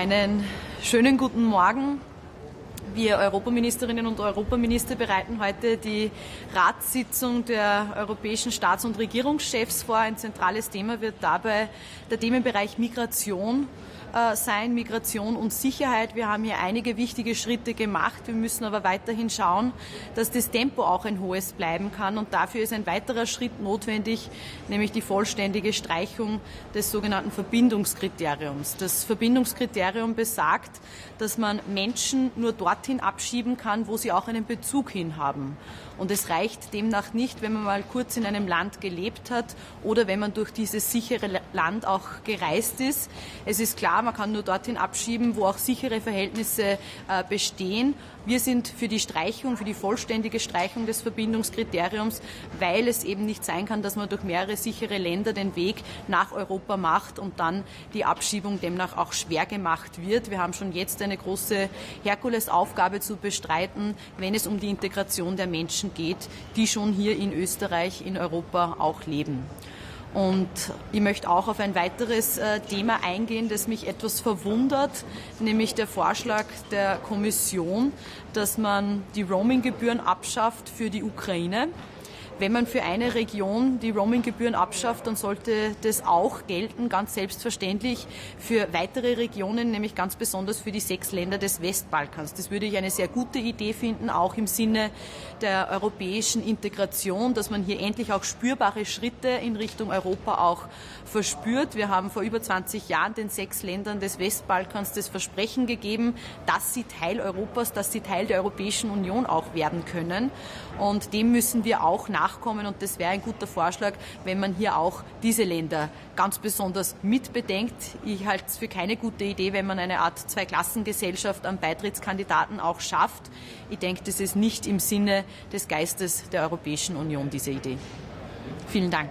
Einen schönen guten Morgen. Wir Europaministerinnen und Europaminister bereiten heute die Ratssitzung der europäischen Staats- und Regierungschefs vor. Ein zentrales Thema wird dabei der Themenbereich Migration sein, Migration und Sicherheit. Wir haben hier einige wichtige Schritte gemacht. Wir müssen aber weiterhin schauen, dass das Tempo auch ein hohes bleiben kann. Und dafür ist ein weiterer Schritt notwendig, nämlich die vollständige Streichung des sogenannten Verbindungskriteriums. Das Verbindungskriterium besagt, dass man Menschen nur dorthin abschieben kann, wo sie auch einen Bezug hin haben. Und es reicht demnach nicht, wenn man mal kurz in einem Land gelebt hat oder wenn man durch dieses sichere Land auch gereist ist. Es ist klar, man kann nur dorthin abschieben, wo auch sichere Verhältnisse bestehen. Wir sind für die Streichung, für die vollständige Streichung des Verbindungskriteriums, weil es eben nicht sein kann, dass man durch mehrere sichere Länder den Weg nach Europa macht und dann die Abschiebung demnach auch schwer gemacht wird. Wir haben schon jetzt eine große Herkulesaufgabe zu bestreiten, wenn es um die Integration der Menschen geht, die schon hier in Österreich, in Europa auch leben. Und ich möchte auch auf ein weiteres Thema eingehen, das mich etwas verwundert, nämlich der Vorschlag der Kommission, dass man die Roaminggebühren abschafft für die Ukraine. Wenn man für eine Region die Roaminggebühren abschafft, dann sollte das auch gelten, ganz selbstverständlich, für weitere Regionen, nämlich ganz besonders für die 6 Länder des Westbalkans. Das würde ich eine sehr gute Idee finden, auch im Sinne der europäischen Integration, dass man hier endlich auch spürbare Schritte in Richtung Europa auch verspürt. Wir haben vor über 20 Jahren den 6 Ländern des Westbalkans das Versprechen gegeben, dass sie Teil Europas, dass sie Teil der Europäischen Union auch werden können. Und dem müssen wir auch nachkommen. Und das wäre ein guter Vorschlag, wenn man hier auch diese Länder ganz besonders mitbedenkt. Ich halte es für keine gute Idee, wenn man eine Art Zweiklassengesellschaft an Beitrittskandidaten auch schafft. Ich denke, das ist nicht im Sinne des Geistes der Europäischen Union, diese Idee. Vielen Dank.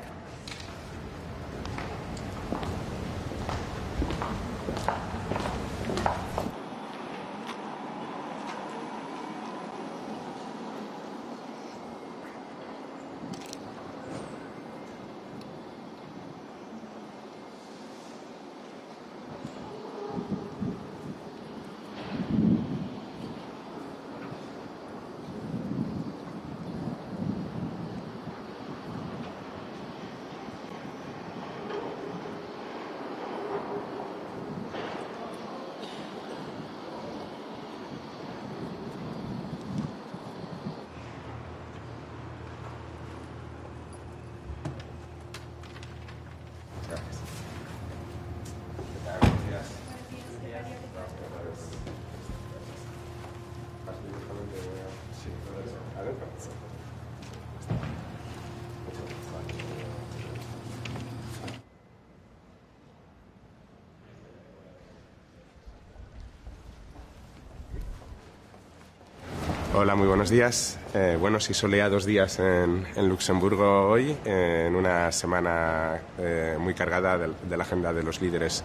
Hola, muy buenos días. Buenos y soleados días en Luxemburgo hoy, en una semana muy cargada de la agenda de los líderes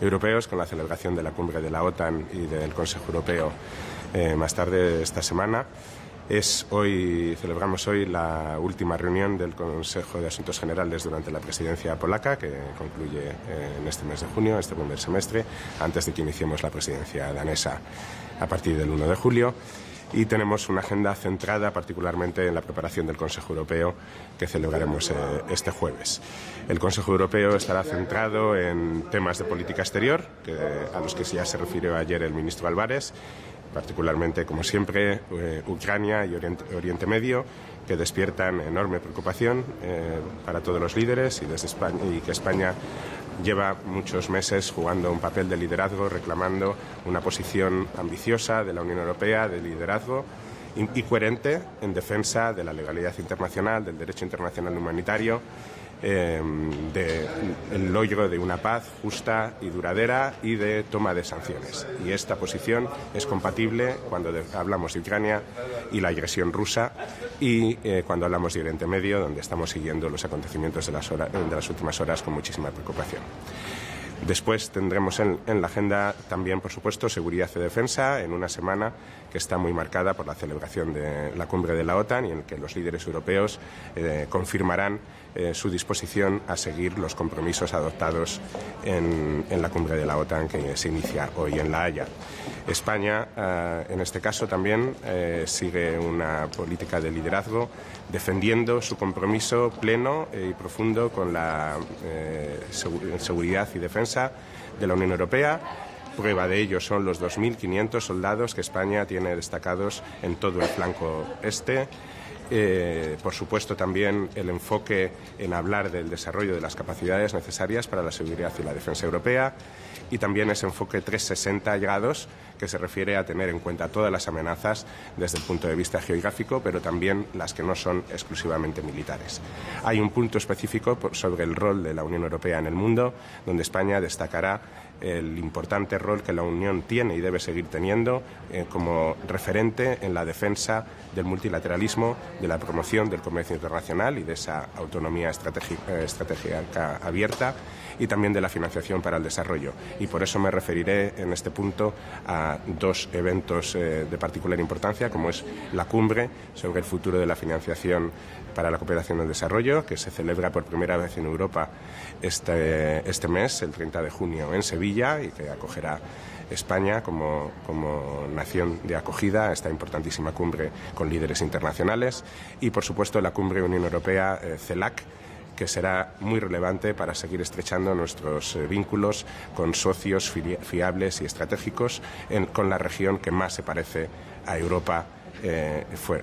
europeos, con la celebración de la cumbre de la OTAN y del Consejo Europeo más tarde esta semana. Celebramos hoy la última reunión del Consejo de Asuntos Generales durante la presidencia polaca, que concluye en este mes de junio, este primer semestre, antes de que iniciemos la presidencia danesa a partir del 1 de julio. Y tenemos una agenda centrada particularmente en la preparación del Consejo Europeo que celebraremos este jueves. El Consejo Europeo estará centrado en temas de política exterior, a los que ya se refirió ayer el ministro Álvarez, particularmente, como siempre, Ucrania y Oriente Medio, que despiertan enorme preocupación para todos los líderes y desde España, y que España lleva muchos meses jugando un papel de liderazgo, reclamando una posición ambiciosa de la Unión Europea, de liderazgo y coherente en defensa de la legalidad internacional, del derecho internacional humanitario, del logro de una paz justa y duradera y de toma de sanciones. Y esta posición es compatible cuando hablamos de Ucrania y la agresión rusa y cuando hablamos de Oriente Medio, donde estamos siguiendo los acontecimientos de las últimas horas con muchísima preocupación. Después tendremos en la agenda también, por supuesto, seguridad y defensa, en una semana que está muy marcada por la celebración de la cumbre de la OTAN y en la que los líderes europeos confirmarán su disposición a seguir los compromisos adoptados en la cumbre de la OTAN que se inicia hoy en La Haya. España, en este caso, también sigue una política de liderazgo defendiendo su compromiso pleno y profundo con la seguridad y defensa de la Unión Europea. Prueba de ello son los 2.500 soldados que España tiene destacados en todo el flanco este. Por supuesto, también el enfoque en hablar del desarrollo de las capacidades necesarias para la seguridad y la defensa europea, y también ese enfoque 360 grados que se refiere a tener en cuenta todas las amenazas desde el punto de vista geográfico, pero también las que no son exclusivamente militares. Hay un punto específico sobre el rol de la Unión Europea en el mundo, donde España destacará el importante rol que la Unión tiene y debe seguir teniendo como referente en la defensa del multilateralismo, de la promoción del comercio internacional y de esa autonomía estratégica abierta, y también de la financiación para el desarrollo. Y por eso me referiré en este punto a dos eventos de particular importancia, como es la cumbre sobre el futuro de la financiación para la cooperación al desarrollo, que se celebra por primera vez en Europa este mes, el 30 de junio, en Sevilla, y que acogerá España como nación de acogida a esta importantísima cumbre con líderes internacionales. Y, por supuesto, la cumbre Unión Europea-CELAC, que será muy relevante para seguir estrechando nuestros vínculos con socios fiables y estratégicos con la región que más se parece a Europa,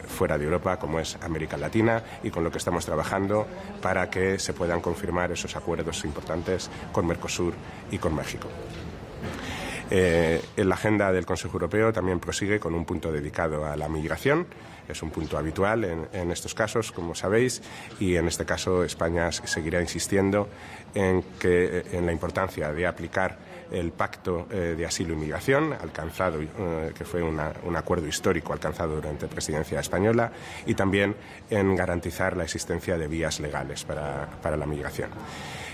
fuera de Europa, como es América Latina, y con lo que estamos trabajando para que se puedan confirmar esos acuerdos importantes con Mercosur y con México. La agenda del Consejo Europeo también prosigue con un punto dedicado a la migración. Es un punto habitual en estos casos, como sabéis, y en este caso España seguirá insistiendo en la importancia de aplicar el Pacto de Asilo y Migración, alcanzado, que fue un acuerdo histórico alcanzado durante la presidencia española, y también en garantizar la existencia de vías legales para la migración.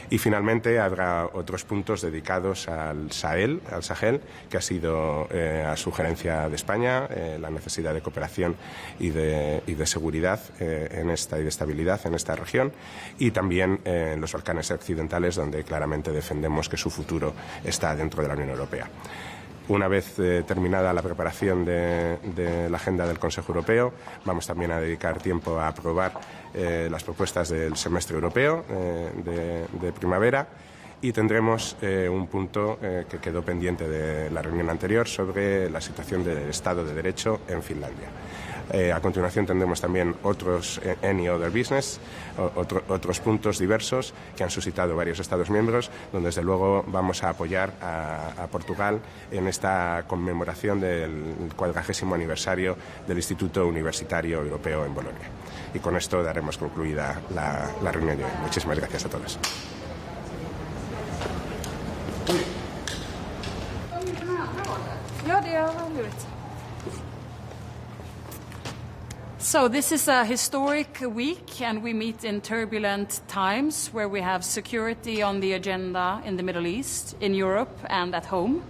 Y finalmente habrá otros puntos dedicados al Sahel, que ha sido a sugerencia de España, la necesidad de cooperación y de seguridad y de estabilidad en esta región, y también en los Balcanes occidentales, donde claramente defendemos que su futuro está dentro de la Unión Europea. Una vez terminada la preparación de la agenda del Consejo Europeo, vamos también a dedicar tiempo a aprobar las propuestas del semestre europeo de primavera, y tendremos un punto que quedó pendiente de la reunión anterior sobre la situación del Estado de Derecho en Finlandia. A continuación tendremos también otros Any Other Business, otros puntos diversos que han suscitado varios Estados miembros, donde desde luego vamos a apoyar a Portugal en esta conmemoración del 40º aniversario del Instituto Universitario Europeo en Bolonia. Y con esto daremos concluida la reunión de hoy. Muchísimas gracias a todos. So this is a historic week, and we meet in turbulent times where we have security on the agenda in the Middle East, in Europe, and at home.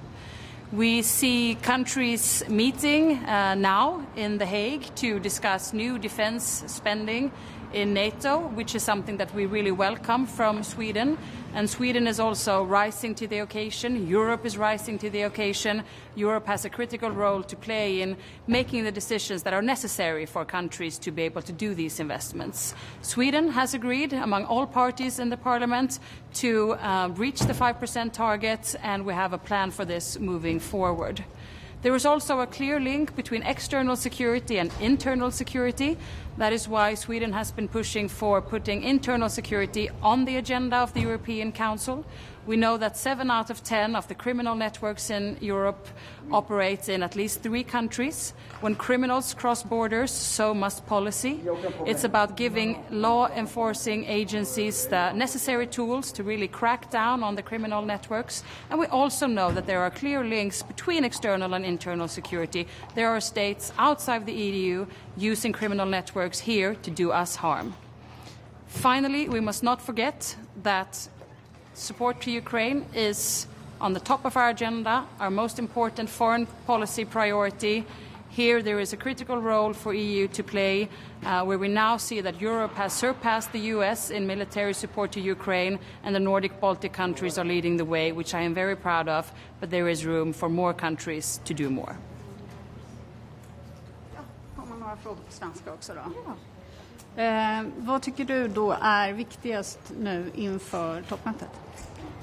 We see countries meeting now in The Hague to discuss new defense spending in NATO, which is something that we really welcome from Sweden. And Sweden is also rising to the occasion. Europe is rising to the occasion. Europe has a critical role to play in making the decisions that are necessary for countries to be able to do these investments. Sweden has agreed, among all parties in the parliament, to reach the 5% target, and we have a plan for this moving forward. There is also a clear link between external security and internal security. That is why Sweden has been pushing for putting internal security on the agenda of the European Council. We know that 7 out of 10 of the criminal networks in Europe operate in at least 3 countries. When criminals cross borders, so must policy. It's about giving law enforcing agencies the necessary tools to really crack down on the criminal networks. And we also know that there are clear links between external and internal security. There are states outside the EU using criminal networks here to do us harm. Finally, we must not forget that support to Ukraine is on the top of our agenda, our most important foreign policy priority Here there is a critical role for EU to play, where we now see that Europe has surpassed the US in military support to Ukraine, and the Nordic Baltic countries are leading the way, which I am very proud of, but there is room for more countries to do more. Har man några frågor på svenska också då? Ja. Vad tycker du då är viktigast nu inför toppmötet?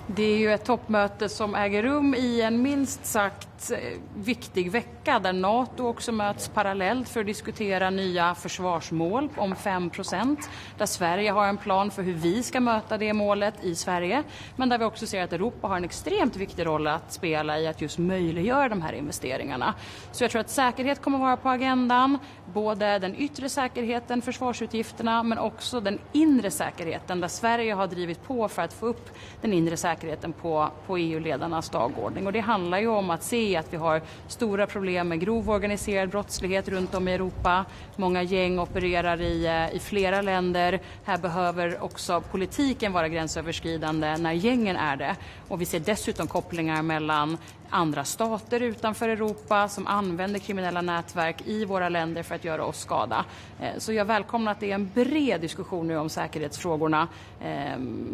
Det är ju ett toppmöte som äger rum i en minst sagt viktig vecka där NATO också möts parallellt för att diskutera nya försvarsmål om 5%. Där Sverige har en plan för hur vi ska möta det målet i Sverige. Men där vi också ser att Europa har en extremt viktig roll att spela i att just möjliggöra de här investeringarna. Så jag tror att säkerhet kommer vara på agendan. Både den yttre säkerheten, försvarsutgifterna, men också den inre säkerheten där Sverige har drivit på för att få upp den inre säkerheten på EU-ledarnas dagordning. Och det handlar ju om att se att vi har stora problem med grov organiserad brottslighet runt om i Europa. Många gäng opererar i flera länder. Här behöver också politiken vara gränsöverskridande när gängen är det. Och vi ser dessutom kopplingar mellan andra stater utanför Europa som använder kriminella nätverk i våra länder för att göra oss skada. Så jag välkomnar att det är en bred diskussion nu om säkerhetsfrågorna.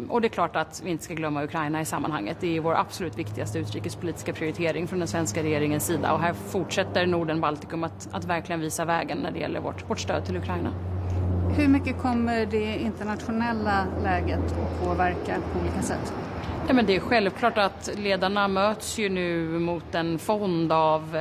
Och det är klart att vi inte ska glömma Ukraina i sammanhanget. Det är vår absolut viktigaste utrikespolitiska prioritering från den svenska regeringens sida. Och här fortsätter Norden-Baltikum att verkligen visa vägen när det gäller vårt stöd till Ukraina. Hur mycket kommer det internationella läget att påverka på olika sätt? Ja, men det är självklart att ledarna möts ju nu mot en fond av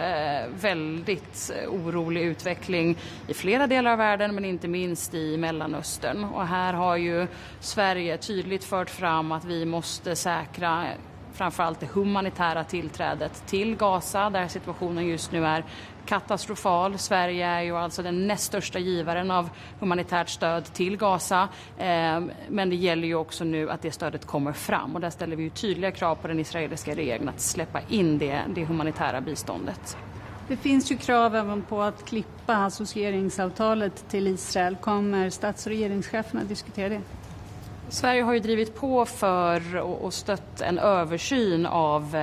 väldigt orolig utveckling i flera delar av världen, men inte minst i Mellanöstern. Och här har ju Sverige tydligt fört fram att vi måste säkra framförallt det humanitära tillträdet till Gaza, där situationen just nu är katastrofal. Sverige är ju alltså den näst största givaren av humanitärt stöd till Gaza. Men det gäller ju också nu att det stödet kommer fram. Och där ställer vi ju tydliga krav på den israeliska regeringen att släppa in det humanitära biståndet. Det finns ju krav även på att klippa associeringsavtalet till Israel. Kommer stats- och regeringscheferna att diskutera det? Sverige har ju drivit på för och stött en översyn av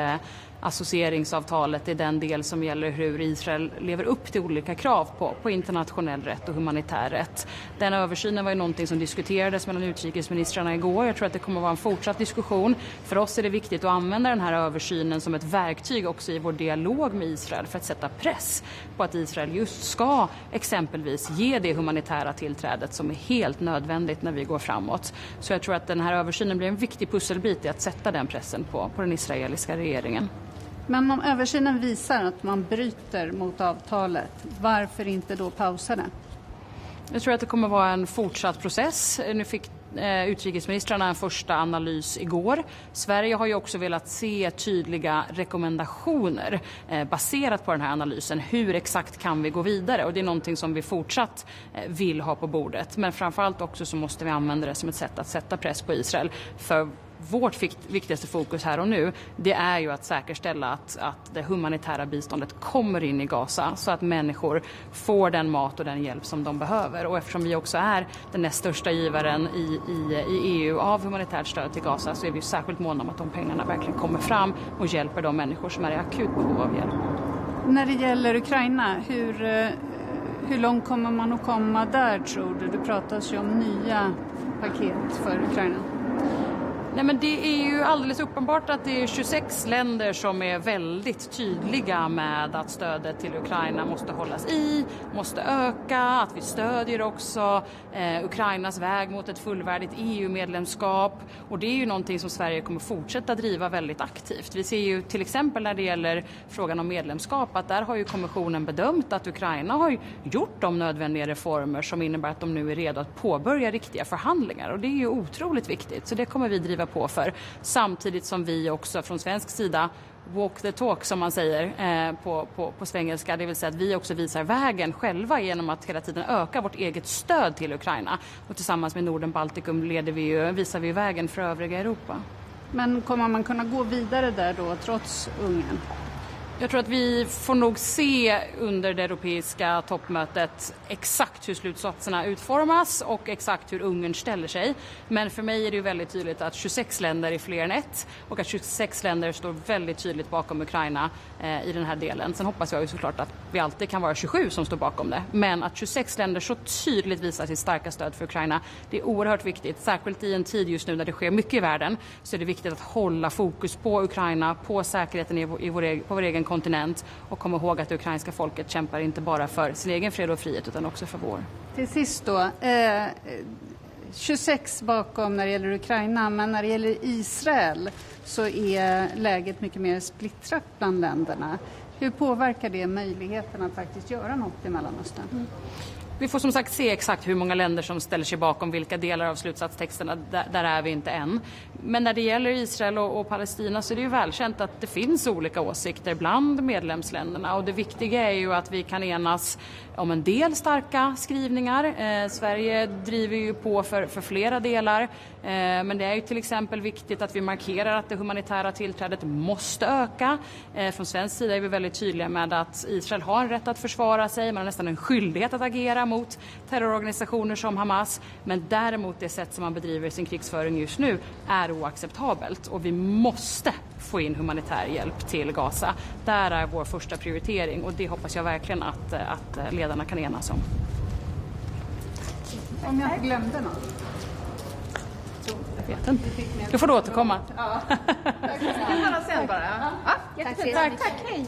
associeringsavtalet i den del som gäller hur Israel lever upp till olika krav på internationell rätt och humanitär rätt. Den översynen var ju någonting som diskuterades mellan utrikesministrarna igår. Jag tror att det kommer att vara en fortsatt diskussion. För oss är det viktigt att använda den här översynen som ett verktyg också i vår dialog med Israel för att sätta press på att Israel just ska exempelvis ge det humanitära tillträdet som är helt nödvändigt när vi går framåt. Så jag tror att den här översynen blir en viktig pusselbit i att sätta den pressen på den israeliska regeringen. Men om översynen visar att man bryter mot avtalet, varför inte då pausa det? Jag tror att det kommer vara en fortsatt process. Nu fick utrikesministrarna en första analys igår. Sverige har ju också velat se tydliga rekommendationer baserat på den här analysen. Hur exakt kan vi gå vidare? Och det är någonting som vi fortsatt vill ha på bordet. Men framförallt också så måste vi använda det som ett sätt att sätta press på Israel. För vårt viktigaste fokus här och nu, det är ju att säkerställa att det humanitära biståndet kommer in i Gaza så att människor får den mat och den hjälp som de behöver. Och eftersom vi också är den näst största givaren i EU av humanitärt stöd till Gaza så är vi särskilt måna om att de pengarna verkligen kommer fram och hjälper de människor som är i akut behov av hjälp. När det gäller Ukraina, hur långt kommer man att komma där, tror du? Det pratas ju om nya paket för Ukraina. Nej, men det är ju alldeles uppenbart att det är 26 länder som är väldigt tydliga med att stödet till Ukraina måste hållas måste öka, att vi stödjer också Ukrainas väg mot ett fullvärdigt EU-medlemskap. Och det är ju någonting som Sverige kommer fortsätta driva väldigt aktivt. Vi ser ju till exempel när det gäller frågan om medlemskap att där har ju kommissionen bedömt att Ukraina har gjort de nödvändiga reformer som innebär att de nu är redo att påbörja riktiga förhandlingar. Och det är ju otroligt viktigt, så det kommer vi driva på för. Samtidigt som vi också från svensk sida walk the talk som man säger på svengelska, det vill säga att vi också visar vägen själva genom att hela tiden öka vårt eget stöd till Ukraina. Och tillsammans med Norden-Baltikum visar vi vägen för övriga Europa. Men kommer man kunna gå vidare där då trots Ungern? Jag tror att vi får nog se under det europeiska toppmötet exakt hur slutsatserna utformas och exakt hur Ungern ställer sig. Men för mig är det ju väldigt tydligt att 26 länder är fler än ett och att 26 länder står väldigt tydligt bakom Ukraina i den här delen. Sen hoppas jag ju såklart att vi alltid kan vara 27 som står bakom det. Men att 26 länder så tydligt visar sitt starka stöd för Ukraina, det är oerhört viktigt. Särskilt i en tid just nu när det sker mycket i världen så är det viktigt att hålla fokus på Ukraina, på säkerheten på vår egen kontinent och komma ihåg att det ukrainska folket kämpar inte bara för sin egen fred och frihet utan också för vår. Till sist då, 26 bakom när det gäller Ukraina, men när det gäller Israel så är läget mycket mer splittrat bland länderna. Hur påverkar det möjligheten att faktiskt göra något i Mellanöstern? Vi får som sagt se exakt hur många länder som ställer sig bakom vilka delar av slutsatstexterna. Där är vi inte än. Men när det gäller Israel och Palestina så är det ju välkänt att det finns olika åsikter bland medlemsländerna. Och det viktiga är ju att vi kan enas om en del starka skrivningar. Sverige driver ju på för flera delar. Men det är ju till exempel viktigt att vi markerar att det humanitära tillträdet måste öka. Från svensk sida är vi väldigt tydliga med att Israel har en rätt att försvara sig. Man har nästan en skyldighet att agera mot terrororganisationer som Hamas. Men däremot det sätt som man bedriver sin krigsföring just nu är oacceptabelt. Och vi måste få in humanitär hjälp till Gaza. Där är vår första prioritering och det hoppas jag verkligen att ledarna kan enas om. Om jag inte glömde något. Jag vet inte. Du får återkomma. Ja. Tack sen bara. Ja, Tack. Hej.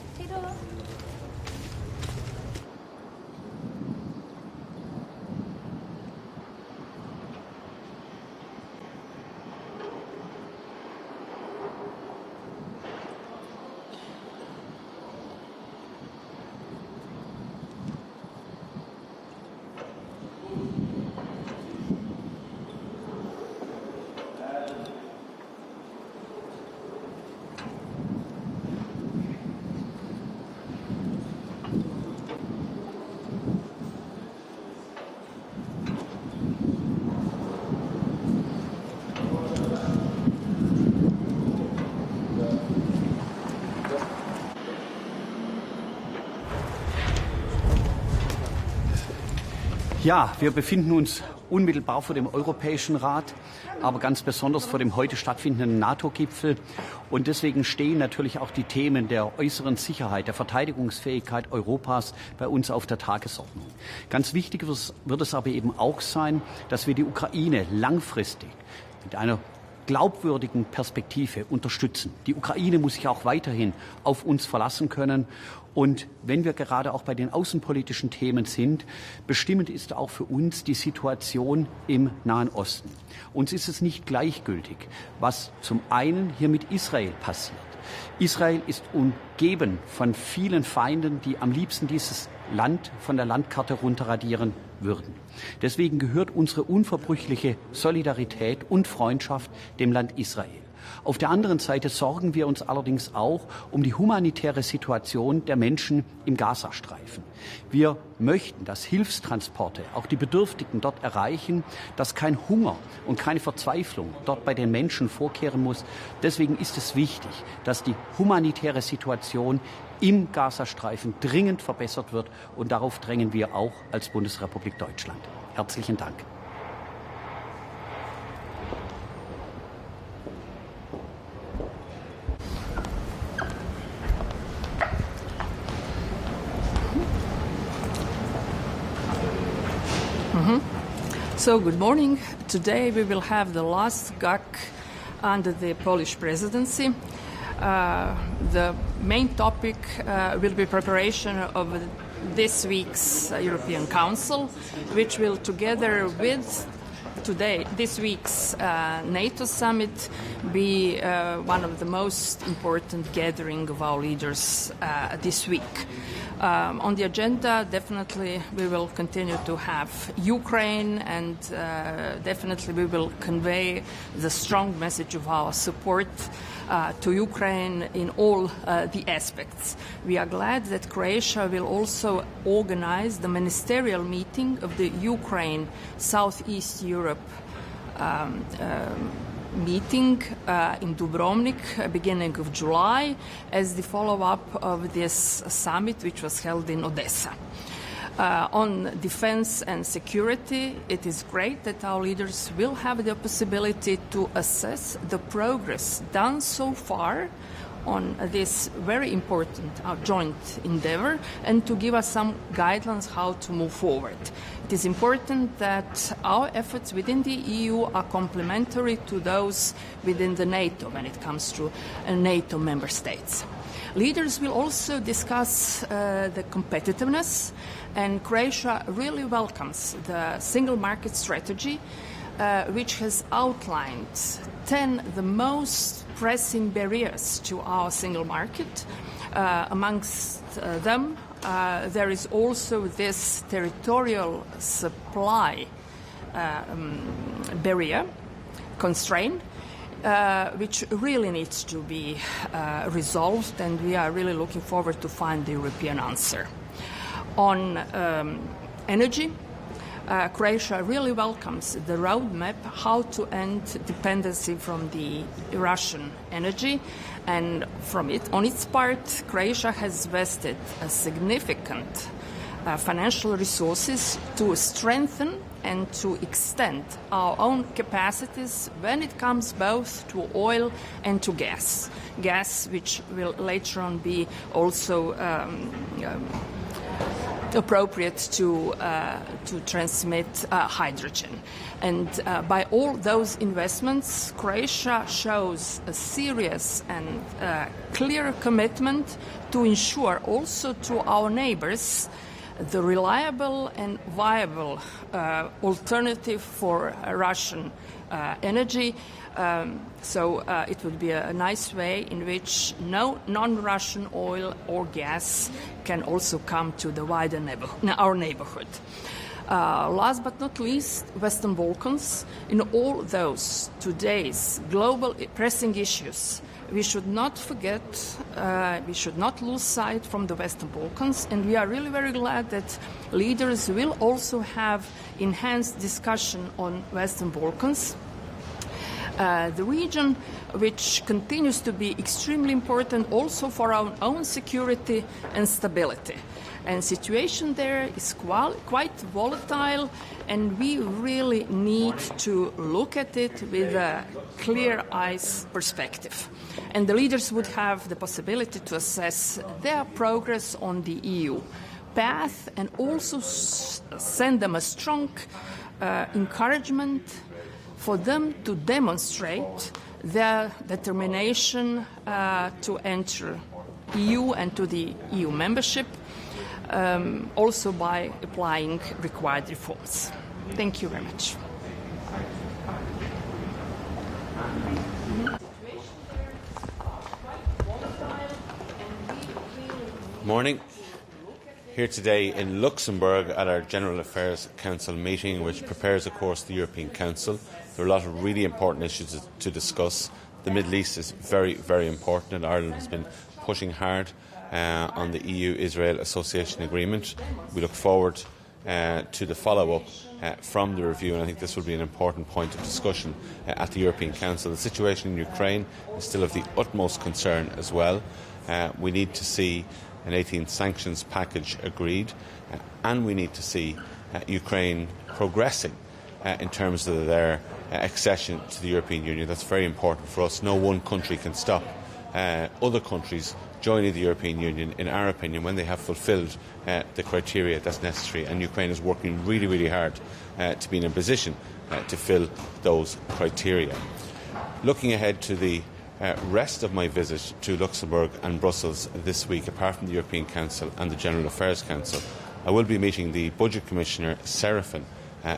Ja, wir befinden uns unmittelbar vor dem Europäischen Rat, aber ganz besonders vor dem heute stattfindenden NATO-Gipfel. Und deswegen stehen natürlich auch die Themen der äußeren Sicherheit, der Verteidigungsfähigkeit Europas bei uns auf der Tagesordnung. Ganz wichtig wird es aber eben auch sein, dass wir die Ukraine langfristig mit einer glaubwürdigen Perspektive unterstützen. Die Ukraine muss sich auch weiterhin auf uns verlassen können. Und wenn wir gerade auch bei den außenpolitischen Themen sind, bestimmend ist auch für uns die Situation im Nahen Osten. Uns ist es nicht gleichgültig, was zum einen hier mit Israel passiert. Israel ist umgeben von vielen Feinden, die am liebsten dieses Land von der Landkarte runterradieren würden. Deswegen gehört unsere unverbrüchliche Solidarität und Freundschaft dem Land Israel. Auf der anderen Seite sorgen wir uns allerdings auch um die humanitäre Situation der Menschen im Gazastreifen. Wir möchten, dass Hilfstransporte auch die Bedürftigen dort erreichen, dass kein Hunger und keine Verzweiflung dort bei den Menschen vorkehren muss. Deswegen ist es wichtig, dass die humanitäre Situation im Gazastreifen dringend verbessert wird und darauf drängen wir auch als Bundesrepublik Deutschland. Herzlichen Dank. So, good morning. Today we will have the last GAC under the Polish presidency. The main topic will be preparation of this week's European Council, which will, together with this week's NATO summit, be one of the most important gathering of our leaders this week. On the agenda, definitely we will continue to have Ukraine, and definitely we will convey the strong message of our support to Ukraine in all the aspects. We are glad that Croatia will also organize the ministerial meeting of the Ukraine Southeast Europe meeting in Dubrovnik, beginning of July, as the follow-up of this summit which was held in Odessa. On defense and security, it is great that our leaders will have the possibility to assess the progress done so far on this very important joint endeavor and to give us some guidelines how to move forward. It is important that our efforts within the EU are complementary to those within the NATO when it comes to NATO member states. Leaders will also discuss the competitiveness, and Croatia really welcomes the single market strategy, which has outlined 10 the most pressing barriers to our single market. Amongst them, there is also this territorial supply barrier constraint, which really needs to be resolved, and we are really looking forward to find the European answer. On energy, Croatia really welcomes the roadmap how to end dependency from the Russian energy, and from it, on its part, Croatia has invested a significant financial resources to strengthen and to extend our own capacities when it comes both to oil and to gas. Gas, which will later on be also appropriate to transmit hydrogen. And by all those investments, Croatia shows a serious and clear commitment to ensure also to our neighbors the reliable and viable alternative for Russian energy. So it would be a nice way in which no non-Russian oil or gas can also come to the wider our neighborhood. Last but not least, Western Balkans. In all those today's global pressing issues, we should not forget, we should not lose sight from the Western Balkans, and we are really very glad that leaders will also have enhanced discussion on Western Balkans. The region, which continues to be extremely important also for our own security and stability. And situation there is quite volatile, and we really need to look at it with a clear eyes perspective. And the leaders would have the possibility to assess their progress on the EU path and also send them a strong encouragement for them to demonstrate their determination to enter EU and to the EU membership, also by applying required reforms. Thank you very much. Morning. Here today in Luxembourg at our General Affairs Council meeting, which prepares, of course, the European Council. There are a lot of really important issues to discuss. The Middle East is very, very important, and Ireland has been pushing hard on the EU-Israel Association Agreement. We look forward to the follow-up from the review, and I think this will be an important point of discussion at the European Council. The situation in Ukraine is still of the utmost concern as well. We need to see an 18th sanctions package agreed, and we need to see Ukraine progressing in terms of their accession to the European Union. That's very important for us. No one country can stop other countries joining the European Union, in our opinion, when they have fulfilled the criteria that's necessary, and Ukraine is working really, really hard to be in a position to fill those criteria. Looking ahead to the rest of my visit to Luxembourg and Brussels this week, apart from the European Council and the General Affairs Council, I will be meeting the Budget Commissioner, Serafin,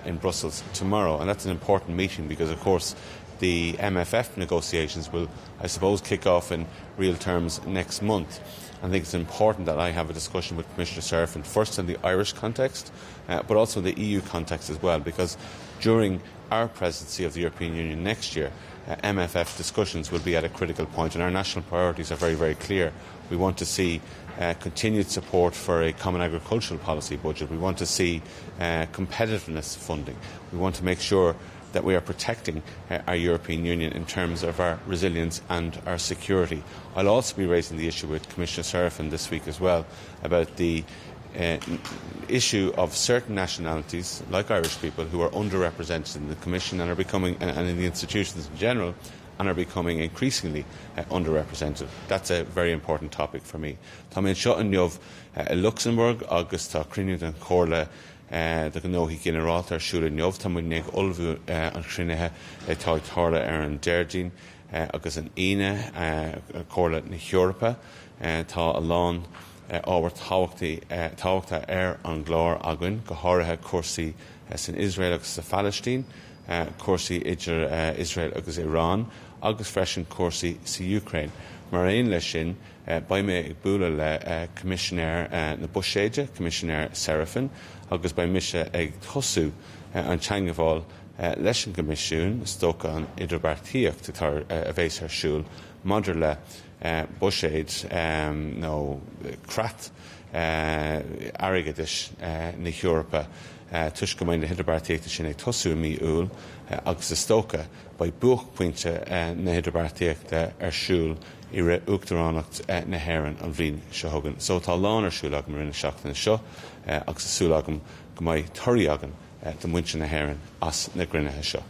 in Brussels tomorrow, and that's an important meeting because, of course, the MFF negotiations will, I suppose, kick off in real terms next month. I think it's important that I have a discussion with Commissioner Serafin, first in the Irish context, but also in the EU context as well, because during our presidency of the European Union next year, MFF discussions will be at a critical point, and our national priorities are very, very clear. We want to see continued support for a common agricultural policy budget. We want to see competitiveness funding. We want to make sure that we are protecting our European Union in terms of our resilience and our security. I'll also be raising the issue with Commissioner Serafin this week as well about the issue of certain nationalities, like Irish people, who are underrepresented in the Commission and are becoming, and in the institutions in general, and are becoming increasingly underrepresented. That's a very important topic for me. Tá mé seo an neomh Luxembourg agus tá crinne den chorla de nó hí generaltar siúla neomh tá mu ag olbhú an crinethe tá tharla ar an Deirdín agus an ine chorla na Heorpa tá a lán ábhar táhachta ar an glár agan go háirithe cuasaí san Israel agus sa Palestine, cuasaí idir Israel agus Iran, agus freisin cuasaí sa Ukraine. Mar aon lei sin, ba mé ag bualadh le Commissioner na Buséide, Commissioner Serafin, agus ba mise ag tosú an teangaháil leis an Comisiún, stocha an idirbeartaíocht tar a bhééis ar siúl, maidir le Buséid nó crat airgeadis na Heorpa tuis go mbeidh na hidirbeartaíochta sin ag tosú mí úl agus is stocha ba buach pointe na hidirbeartaíochta ar siúl I uachtaránacht na hÉireann an bhríon seo thugann. So tá lán ar siúil agam rinne seachtainna seo agus is súil agam go mbeidh toirí agam do muinte na hÉireann as na gruinnithe seo.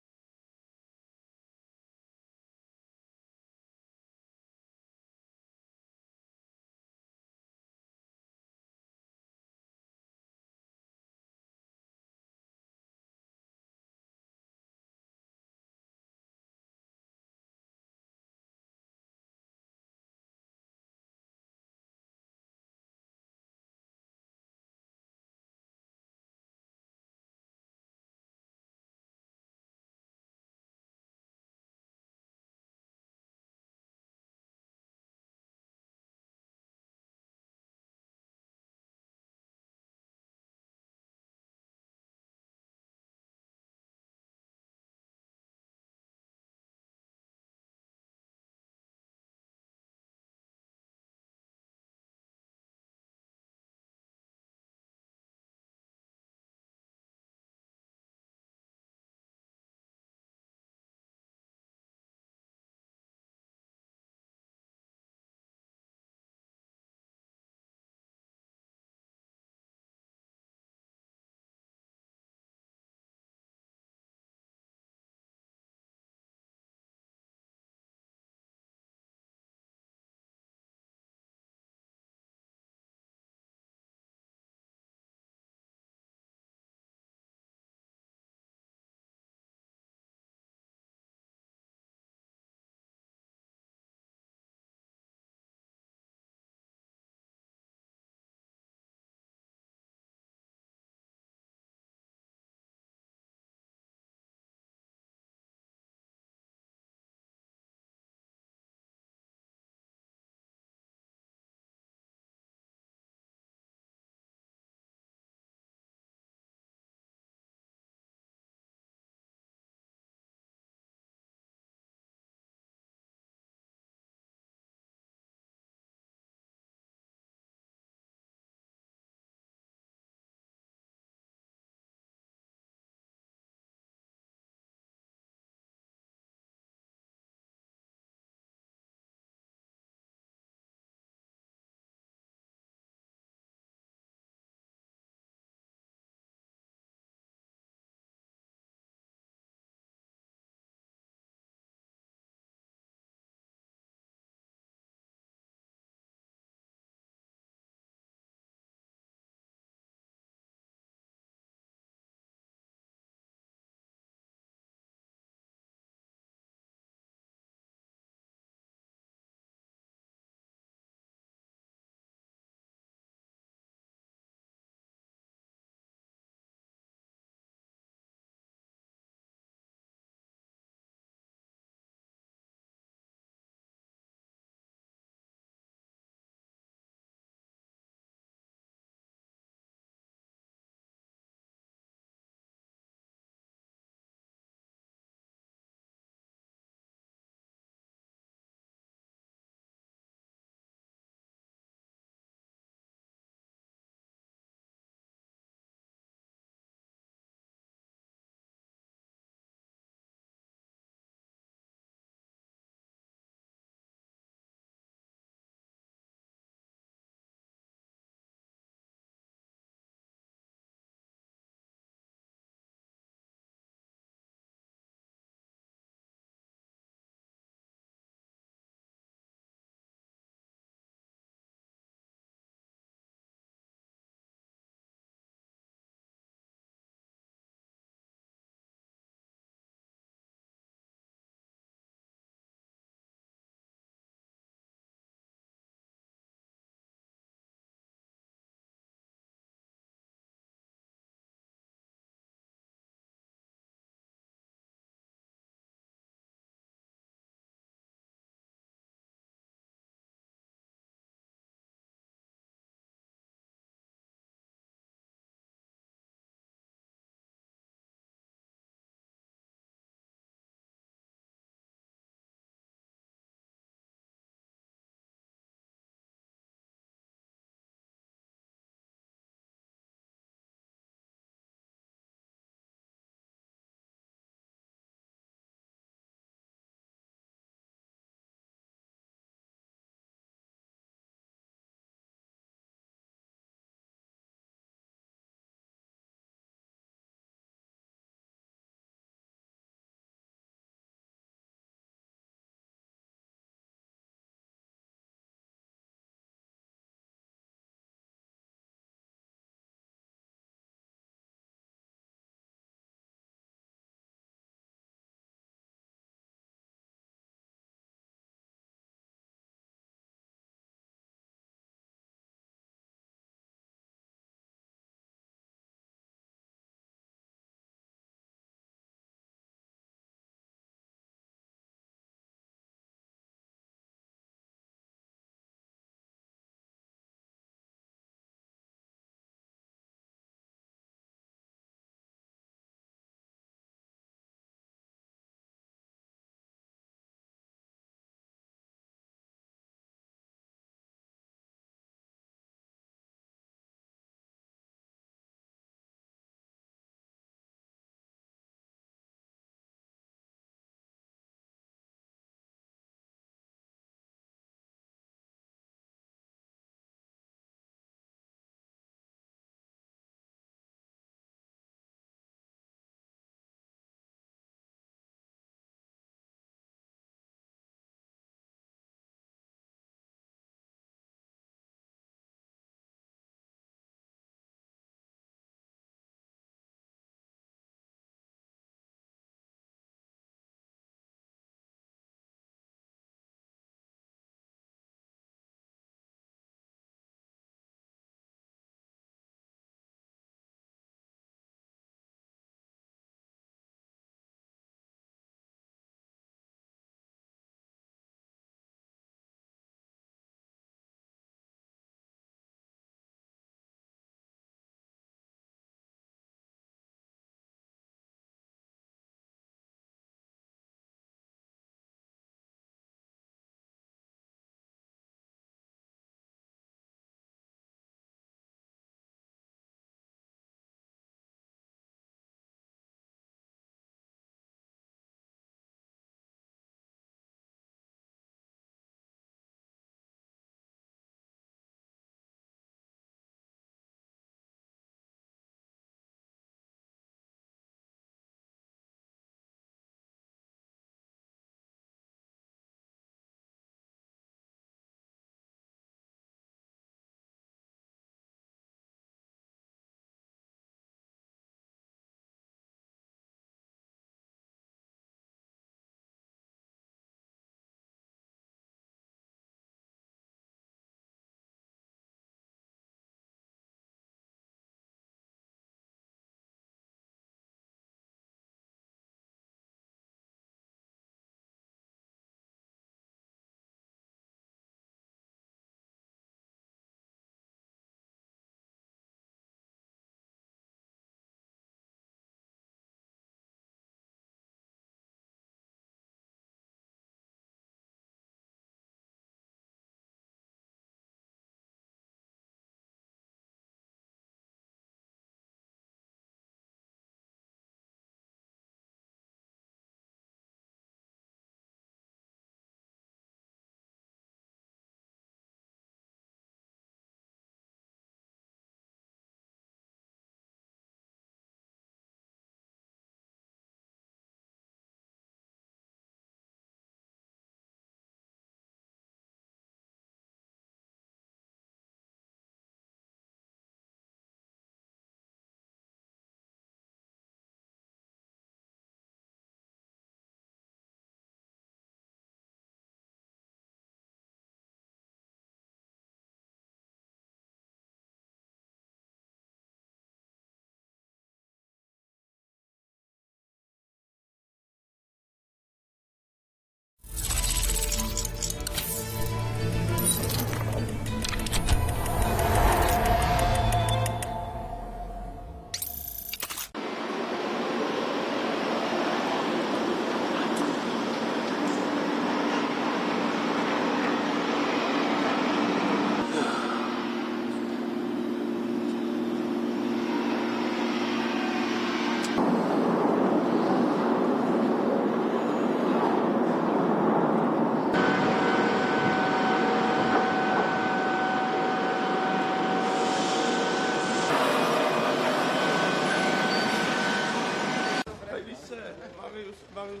Morning.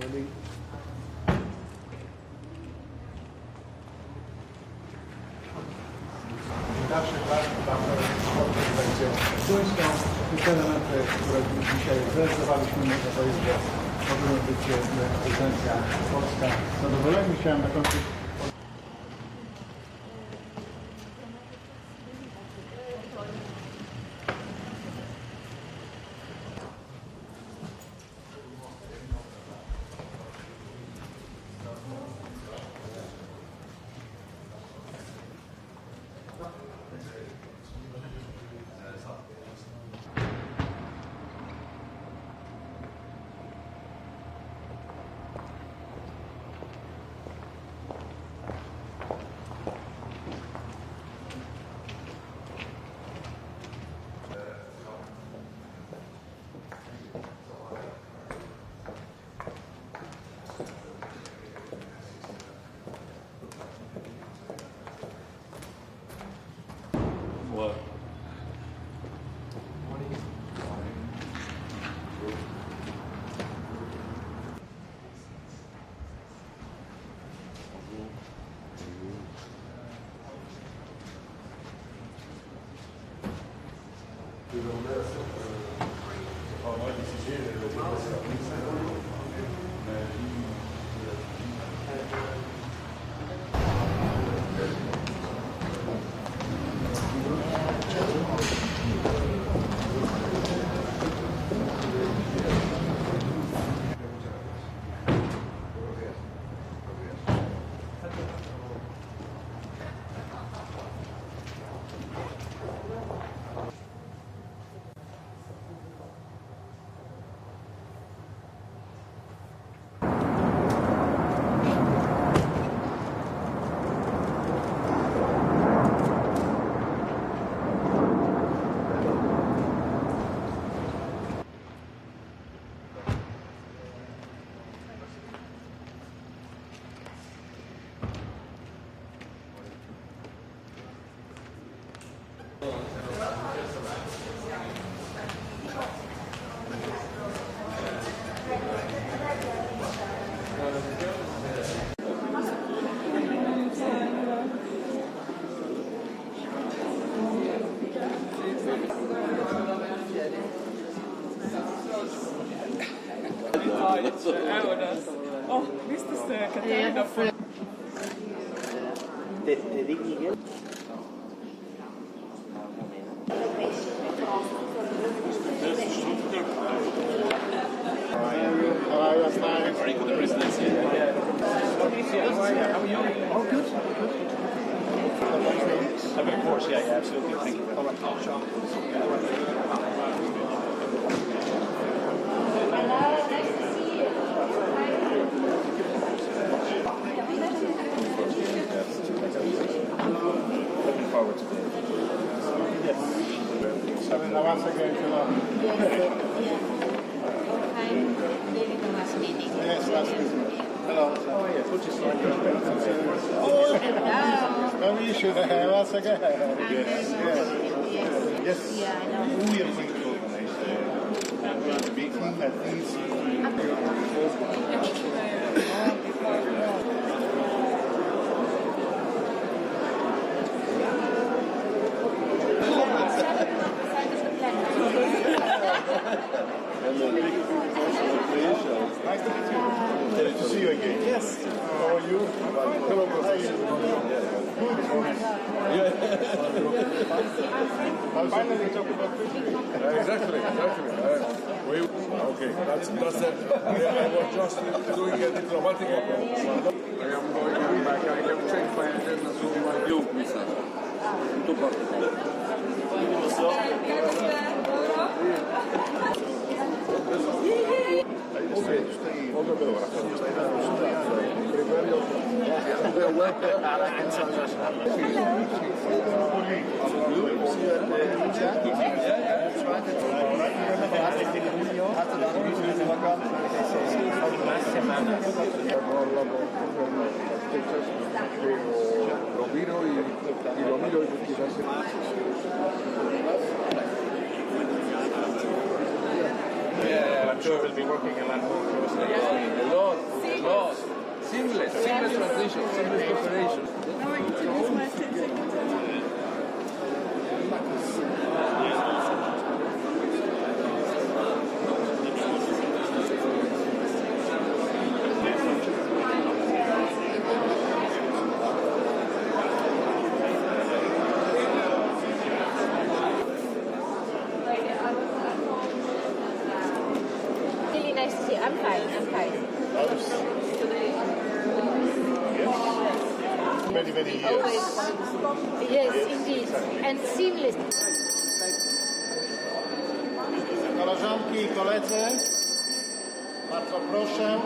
Morning. Nasze klasy tam będzie duńską i te elementy, które dzisiaj zrealizowaliśmy, to jest, że powinna być prezydencja polska. Zadowoleni. Chciałem na końcu Oh, visst är det Katarina? Very good presidency. Oh, good. Of course, yeah, absolutely. Thank you very much. Looking forward to it. Yes. Once again, yes, last week. Hello. Oh, yes. What you saw? Oh, maybe you should have once again. Yes. Yes. We are going to organize a meeting at Nice to meet you. Good to see you again. Yes. How are you? Hello, Professor. Finally, we talk about fishing. Exactly. Okay, that's it. I was just doing a diplomatic approach. I am going back. I have changed my agenda so my view. Okay, Lo miro y quizás Yeah, I'm sure we'll be working a lot more closely. a lot. Seamless transition, seamless cooperation. Really nice to see you. I'm fine. Many, many years. Always. Yes, indeed. And seamless. Koleżanki i koledzy, bardzo proszę.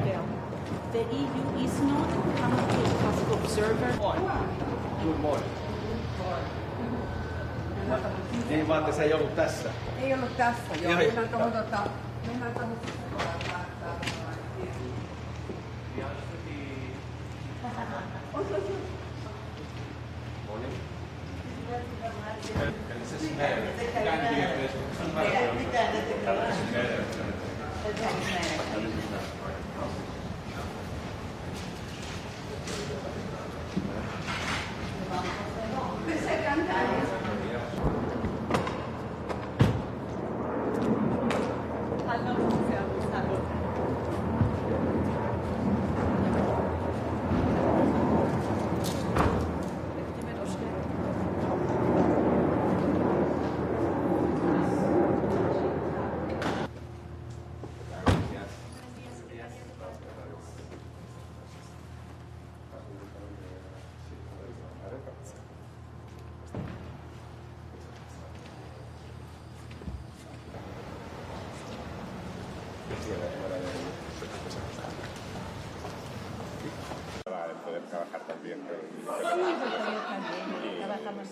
Miguel. The EU is not currently a passive observer. Good morning. Niin vaan, että se ei ollut tässä. Ei ollut tässä, joo. Mennään tuohon Poder trabajar también Trabajamos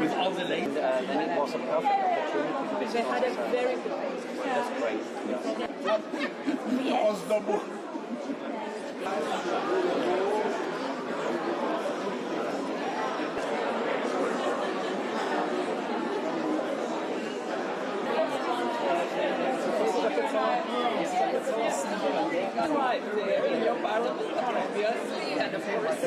With all the late, then it was a perfect opportunity to visit. They had a very good That's great. Yes. Right there in your parliament, obviously, and of course.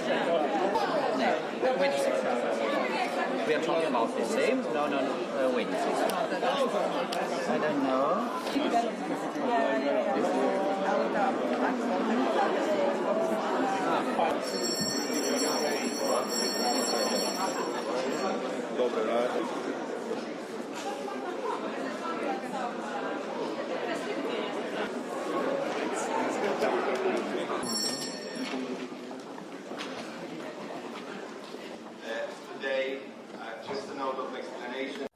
We are talking about the same? No, wait. I don't know. Today, just a note of explanation.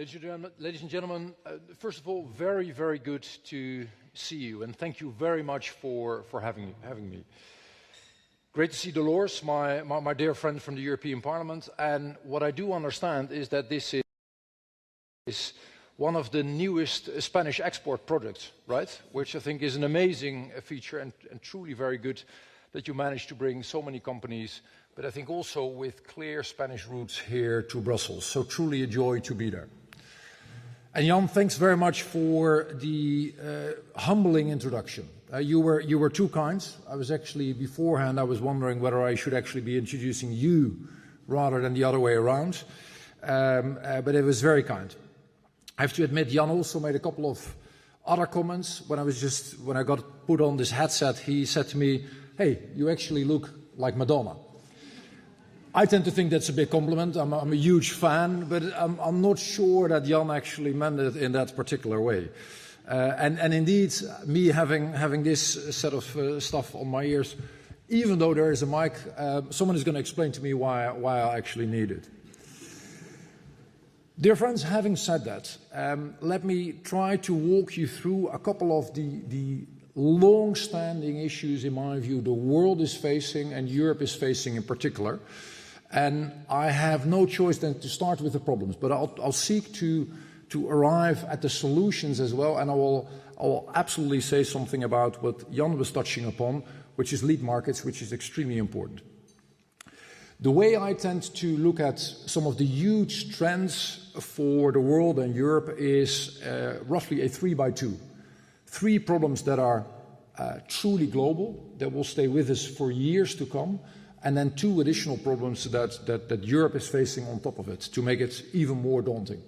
Ladies and gentlemen, first of all, very, very good to see you, and thank you very much for having me. Great to see Dolores, my dear friend from the European Parliament, and what I do understand is that this is one of the newest Spanish export projects, right? Which I think is an amazing feature and truly very good that you managed to bring so many companies, but I think also with clear Spanish roots here to Brussels. So truly a joy to be there. And Jan, thanks very much for the humbling introduction. You were too kind. I was actually, beforehand, I was wondering whether I should actually be introducing you rather than the other way around. But it was very kind. I have to admit, Jan also made a couple of other comments. When I got put on this headset, he said to me, "Hey, you actually look like Madonna." I tend to think that's a big compliment. I'm a huge fan, but I'm not sure that Jan actually meant it in that particular way. And indeed, me having this set of stuff on my ears, even though there is a mic, someone is going to explain to me why I actually need it. Dear friends, having said that, let me try to walk you through a couple of the long-standing issues, in my view, the world is facing and Europe is facing in particular. And I have no choice than to start with the problems, but I'll seek to arrive at the solutions as well, and I will absolutely say something about what Jan was touching upon, which is lead markets, which is extremely important. The way I tend to look at some of the huge trends for the world and Europe is roughly a 3x2. 3 problems that are truly global, that will stay with us for years to come, and then 2 additional problems that Europe is facing on top of it to make it even more daunting.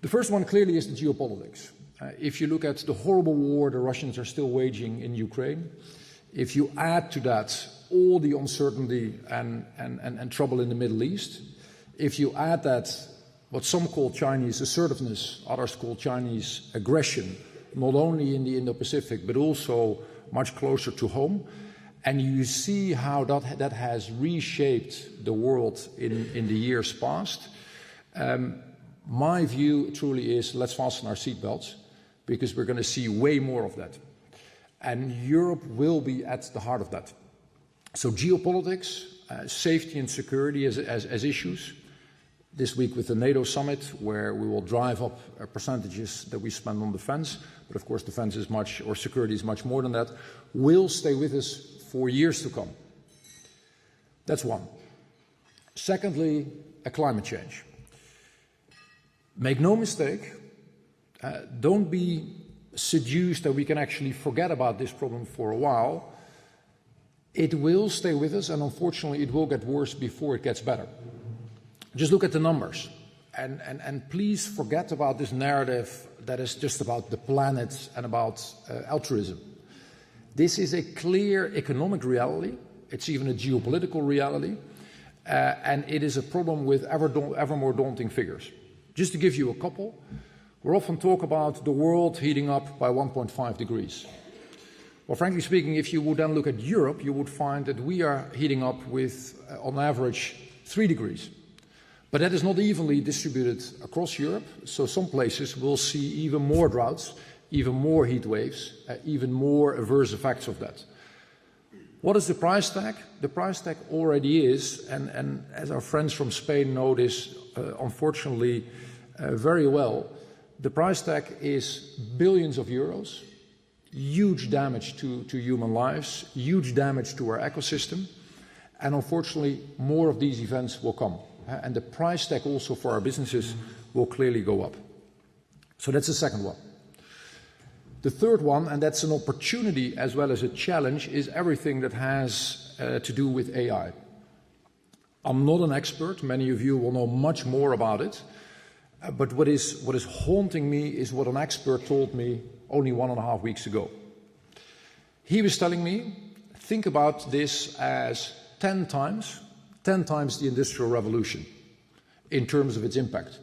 The first one clearly is the geopolitics. If you look at the horrible war the Russians are still waging in Ukraine, if you add to that all the uncertainty and trouble in the Middle East, if you add that what some call Chinese assertiveness, others call Chinese aggression, not only in the Indo-Pacific but also much closer to home, and you see how that has reshaped the world in the years past. My view truly is, let's fasten our seatbelts, because we're going to see way more of that. And Europe will be at the heart of that. So geopolitics, safety and security as issues. This week with the NATO summit, where we will drive up percentages that we spend on defense, but of course defense is much, or security is much more than that, will stay with us for years to come. That's one. Secondly, climate change. Make no mistake, don't be seduced that we can actually forget about this problem for a while. It will stay with us, and unfortunately it will get worse before it gets better. Just look at the numbers, and please forget about this narrative that is just about the planet and about altruism. This is a clear economic reality. It's even a geopolitical reality, and it is a problem with ever more daunting figures. Just to give you a couple, we often talk about the world heating up by 1.5 degrees. Well, frankly speaking, if you would then look at Europe, you would find that we are heating up with, on average, 3 degrees. But that is not evenly distributed across Europe, so some places will see even more droughts, even more heat waves, even more adverse effects of that. What is the price tag? The price tag already is, and as our friends from Spain know this, unfortunately, very well, the price tag is billions of euros, huge damage to human lives, huge damage to our ecosystem, and unfortunately, more of these events will come. And the price tag also for our businesses will clearly go up. So that's the second one. The third one, and that's an opportunity as well as a challenge, is everything that has to do with AI. I'm not an expert. Many of you will know much more about it. But what is haunting me is what an expert told me only 1.5 weeks ago. He was telling me, think about this as 10 times the Industrial Revolution in terms of its impact.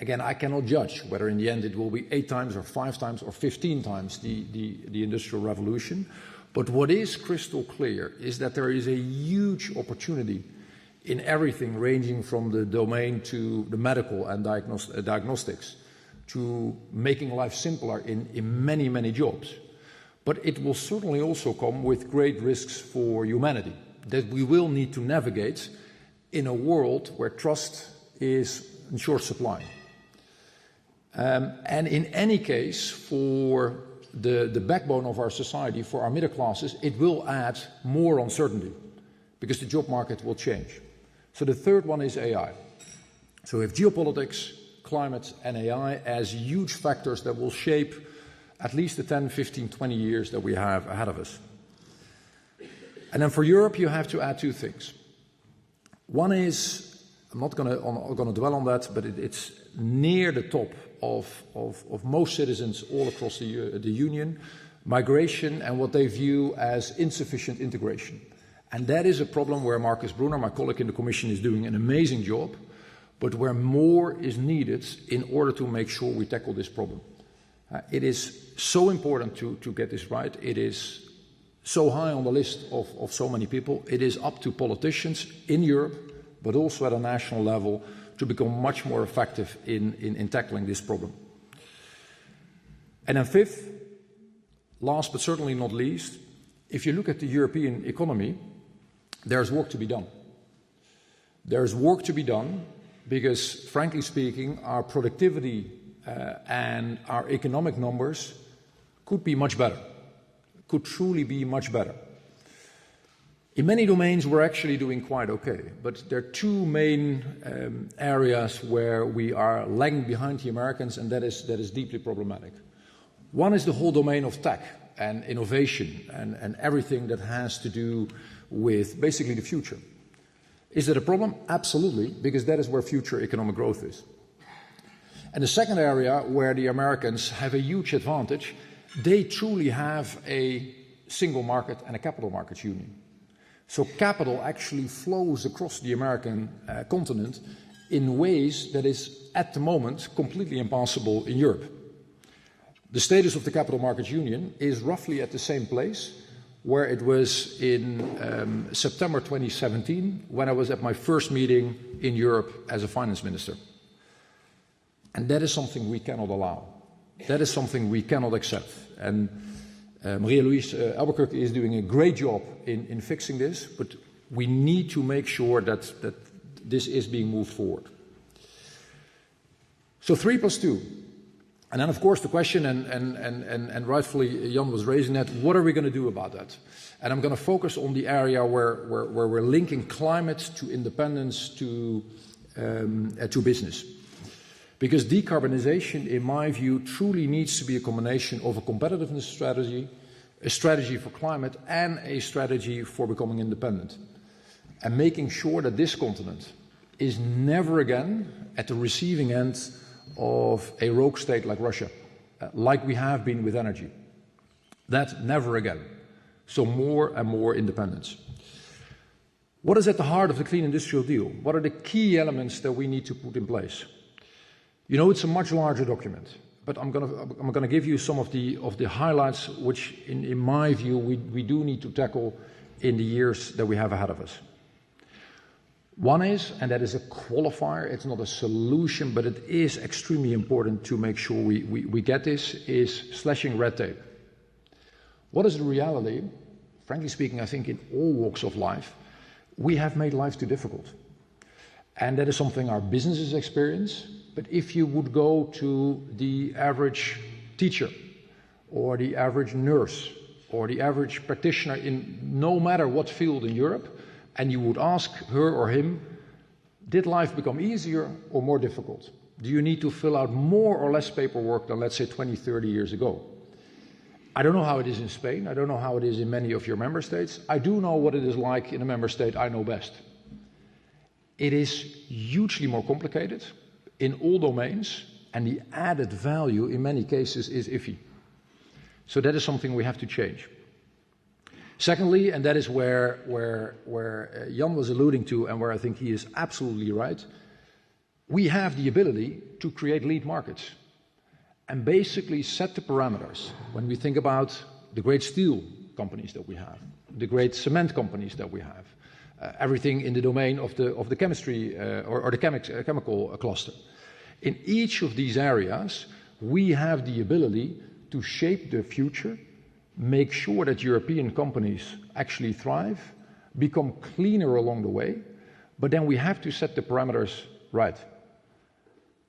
Again, I cannot judge whether in the end it will be 8 times or 5 times or 15 times the Industrial Revolution. But what is crystal clear is that there is a huge opportunity in everything ranging from the domain to the medical and diagnostics, to making life simpler in many, many jobs. But it will certainly also come with great risks for humanity that we will need to navigate in a world where trust is in short supply. And in any case, for the backbone of our society, for our middle classes, it will add more uncertainty because the job market will change. So the third one is AI. So we have geopolitics, climate and AI as huge factors that will shape at least the 10, 15, 20 years that we have ahead of us. And then for Europe, you have to add two things. One is, I'm not going to dwell on that, but it's near the top of most citizens all across the Union, migration and what they view as insufficient integration. And that is a problem where Markus Brunner, my colleague in the Commission, is doing an amazing job, but where more is needed in order to make sure we tackle this problem. It is so important to get this right. It is so high on the list of so many people. It is up to politicians in Europe, but also at a national level, to become much more effective in tackling this problem. And then fifth, last but certainly not least, if you look at the European economy, there's work to be done. There's work to be done because, frankly speaking, our productivity and our economic numbers could be much better, could truly be much better. In many domains, we're actually doing quite okay, but there are two main areas where we are lagging behind the Americans, and that is deeply problematic. One is the whole domain of tech and innovation and everything that has to do with basically the future. Is that a problem? Absolutely, because that is where future economic growth is. And the second area where the Americans have a huge advantage, they truly have a single market and a capital markets union. So capital actually flows across the American continent in ways that is, at the moment, completely impossible in Europe. The status of the capital markets union is roughly at the same place where it was in September 2017, when I was at my first meeting in Europe as a finance minister. And that is something we cannot allow. That is something we cannot accept. And Maria-Louise Albuquerque is doing a great job in fixing this, but we need to make sure that this is being moved forward. So 3+2. And then, of course, the question, and rightfully Jan was raising that, what are we going to do about that? And I'm going to focus on the area where we're linking climate to independence to business. Because decarbonization, in my view, truly needs to be a combination of a competitiveness strategy, a strategy for climate, and a strategy for becoming independent. And making sure that this continent is never again at the receiving end of a rogue state like Russia, like we have been with energy. That never again. So more and more independence. What is at the heart of the Clean Industrial Deal? What are the key elements that we need to put in place? You know, it's a much larger document, but I'm going to give you some of the highlights which, in my view, we do need to tackle in the years that we have ahead of us. One is, and that is a qualifier, it's not a solution, but it is extremely important to make sure we get this, is slashing red tape. What is the reality? Frankly speaking, I think in all walks of life, we have made life too difficult. And that is something our businesses experience. But if you would go to the average teacher or the average nurse or the average practitioner in no matter what field in Europe, and you would ask her or him, did life become easier or more difficult? Do you need to fill out more or less paperwork than, let's say, 20, 30 years ago? I don't know how it is in Spain. I don't know how it is in many of your member states. I do know what it is like in a member state I know best. It is hugely more complicated in all domains, and the added value in many cases is iffy. So that is something we have to change. Secondly, and that is where Jan was alluding to and where I think he is absolutely right, we have the ability to create lead markets and basically set the parameters. When we think about the great steel companies that we have, the great cement companies that we have, everything in the domain of the chemistry or the chemical cluster. In each of these areas, we have the ability to shape the future, make sure that European companies actually thrive, become cleaner along the way, but then we have to set the parameters right.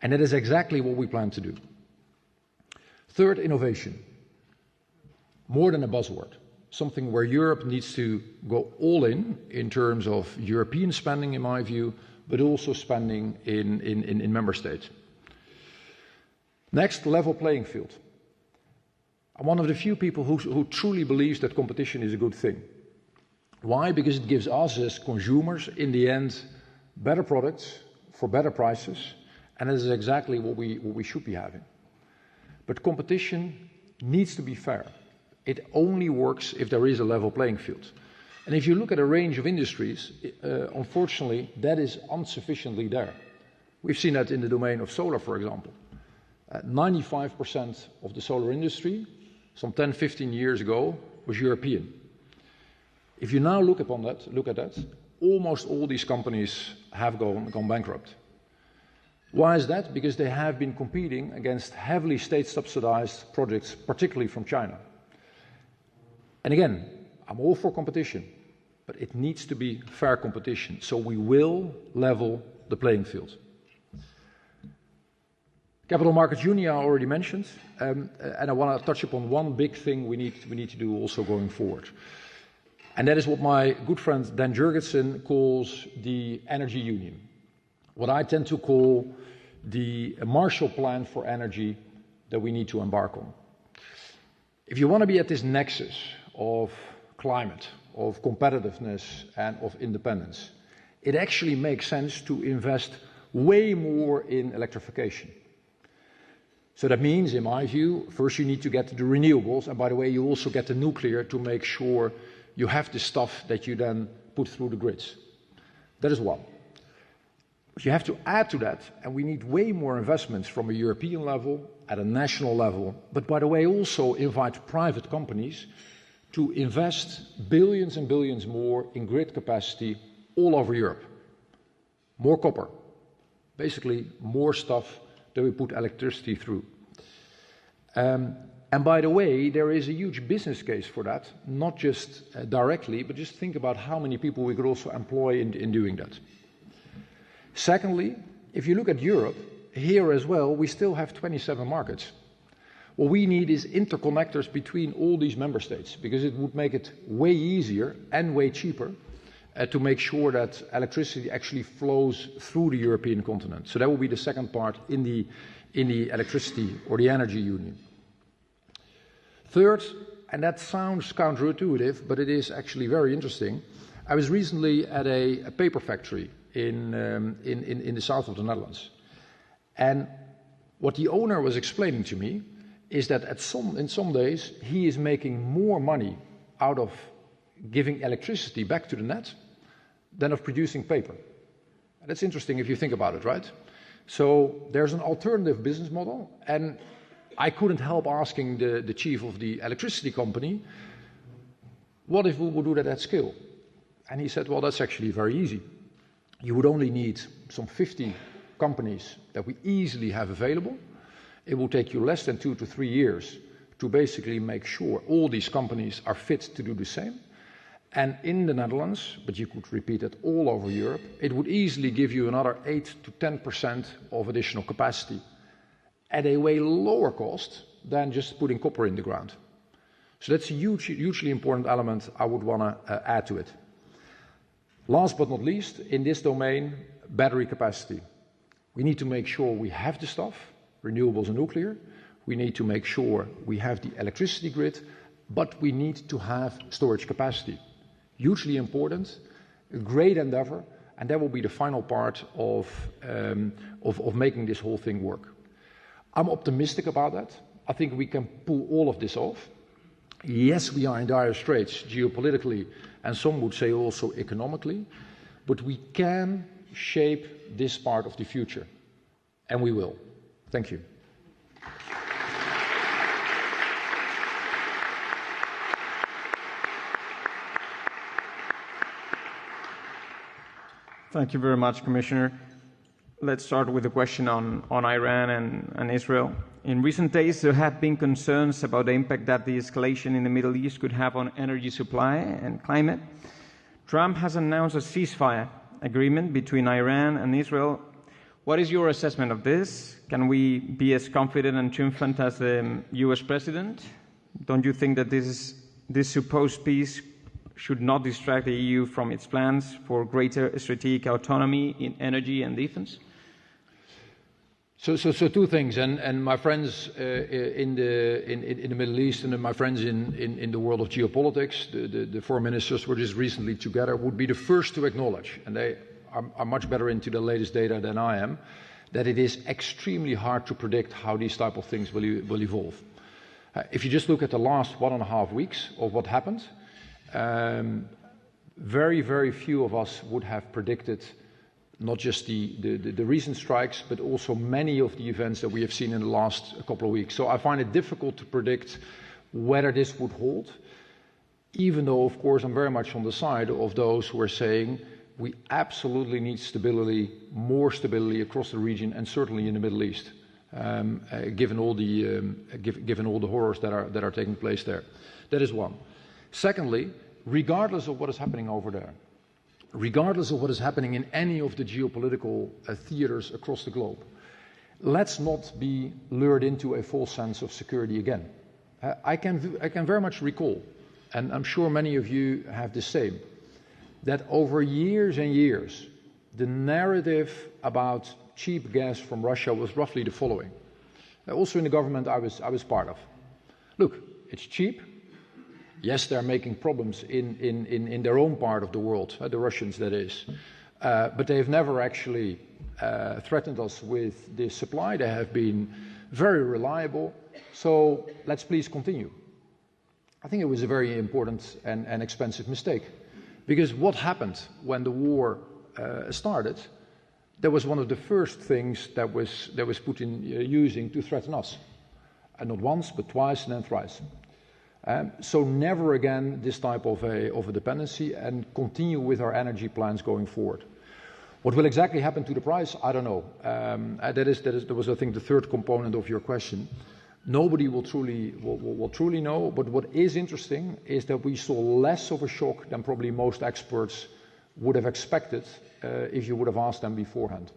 And that is exactly what we plan to do. Third, innovation. More than a buzzword. Something where Europe needs to go all in terms of European spending, in my view, but also spending in member states. Next, level playing field. I'm one of the few people who truly believes that competition is a good thing. Why? Because it gives us as consumers, in the end, better products for better prices, and this is exactly what we should be having. But competition needs to be fair. It only works if there is a level playing field. And if you look at a range of industries, unfortunately, that is insufficiently there. We've seen that in the domain of solar, for example. 95% of the solar industry, some 10, 15 years ago, was European. If you now look at that, almost all these companies have gone bankrupt. Why is that? Because they have been competing against heavily state-subsidized projects, particularly from China. And again, I'm all for competition, but it needs to be fair competition. So we will level the playing field. Capital Markets Union I already mentioned, and I want to touch upon one big thing we need to do also going forward. And that is what my good friend Dan Jurgensen calls the Energy Union. What I tend to call the Marshall Plan for energy that we need to embark on. If you want to be at this nexus of climate, of competitiveness, and of independence, it actually makes sense to invest way more in electrification. So that means, in my view, first you need to get the renewables, and by the way, you also get the nuclear to make sure you have the stuff that you then put through the grids. That is one. But you have to add to that, and we need way more investments from a European level, at a national level, but by the way, also invite private companies to invest billions and billions more in grid capacity all over Europe. More copper. Basically, more stuff that we put electricity through. And by the way, there is a huge business case for that, not just directly, but just think about how many people we could also employ in doing that. Secondly, if you look at Europe, here as well, we still have 27 markets. What we need is interconnectors between all these member states, because it would make it way easier and way cheaper to make sure that electricity actually flows through the European continent. So that will be the second part in the electricity or the energy union. Third, and that sounds counterintuitive, but it is actually very interesting. I was recently at a paper factory in the south of the Netherlands. And what the owner was explaining to me is that in some days he is making more money out of giving electricity back to the net than of producing paper. And that's interesting if you think about it, right? So there's an alternative business model, and I couldn't help asking the chief of the electricity company, what if we would do that at scale? And he said, well, that's actually very easy. You would only need some 50 companies that we easily have available. It will take you less than 2 to 3 years to basically make sure all these companies are fit to do the same. And in the Netherlands, but you could repeat it all over Europe, it would easily give you another 8 to 10% of additional capacity at a way lower cost than just putting copper in the ground. So that's a hugely important element I would want to add to it. Last but not least, in this domain, battery capacity. We need to make sure we have the stuff, renewables and nuclear. We need to make sure we have the electricity grid, but we need to have storage capacity. Hugely important, a great endeavor, and that will be the final part of making this whole thing work. I'm optimistic about that. I think we can pull all of this off. Yes, we are in dire straits geopolitically, and some would say also economically, but we can shape this part of the future, and we will. Thank you. Thank you very much, Commissioner. Let's start with a question on Iran and Israel. In recent days, there have been concerns about the impact that the escalation in the Middle East could have on energy supply and climate. Trump has announced a ceasefire agreement between Iran and Israel. What is your assessment of this? Can we be as confident and triumphant as the US president? Don't you think that this supposed peace should not distract the EU from its plans for greater strategic autonomy in energy and defense? So two things, and my friends in the Middle East and my friends in the world of geopolitics, the foreign ministers were just recently together, would be the first to acknowledge, and they are much better into the latest data than I am, that it is extremely hard to predict how these type of things will evolve. If you just look at the last 1.5 weeks of what happened, very, very few of us would have predicted not just the recent strikes, but also many of the events that we have seen in the last couple of weeks. So I find it difficult to predict whether this would hold, even though, of course, I'm very much on the side of those who are saying we absolutely need stability, more stability across the region, and certainly in the Middle East, given all the horrors that are taking place there. That is one. Secondly, regardless of what is happening over there, regardless of what is happening in any of the geopolitical theaters across the globe, let's not be lured into a false sense of security again. I can very much recall, and I'm sure many of you have the same, that over years and years, the narrative about cheap gas from Russia was roughly the following. Also in the government I was part of. Look, it's cheap. Yes, they're making problems in their own part of the world, the Russians that is, but they've never actually threatened us with this supply. They have been very reliable, so let's please continue. I think it was a very important and expensive mistake, because what happened when the war started, that was one of the first things that was Putin using to threaten us, and not once, but twice and then thrice. So never again this type of a dependency, and continue with our energy plans going forward. What will exactly happen to the price? I don't know. That was, I think, the third component of your question. Nobody will truly know, but what is interesting is that we saw less of a shock than probably most experts would have expected if you would have asked them beforehand.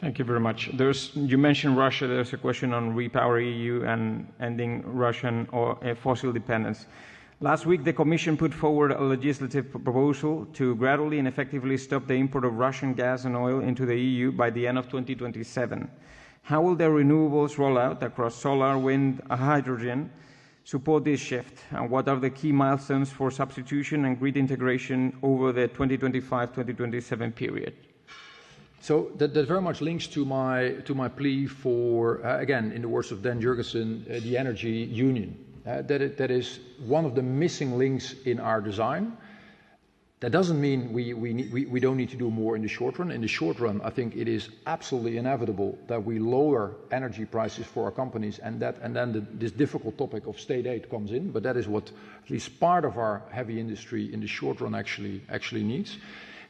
Thank you very much. You mentioned Russia. There's a question on Repower EU and ending Russian fossil dependence. Last week, the Commission put forward a legislative proposal to gradually and effectively stop the import of Russian gas and oil into the EU by the end of 2027. How will the renewables rollout across solar, wind, and hydrogen support this shift? And what are the key milestones for substitution and grid integration over the 2025-2027 period? So that very much links to my plea for, again, in the words of Dan Jurgensen, the energy union. That is one of the missing links in our design. That doesn't mean we don't need to do more in the short run. In the short run, I think it is absolutely inevitable that we lower energy prices for our companies, and then this difficult topic of state aid comes in. But that is what at least part of our heavy industry in the short run actually needs.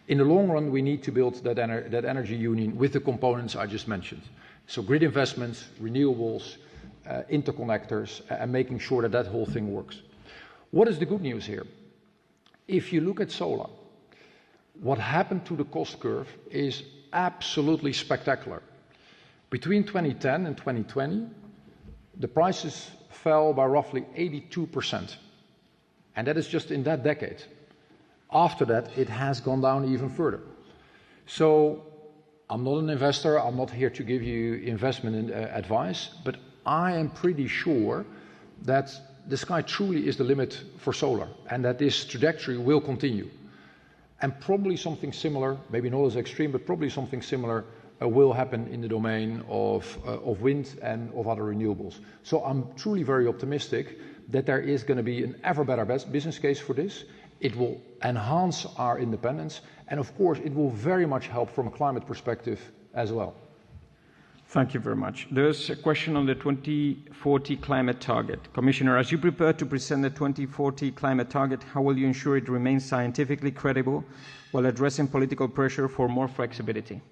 In the long run, we need to build that energy union with the components I just mentioned. So grid investments, renewables, interconnectors, and making sure that whole thing works. What is the good news here? If you look at solar, what happened to the cost curve is absolutely spectacular. Between 2010 and 2020, the prices fell by roughly 82%. And that is just in that decade. After that, it has gone down even further. So I'm not an investor. I'm not here to give you investment advice, but I am pretty sure that the sky truly is the limit for solar, and that this trajectory will continue. And probably something similar, maybe not as extreme, but probably something similar will happen in the domain of wind and of other renewables. So I'm truly very optimistic that there is going to be an ever better business case for this. It will enhance our independence, and of course it will very much help from a climate perspective as well. Thank you very much. There's a question on the 2040 climate target. Commissioner, as you prepare to present the 2040 climate target, how will you ensure it remains scientifically credible while addressing political pressure for more flexibility?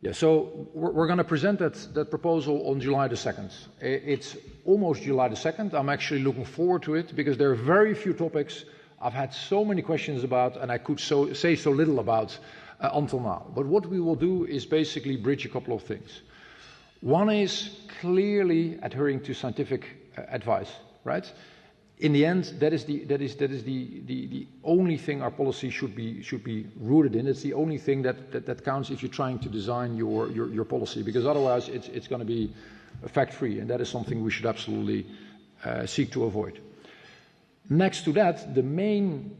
Yeah, so we're going to present that proposal on July the 2nd. It's almost July the 2nd. I'm actually looking forward to it because there are very few topics I've had so many questions about and I could say so little about until now. But what we will do is basically bridge a couple of things. One is clearly adhering to scientific advice, right? In the end, that is the only thing our policy should be rooted in. It's the only thing that counts if you're trying to design your policy, because otherwise it's going to be fact-free, and that is something we should absolutely seek to avoid. Next to that, the main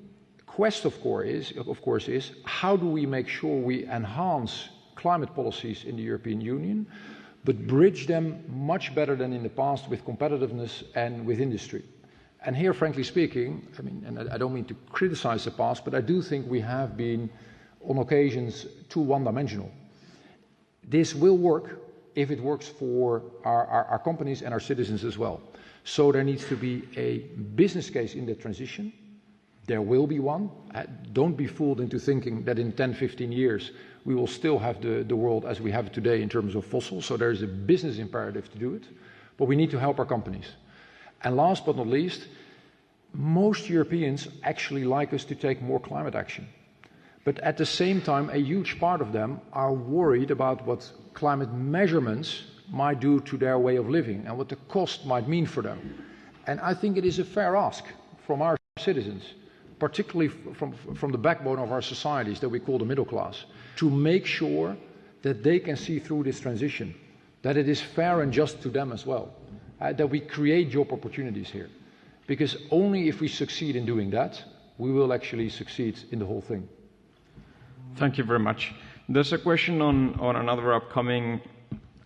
quest, of course, is how do we make sure we enhance climate policies in the European Union, but bridge them much better than in the past with competitiveness and with industry. And here, frankly speaking, I mean, and I don't mean to criticize the past, but I do think we have been, on occasions, too one-dimensional. This will work if it works for our companies and our citizens as well. So there needs to be a business case in the transition. There will be one. Don't be fooled into thinking that in 10, 15 years we will still have the world as we have it today in terms of fossils. So there is a business imperative to do it. But we need to help our companies. And last but not least, most Europeans actually like us to take more climate action. But at the same time, a huge part of them are worried about what climate measurements might do to their way of living and what the cost might mean for them. And I think it is a fair ask from our citizens, particularly from the backbone of our societies that we call the middle class, to make sure that they can see through this transition, that it is fair and just to them as well, that we create job opportunities here. Because only if we succeed in doing that, we will actually succeed in the whole thing. Thank you very much. There's a question on another upcoming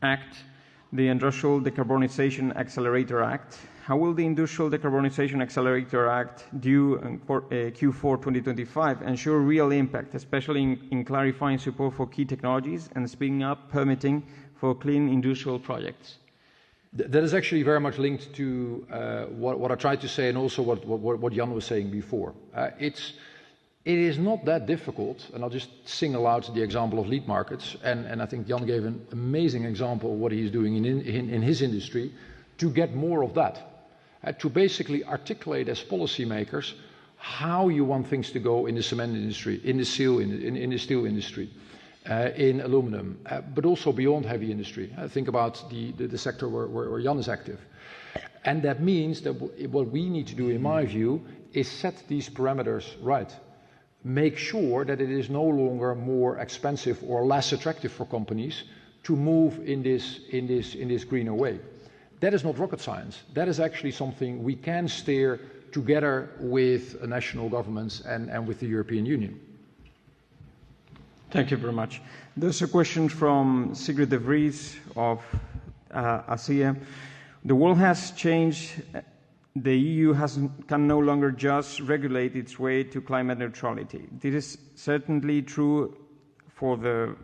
act, the Industrial Decarbonization Accelerator Act. How will the Industrial Decarbonization Accelerator Act, due in Q4 2025, ensure real impact, especially in clarifying support for key technologies and speeding up permitting for clean industrial projects? That is actually very much linked to what I tried to say and also what Jan was saying before. It is not that difficult, and I'll just single out the example of lead markets, and I think Jan gave an amazing example of what he's doing in his industry, to get more of that. To basically articulate as policymakers how you want things to go in the cement industry, in the steel industry, in aluminum, but also beyond heavy industry. Think about the sector where Jan is active. And that means that what we need to do, in my view, is set these parameters right. Make sure that it is no longer more expensive or less attractive for companies to move in this greener way. That is not rocket science. That is actually something we can steer together with national governments and with the European Union. Thank you very much. There's a question from Sigrid de Vries of ASEA. The world has changed. The EU can no longer just regulate its way to climate neutrality. This is certainly true for the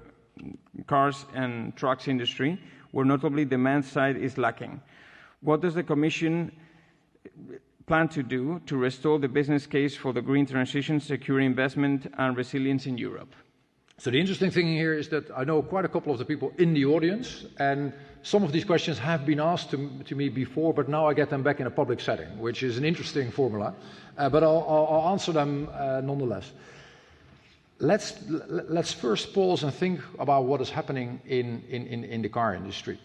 cars and trucks industry, where notably demand side is lacking. What does the Commission plan to do to restore the business case for the green transition, secure investment and resilience in Europe? So the interesting thing here is that I know quite a couple of the people in the audience, and some of these questions have been asked to me before, but now I get them back in a public setting, which is an interesting formula, but I'll answer them nonetheless. Let's first pause and think about what is happening in the car industry.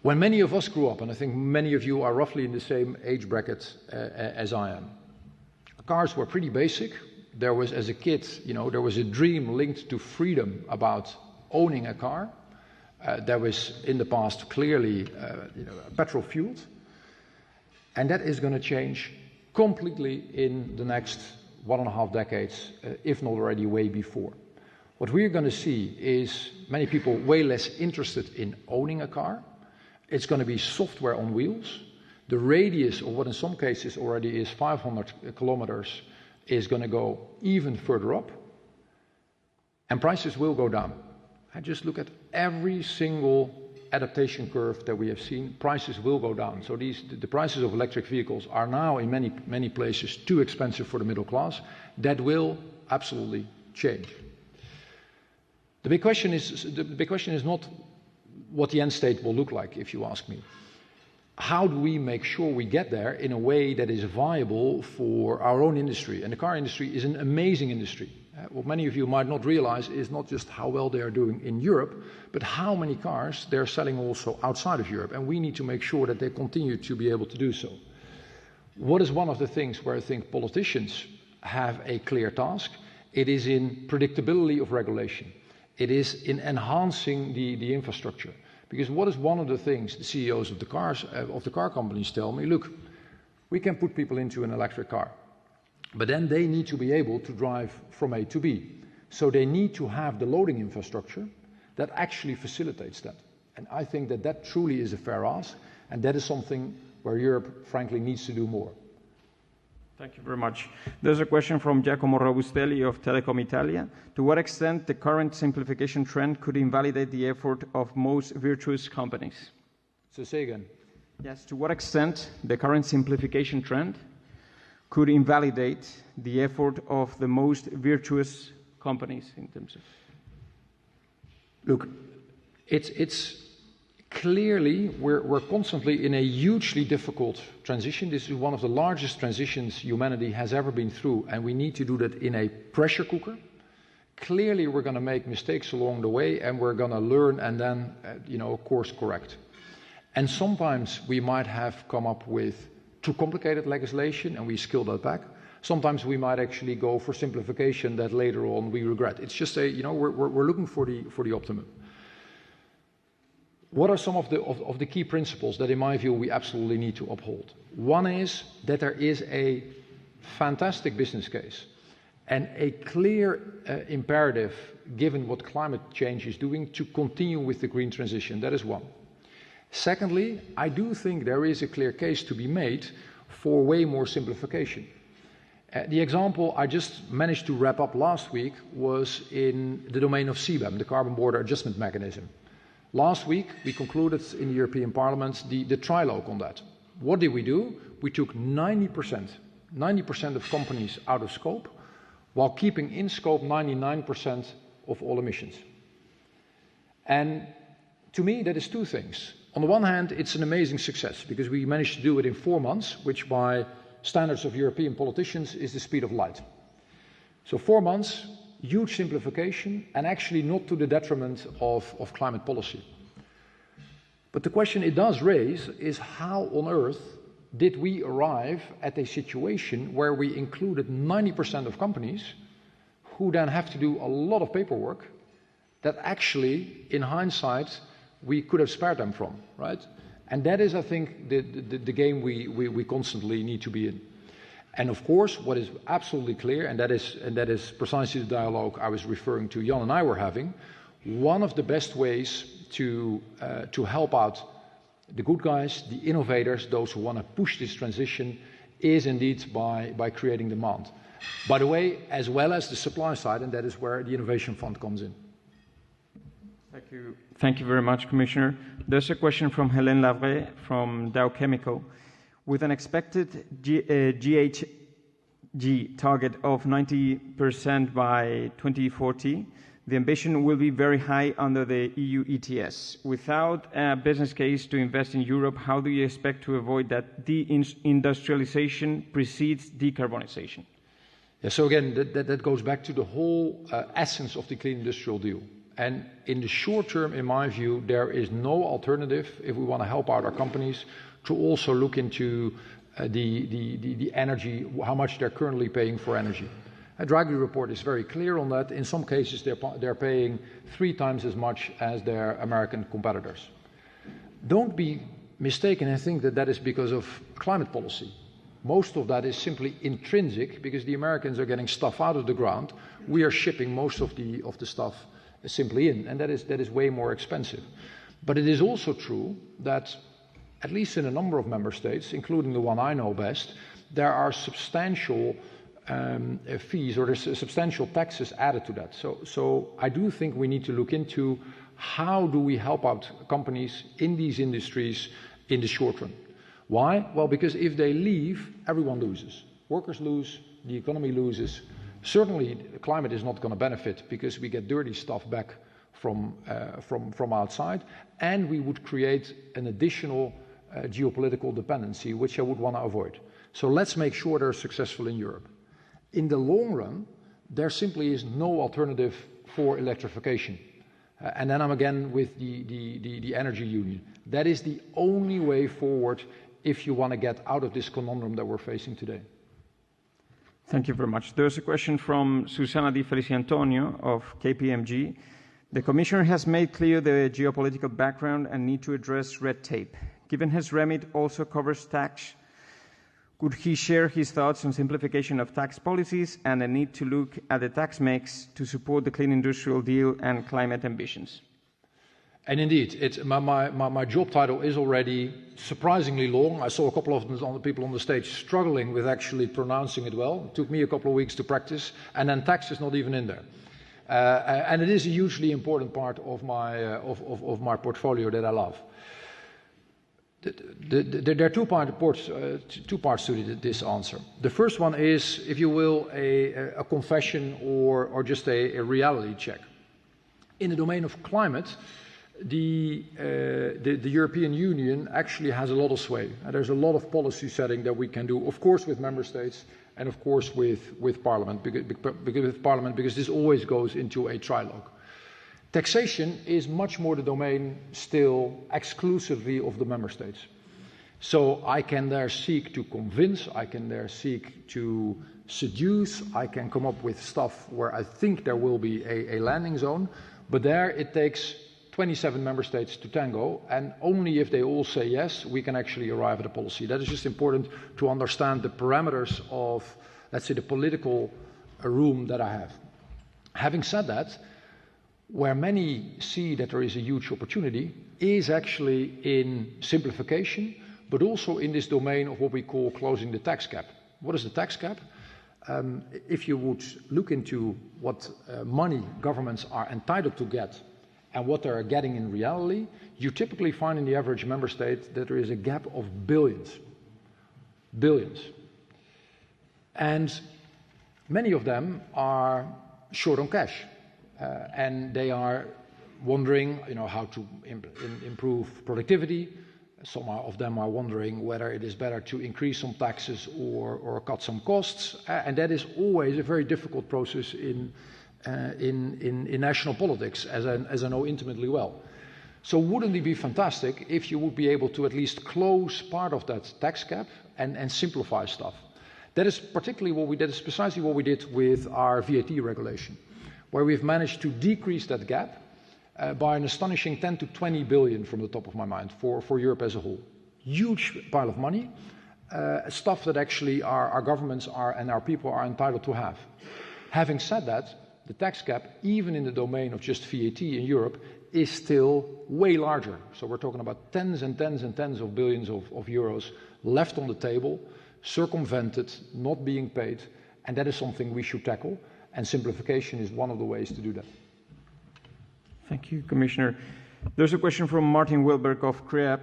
When many of us grew up, and I think many of you are roughly in the same age bracket as I am, cars were pretty basic. There was, as a kid, there was a dream linked to freedom about owning a car. That was in the past clearly, petrol fueled, and that is going to change completely in the next 1.5 decades, if not already way before. What we're going to see is many people way less interested in owning a car. It's going to be software on wheels. The radius of what in some cases already is 500 kilometers is going to go even further up, and prices will go down. I just look at every single adaptation curve that we have seen, prices will go down. So the prices of electric vehicles are now in many places too expensive for the middle class. That will absolutely change. The big question is not what the end state will look like, if you ask me. How do we make sure we get there in a way that is viable for our own industry? And the car industry is an amazing industry. What many of you might not realize is not just how well they are doing in Europe, but how many cars they're selling also outside of Europe. And we need to make sure that they continue to be able to do so. What is one of the things where I think politicians have a clear task? It is in predictability of regulation. It is in enhancing the infrastructure. Because what is one of the things the CEOs of the car companies tell me? Look, we can put people into an electric car, but then they need to be able to drive from A to B. So they need to have the loading infrastructure that actually facilitates that. And I think that that truly is a fair ask, and that is something where Europe, frankly, needs to do more. Thank you very much. There's a question from Giacomo Robustelli of Telecom Italia. To what extent the current simplification trend could invalidate the effort of most virtuous companies? So say again. Yes, to what extent the current simplification trend could invalidate the effort of the most virtuous companies in terms of... Look, it's clearly we're constantly in a hugely difficult transition. This is one of the largest transitions humanity has ever been through, and we need to do that in a pressure cooker. Clearly we're going to make mistakes along the way, and we're going to learn and then, course correct. And sometimes we might have come up with too complicated legislation and we scale that back. Sometimes we might actually go for simplification that later on we regret. It's just we're looking for the optimum. What are some of the key principles that, in my view, we absolutely need to uphold? One is that there is a fantastic business case and a clear imperative, given what climate change is doing, to continue with the green transition. That is one. Secondly, I do think there is a clear case to be made for way more simplification. The example I just managed to wrap up last week was in the domain of CBAM, the Carbon Border Adjustment Mechanism. Last week, we concluded in the European Parliament the trilogue on that. What did we do? We took 90% of companies out of scope, while keeping in scope 99% of all emissions. And to me, that is two things. On the one hand, it's an amazing success, because we managed to do it in 4 months, which by standards of European politicians is the speed of light. So 4 months, huge simplification, and actually not to the detriment of climate policy. But the question it does raise is, how on earth did we arrive at a situation where we included 90% of companies who then have to do a lot of paperwork that actually, in hindsight, we could have spared them from, right? And that is, I think, the game we constantly need to be in. And of course, what is absolutely clear, and that is precisely the dialogue I was referring to, Jan and I were having, one of the best ways to help out the good guys, the innovators, those who want to push this transition, is indeed by creating demand. By the way, as well as the supply side, and that is where the Innovation Fund comes in. Thank you. Thank you very much, Commissioner. There's a question from Hélène Lavray from Dow Chemical. With an expected GHG target of 90% by 2040, the ambition will be very high under the EU ETS. Without a business case to invest in Europe, how do you expect to avoid that deindustrialization precedes decarbonization? Yeah, so again, that goes back to the whole essence of the Clean Industrial Deal. And in the short term, in my view, there is no alternative if we want to help out our companies to also look into the energy, how much they're currently paying for energy. A Draghi report is very clear on that. In some cases, they're paying 3 times as much as their American competitors. Don't be mistaken and think that is because of climate policy. Most of that is simply intrinsic, because the Americans are getting stuff out of the ground. We are shipping most of the stuff simply in, and that is way more expensive. But it is also true that, at least in a number of member states, including the one I know best, there are substantial fees, or there's substantial taxes added to that. So I do think we need to look into how do we help out companies in these industries in the short run. Why? Well, because if they leave, everyone loses. Workers lose, the economy loses. Certainly, the climate is not going to benefit because we get dirty stuff back from outside, and we would create an additional geopolitical dependency, which I would want to avoid. So let's make sure they're successful in Europe. In the long run, there simply is no alternative for electrification. And then I'm again with the energy union. That is the only way forward if you want to get out of this conundrum that we're facing today. Thank you very much. There's a question from Susana Di Feliciantonio of KPMG. The Commissioner has made clear the geopolitical background and need to address red tape. Given his remit also covers tax, could he share his thoughts on simplification of tax policies and the need to look at the tax mix to support the clean industrial deal and climate ambitions? And indeed, my job title is already surprisingly long. I saw a couple of the people on the stage struggling with actually pronouncing it well. It took me a couple of weeks to practice, and then tax is not even in there. And it is a hugely important part of my portfolio that I love. There are two parts to this answer. The first one is, if you will, a confession or just a reality check. In the domain of climate, the European Union actually has a lot of sway. There's a lot of policy setting that we can do, of course, with member states and of course with Parliament, because this always goes into a trilogue. Taxation is much more the domain still exclusively of the member states. So I can there seek to convince, I can there seek to seduce, I can come up with stuff where I think there will be a landing zone, but there it takes 27 member states to tango, and only if they all say yes, we can actually arrive at a policy. That is just important to understand the parameters of, let's say, the political room that I have. Having said that, where many see that there is a huge opportunity is actually in simplification, but also in this domain of what we call closing the tax gap. What is the tax gap? If you would look into what money governments are entitled to get and what they are getting in reality, you typically find in the average member state that there is a gap of billions. Billions. And many of them are short on cash. And they are wondering, how to improve productivity. Some of them are wondering whether it is better to increase some taxes or cut some costs. And that is always a very difficult process in national politics, as I know intimately well. So wouldn't it be fantastic if you would be able to at least close part of that tax gap and simplify stuff? That is precisely what we did with our VAT regulation, where we've managed to decrease that gap by an astonishing 10 to 20 billion from the top of my mind for Europe as a whole. Huge pile of money, stuff that actually our governments and our people are entitled to have. Having said that, the tax gap, even in the domain of just VAT in Europe, is still way larger. So we're talking about tens and tens and tens of billions of euros left on the table, circumvented, not being paid, and that is something we should tackle. And simplification is one of the ways to do that. Thank you, Commissioner. There's a question from Martin Wilberg of CREAP.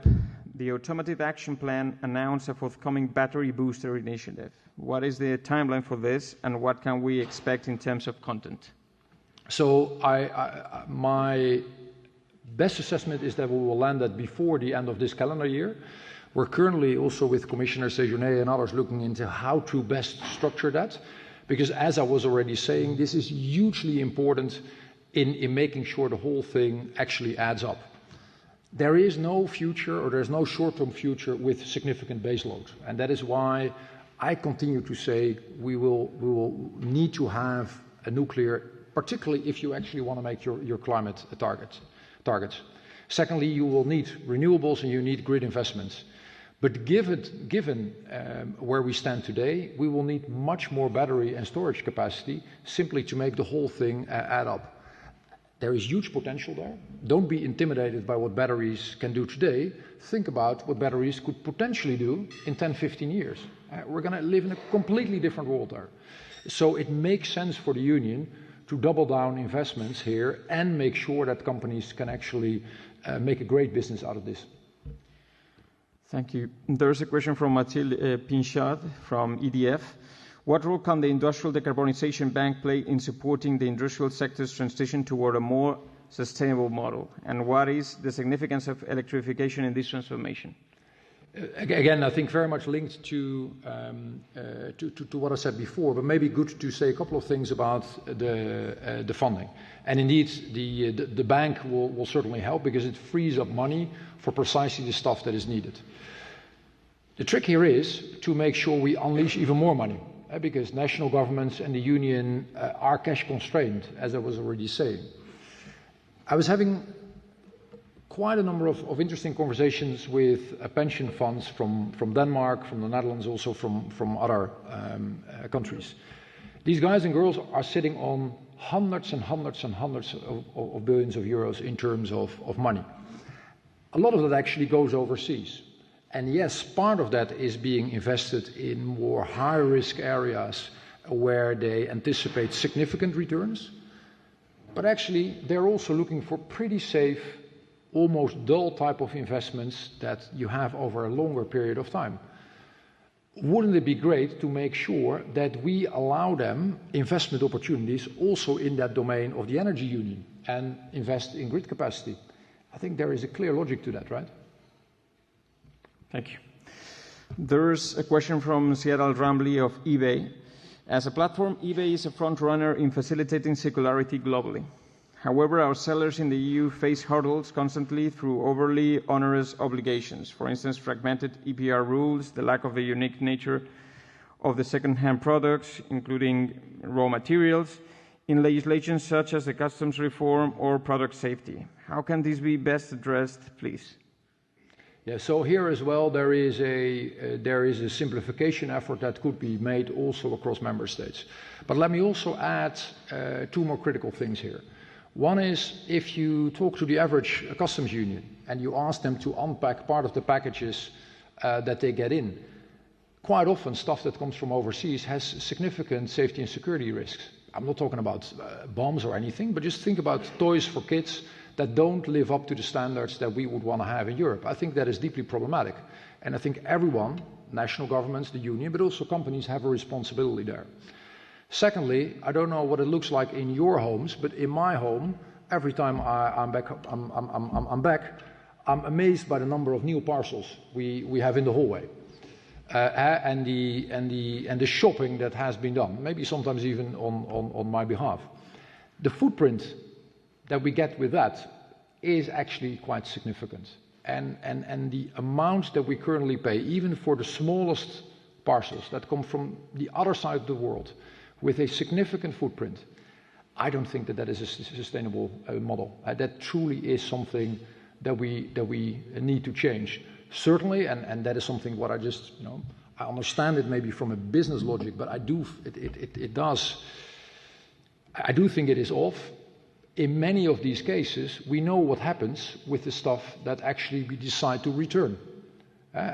The Automotive Action Plan announced a forthcoming battery booster initiative. What is the timeline for this, and what can we expect in terms of content? So my best assessment is that we will land that before the end of this calendar year. We're currently also with Commissioner Séjourné and others looking into how to best structure that. Because as I was already saying, this is hugely important in making sure the whole thing actually adds up. There is no future, or there's no short-term future with significant baseload. And that is why I continue to say we will need to have a nuclear, particularly if you actually want to make your climate targets. Secondly, you will need renewables and you need grid investments. But given where we stand today, we will need much more battery and storage capacity simply to make the whole thing add up. There is huge potential there. Don't be intimidated by what batteries can do today. Think about what batteries could potentially do in 10, 15 years. We're going to live in a completely different world there. So it makes sense for the Union to double down investments here and make sure that companies can actually make a great business out of this. Thank you. There's a question from Mathilde Pinchard from EDF. What role can the Industrial Decarbonization Bank play in supporting the industrial sector's transition toward a more sustainable model? And what is the significance of electrification in this transformation? Again, I think very much linked to what I said before, but maybe good to say a couple of things about the funding. And indeed, the bank will certainly help because it frees up money for precisely the stuff that is needed. The trick here is to make sure we unleash even more money, because national governments and the Union are cash constrained, as I was already saying. I was having quite a number of interesting conversations with pension funds from Denmark, from the Netherlands, also from other countries. These guys and girls are sitting on hundreds and hundreds and hundreds of billions of euros in terms of money. A lot of that actually goes overseas. And yes, part of that is being invested in more high-risk areas where they anticipate significant returns. But actually, they're also looking for pretty safe, almost dull type of investments that you have over a longer period of time. Wouldn't it be great to make sure that we allow them investment opportunities also in that domain of the energy union and invest in grid capacity? I think there is a clear logic to that, right? Thank you. There's a question from Seattle Rambly of eBay. As a platform, eBay is a front runner in facilitating circularity globally. However, our sellers in the EU face hurdles constantly through overly onerous obligations. For instance, fragmented EPR rules, the lack of the unique nature of the second-hand products, including raw materials, in legislation such as the customs reform or product safety. How can this be best addressed, please? Yeah, so here as well there is a simplification effort that could be made also across member states. But let me also add two more critical things here. One is, if you talk to the average customs union and you ask them to unpack part of the packages that they get in, quite often stuff that comes from overseas has significant safety and security risks. I'm not talking about bombs or anything, but just think about toys for kids that don't live up to the standards that we would want to have in Europe. I think that is deeply problematic. And I think everyone, national governments, the union, but also companies have a responsibility there. Secondly, I don't know what it looks like in your homes, but in my home, every time I'm back, I'm amazed by the number of new parcels we have in the hallway, and the shopping that has been done, maybe sometimes even on my behalf. The footprint that we get with that is actually quite significant, and the amount that we currently pay, even for the smallest parcels that come from the other side of the world, with a significant footprint, I don't think that is a sustainable model. That truly is something that we need to change. Certainly, and that is something what I just, I understand it maybe from a business logic, but I do think it is off. In many of these cases, we know what happens with the stuff that actually we decide to return.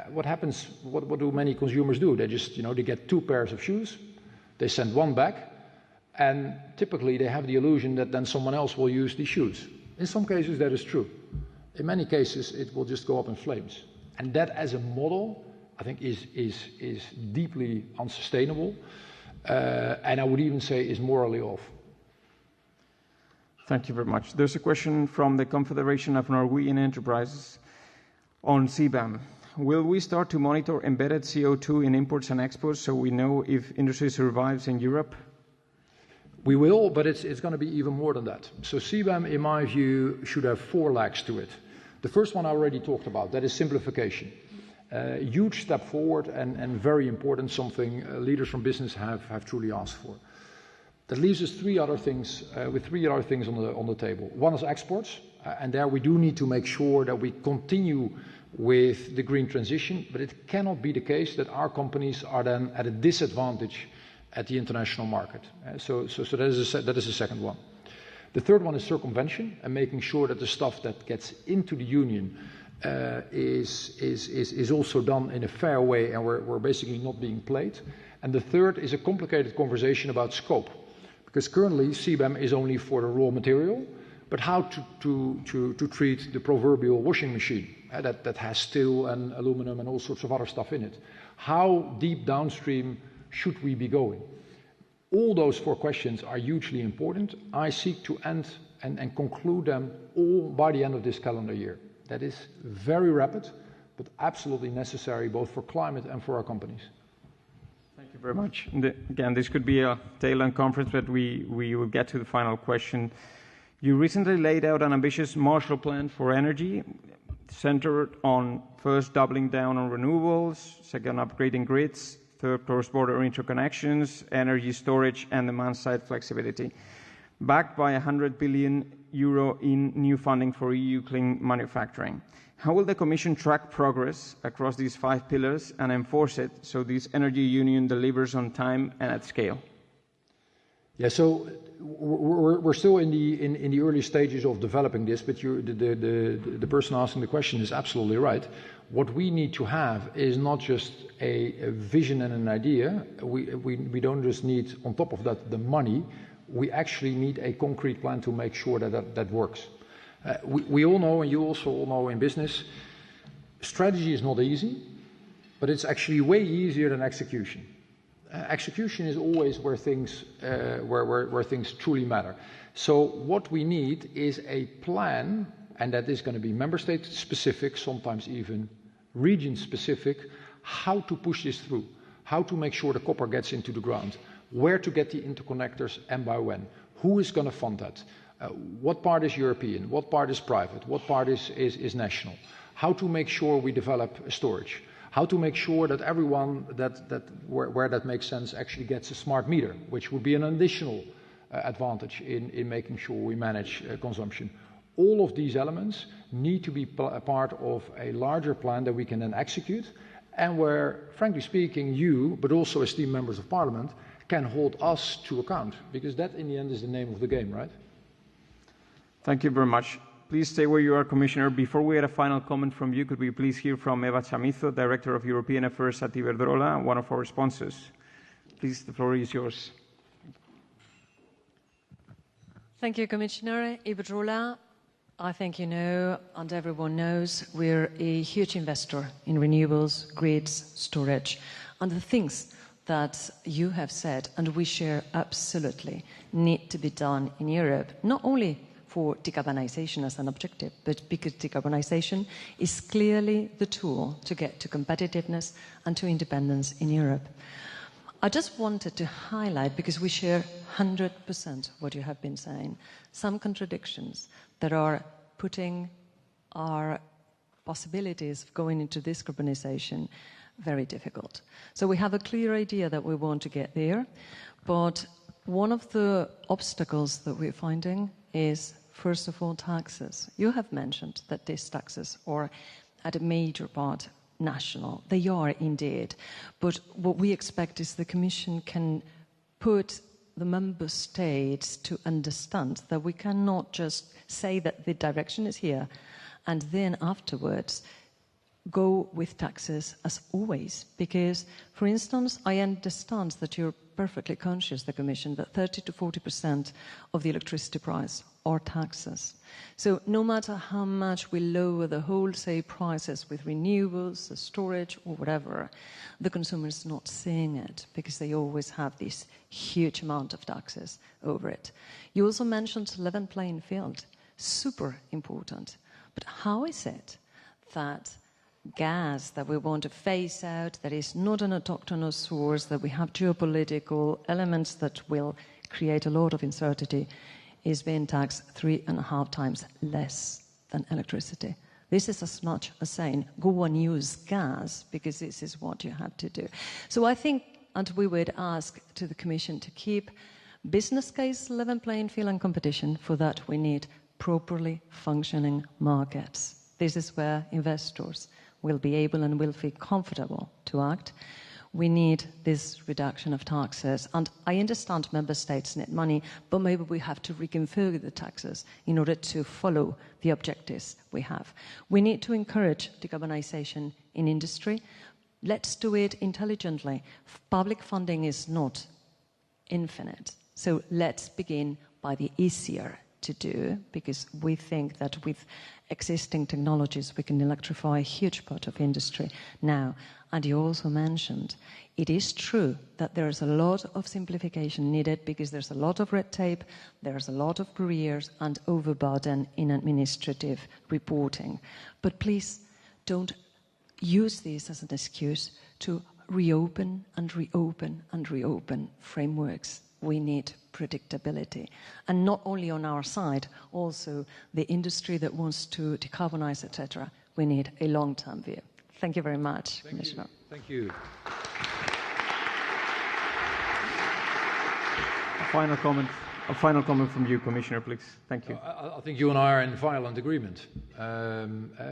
What happens? What do many consumers do? They just, they get 2 pairs of shoes. They send one back, and typically they have the illusion that then someone else will use these shoes. In some cases that is true. In many cases it will just go up in flames. And that as a model, I think is deeply unsustainable, and I would even say is morally off. Thank you very much. There's a question from the Confederation of Norwegian Enterprises on CBAM. Will we start to monitor embedded CO2 in imports and exports so we know if industry survives in Europe? We will, but it's going to be even more than that. So CBAM, in my view, should have 4 legs to it. The first one I already talked about, that is simplification. A huge step forward and very important, something leaders from business have truly asked for. That leaves us 3 other things, with 3 other things on the table. One is exports, and there we do need to make sure that we continue with the green transition, but it cannot be the case that our companies are then at a disadvantage at the international market. So that is the second one. The third one is circumvention, and making sure that the stuff that gets into the union is also done in a fair way, and we're basically not being played. And the third is a complicated conversation about scope, because currently CBAM is only for the raw material, but how to treat the proverbial washing machine that has steel and aluminum and all sorts of other stuff in it. How deep downstream should we be going? All those 4 questions are hugely important. I seek to end and conclude them all by the end of this calendar year. That is very rapid, but absolutely necessary both for climate and for our companies. Thank you very much. Again, this could be a tail-end conference, but we will get to the final question. You recently laid out an ambitious Marshall Plan for energy, centered on first doubling down on renewables, second upgrading grids, third cross-border interconnections, energy storage, and demand-side flexibility, backed by €100 billion in new funding for EU clean manufacturing. How will the Commission track progress across these 5 pillars and enforce it so this energy union delivers on time and at scale? Yeah, so we're still in the early stages of developing this, but the person asking the question is absolutely right. What we need to have is not just a vision and an idea. We don't just need, on top of that, the money. We actually need a concrete plan to make sure that works. We all know, and you also all know in business, strategy is not easy, but it's actually way easier than execution. Execution is always where things truly matter. So what we need is a plan, and that is going to be member state specific, sometimes even region specific, how to push this through, how to make sure the copper gets into the ground, where to get the interconnectors and by when, who is going to fund that, what part is European, what part is private, what part is national, how to make sure we develop storage, how to make sure that everyone where that makes sense actually gets a smart meter, which would be an additional advantage in making sure we manage consumption. All of these elements need to be a part of a larger plan that we can then execute, and where, frankly speaking, you, but also esteemed members of Parliament, can hold us to account, because that in the end is the name of the game, right? Thank you very much. Please stay where you are, Commissioner. Before we get a final comment from you, could we please hear from Eva Chamizo, Director of European Affairs at Iberdrola, one of our sponsors. Please, the floor is yours. Thank you, Commissioner. Iberdrola, I think you know, and everyone knows, we're a huge investor in renewables, grids, storage, and the things that you have said, and we share absolutely, need to be done in Europe, not only for decarbonization as an objective, but because decarbonization is clearly the tool to get to competitiveness and to independence in Europe. I just wanted to highlight, because we share 100% what you have been saying, some contradictions that are putting our possibilities of going into decarbonization very difficult. So we have a clear idea that we want to get there, but one of the obstacles that we're finding is, first of all, taxes. You have mentioned that these taxes are at a major part national. They are indeed. But what we expect is the Commission can put the member states to understand that we cannot just say that the direction is here and then afterwards go with taxes as always. Because, for instance, I understand that you're perfectly conscious, the Commission, that 30 to 40% of the electricity price are taxes. So no matter how much we lower the wholesale prices with renewables, the storage or whatever, the consumer is not seeing it because they always have this huge amount of taxes over it. You also mentioned level playing field, super important. But how is it that gas that we want to phase out, that is not an autochthonous source, that we have geopolitical elements that will create a lot of uncertainty, is being taxed 3.5 times less than electricity? This is as much as saying, go and use gas, because this is what you have to do. So I think, and we would ask to the Commission to keep business case level playing field and competition. For that, we need properly functioning markets. This is where investors will be able and will feel comfortable to act. We need this reduction of taxes. And I understand member states need money, but maybe we have to reconfigure the taxes in order to follow the objectives we have. We need to encourage decarbonization in industry. let's do it intelligently. Public funding is not infinite. So let's begin by the easier to do, because we think that with existing technologies we can electrify a huge part of industry now. And you also mentioned, it is true that there's a lot of simplification needed because there's a lot of red tape, there's a lot of barriers and overburden in administrative reporting. But please don't use this as an excuse to reopen and reopen and reopen frameworks. We need predictability. And not only on our side, also the industry that wants to decarbonize, etc. We need a long-term view. Thank you very much, Commissioner. Thank you. A final comment from you, Commissioner, please. Thank you. I think you and I are in violent agreement.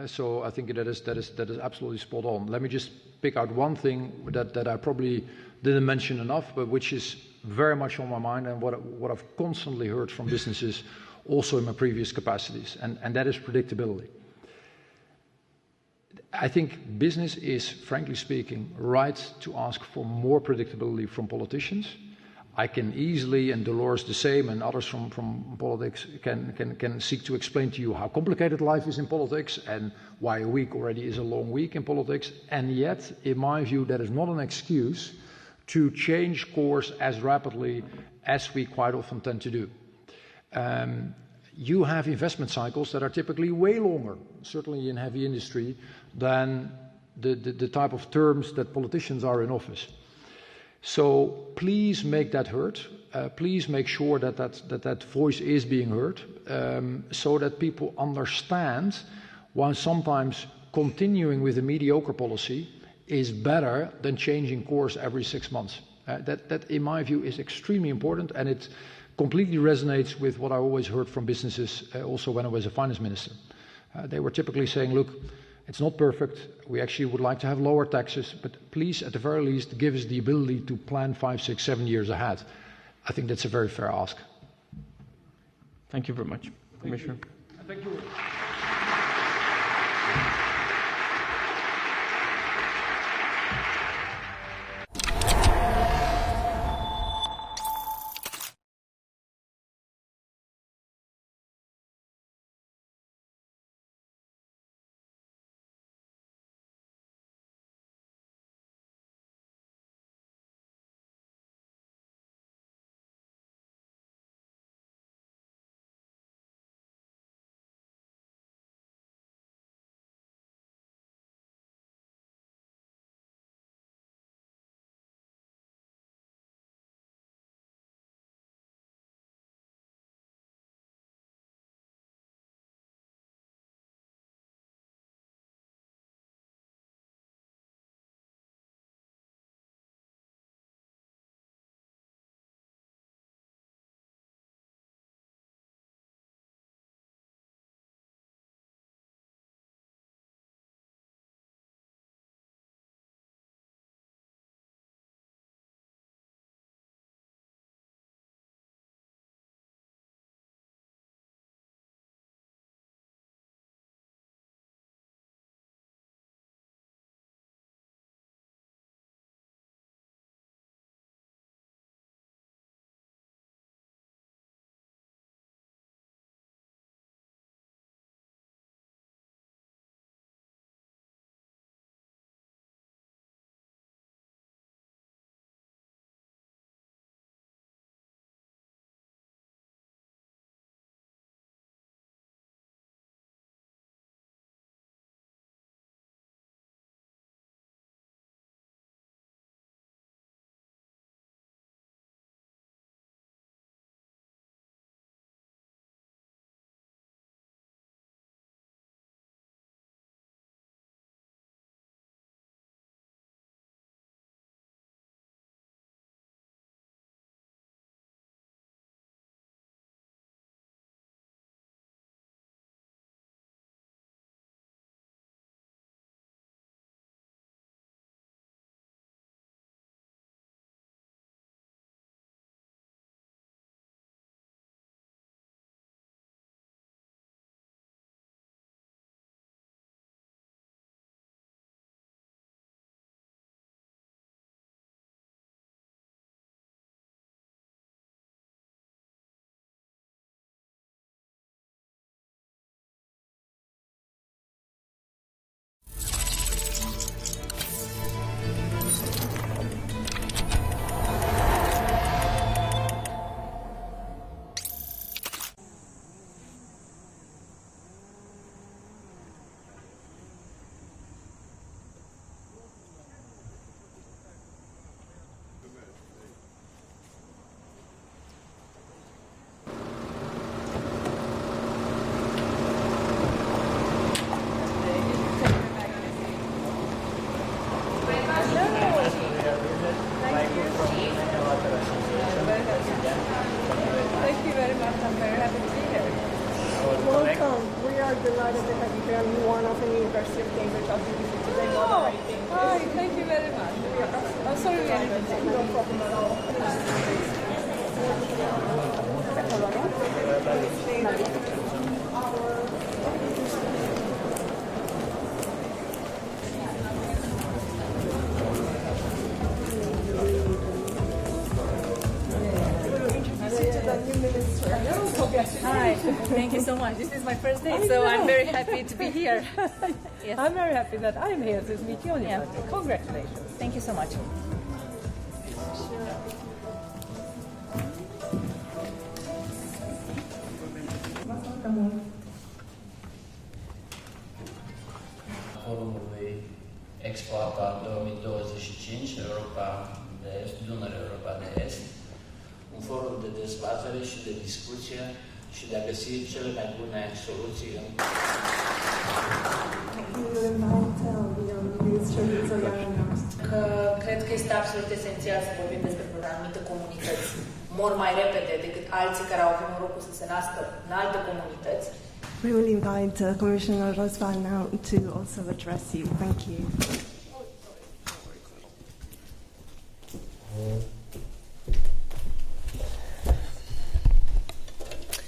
So I think that is absolutely spot on. Let me just pick out one thing that I probably didn't mention enough, but which is very much on my mind and what I've constantly heard from businesses also in my previous capacities, and that is predictability. I think business is, frankly speaking, right to ask for more predictability from politicians. I can easily, and Dolores the same, and others from politics can seek to explain to you how complicated life is in politics and why a week already is a long week in politics. And yet, in my view, that is not an excuse to change course as rapidly as we quite often tend to do. You have investment cycles that are typically way longer, certainly in heavy industry, than the type of terms that politicians are in office. So please make that heard. Please make sure that voice is being heard, so that people understand why sometimes continuing with a mediocre policy is better than changing course every 6 months. That, in my view, is extremely important, and it completely resonates with what I always heard from businesses, also when I was a finance minister. They were typically saying, look, it's not perfect. We actually would like to have lower taxes, but please, at the very least, give us the ability to plan 5, 6, 7 years ahead. I think that's a very fair ask. Thank you very much, Commissioner. Thank you. delighted to have you here. I'm Luana from the University of Cambridge. I'll be with you today moderating. Hi, thank you very much. I'm sorry we are late. No problem at all. Hi, thank you so much. This is my first day, so I'm very happy to be here. Yes. I'm very happy that I'm here to meet you on your birthday. Congratulations. Thank you so much. Forumului Expo APA 2025, Europa de Est, Dunăre Europa de Est, un forum de dezbatere și de discuție și de a găsi cele mai bune soluții. Cred că este absolut esențial să vorbim despre anumite comunități mor mai repede decât alții care au avut norocul să se nască în alte comunități. We will invite Commissioner Rosval now to also address you. Thank you.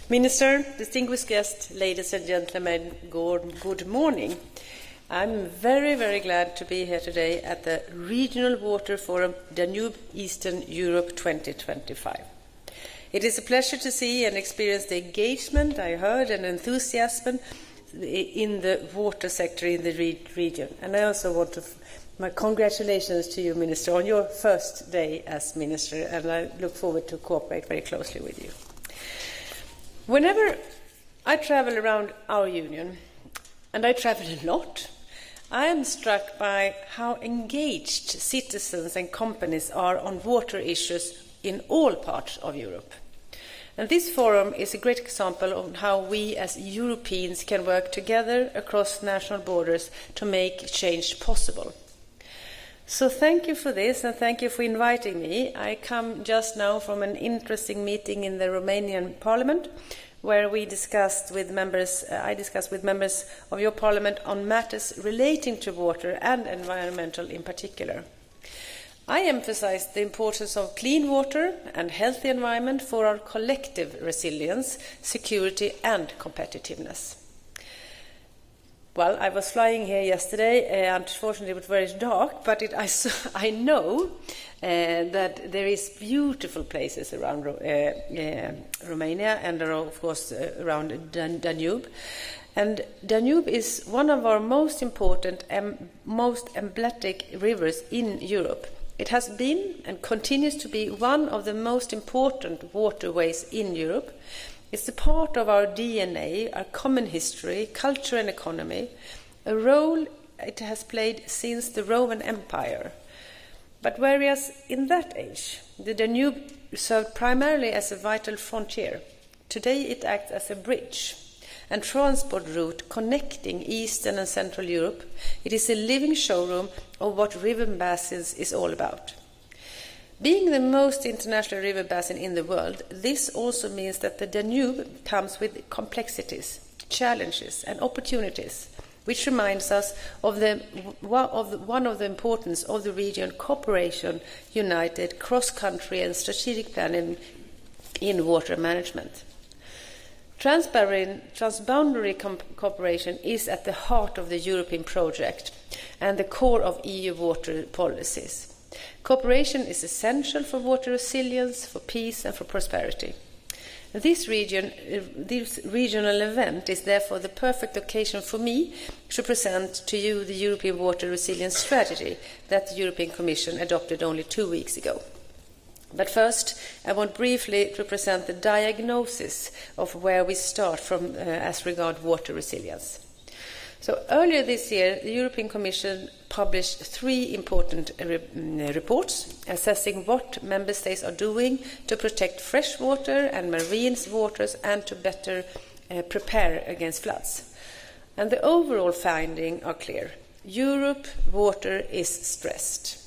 Minister, distinguished guests, ladies and gentlemen, good morning. I'm very, very glad to be here today at the Regional Water Forum Danube Eastern Europe 2025. It is a pleasure to see and experience the engagement I heard and enthusiasm in the water sector in the region. And I also want to my congratulations to you, Minister, on your first day as Minister, and I look forward to cooperate very closely with you. Whenever I travel around our union, and I travel a lot, I am struck by how engaged citizens and companies are on water issues in all parts of Europe. And this forum is a great example of how we as Europeans can work together across national borders to make change possible. So thank you for this, and thank you for inviting me. I come just now from an interesting meeting in the Romanian Parliament, where I discussed with members of your Parliament on matters relating to water and environmental in particular. I emphasized the importance of clean water and healthy environment for our collective resilience, security and competitiveness. Well, I was flying here yesterday. Unfortunately, it was very dark, but I know that there is beautiful places around Romania and, of course, around Danube. And Danube is one of our most important and most emblematic rivers in Europe. It has been and continues to be one of the most important waterways in Europe. It's a part of our DNA, our common history, culture and economy, a role it has played since the Roman Empire. But whereas in that age, the Danube served primarily as a vital frontier, today it acts as a bridge and transport route connecting Eastern and Central Europe. It is a living showroom of what river basins is all about. Being the most international river basin in the world, this also means that the Danube comes with complexities, challenges and opportunities, which reminds us of one of the importance of the region cooperation, united, cross-country and strategic planning in water management. Transboundary cooperation is at the heart of the European project and the core of EU water policies. Cooperation is essential for water resilience, for peace and for prosperity. This regional event is therefore the perfect occasion for me to present to you the European Water Resilience Strategy that the European Commission adopted only 2 weeks ago. But first, I want briefly to present the diagnosis of where we start from as regard water resilience. So earlier this year, the European Commission published 3 important reports assessing what member states are doing to protect fresh water and marine waters and to better prepare against floods. And the overall findings are clear. Europe water is stressed.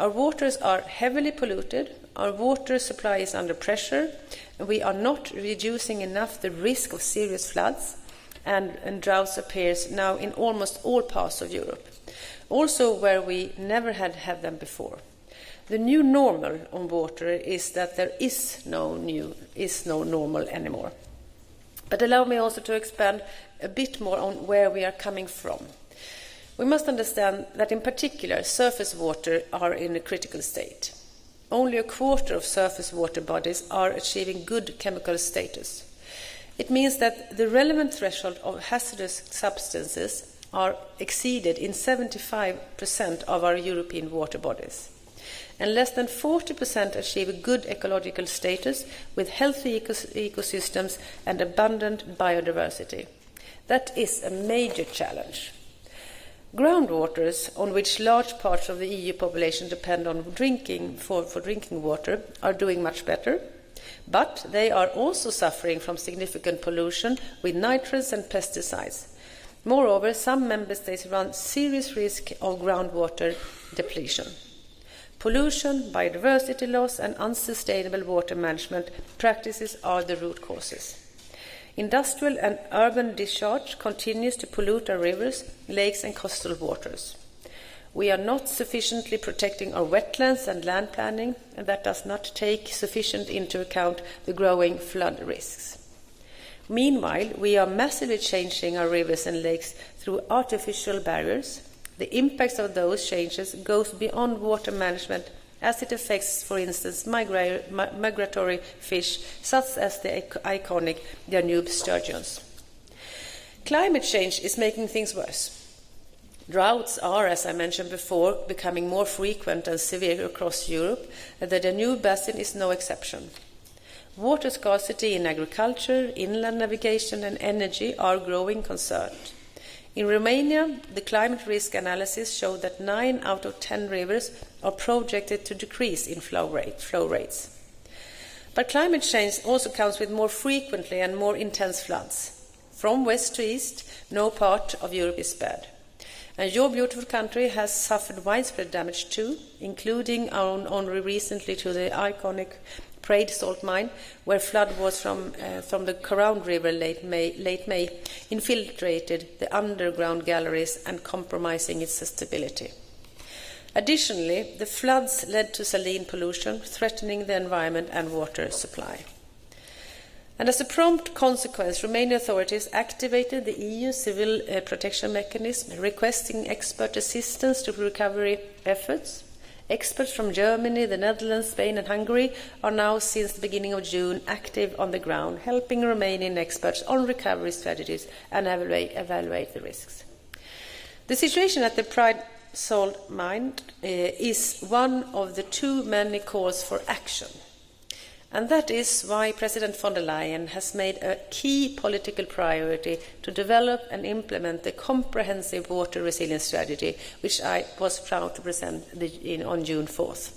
Our waters are heavily polluted, our water supply is under pressure, and we are not reducing enough the risk of serious floods, and droughts appears now in almost all parts of Europe, also where we never had them before. The new normal on water is that there is no normal anymore. But allow me also to expand a bit more on where we are coming from. We must understand that in particular surface water are in a critical state. Only a quarter of surface water bodies are achieving good chemical status. It means that the relevant threshold of hazardous substances are exceeded in 75% of our European water bodies. And less than 40% achieve a good ecological status with healthy ecosystems and abundant biodiversity. That is a major challenge. Groundwaters, on which large parts of the EU population depend on for drinking water, are doing much better, but they are also suffering from significant pollution with nitrates and pesticides. Moreover, some member states run serious risk of groundwater depletion. Pollution, biodiversity loss, and unsustainable water management practices are the root causes. Industrial and urban discharge continues to pollute our rivers, lakes, and coastal waters. We are not sufficiently protecting our wetlands and land planning, and that does not take sufficient into account the growing flood risks. Meanwhile, we are massively changing our rivers and lakes through artificial barriers. The impacts of those changes goes beyond water management, as it affects, for instance, migratory fish, such as the iconic Danube sturgeons. Climate change is making things worse. Droughts are, as I mentioned before, becoming more frequent and severe across Europe, and the Danube basin is no exception. Water scarcity in agriculture, inland navigation, and energy are growing concerns. In Romania, the climate risk analysis showed that 9 out of 10 rivers are projected to decrease in flow rates. But climate change also comes with more frequently and more intense floods. From west to east, no part of Europe is spared. And your beautiful country has suffered widespread damage too, including only recently to the iconic Prade salt mine, where flood was from the Caround River late May infiltrated the underground galleries and compromising its stability. Additionally, the floods led to saline pollution, threatening the environment and water supply. And as a prompt consequence, Romanian authorities activated the EU Civil Protection Mechanism, requesting expert assistance to recovery efforts. Experts from Germany, the Netherlands, Spain and Hungary are now, since the beginning of June, active on the ground, helping Romanian experts on recovery strategies and evaluate the risks. The situation at the Pride salt mine is one of the too many calls for action. And that is why President von der Leyen has made a key political priority to develop and implement the comprehensive water resilience strategy, which I was proud to present on June 4th.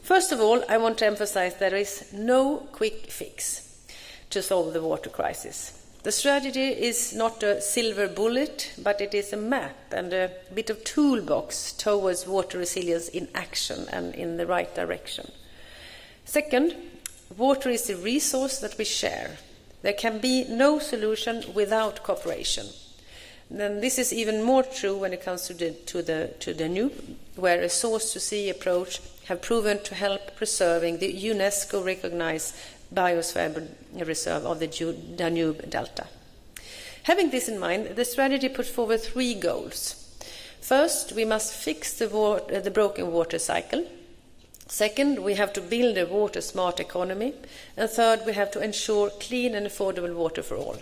First of all, I want to emphasize there is no quick fix to solve the water crisis. The strategy is not a silver bullet, but it is a map and a bit of toolbox towards water resilience in action and in the right direction. Second, water is a resource that we share. There can be no solution without cooperation. Then this is even more true when it comes to the Danube, where a source-to-sea approach have proven to help preserving the UNESCO-recognized biosphere reserve of the Danube Delta. Having this in mind, the strategy puts forward 3 goals. First, we must fix the broken water cycle. Second, we have to build a water-smart economy. And third, we have to ensure clean and affordable water for all.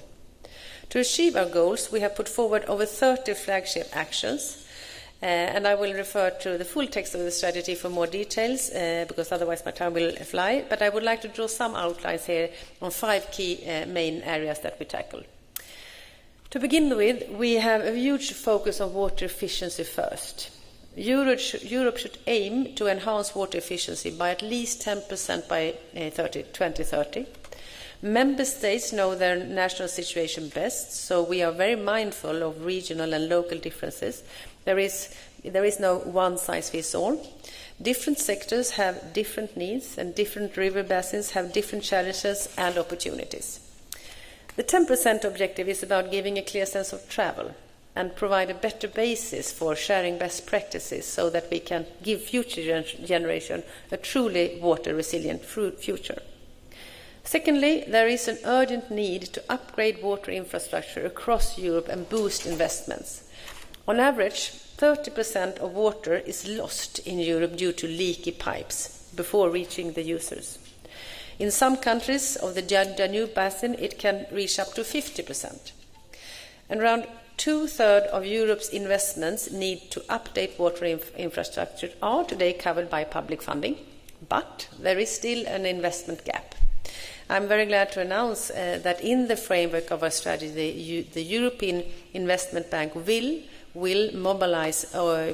To achieve our goals, we have put forward over 30 flagship actions. And I will refer to the full text of the strategy for more details, because otherwise my time will fly. But I would like to draw some outlines here on 5 key main areas that we tackle. To begin with, we have a huge focus on water efficiency first. Europe should aim to enhance water efficiency by at least 10% by 2030. Member states know their national situation best, so we are very mindful of regional and local differences. There is no one-size-fits-all. Different sectors have different needs, and different river basins have different challenges and opportunities. The 10% objective is about giving a clear sense of travel and provide a better basis for sharing best practices so that we can give future generation a truly water-resilient future. Secondly, there is an urgent need to upgrade water infrastructure across Europe and boost investments. On average, 30% of water is lost in Europe due to leaky pipes before reaching the users. In some countries of the Danube basin, it can reach up to 50%. And around 2/3 of Europe's investments need to update water infrastructure are today covered by public funding, but there is still an investment gap. I'm very glad to announce that in the framework of our strategy, the European Investment Bank will mobilize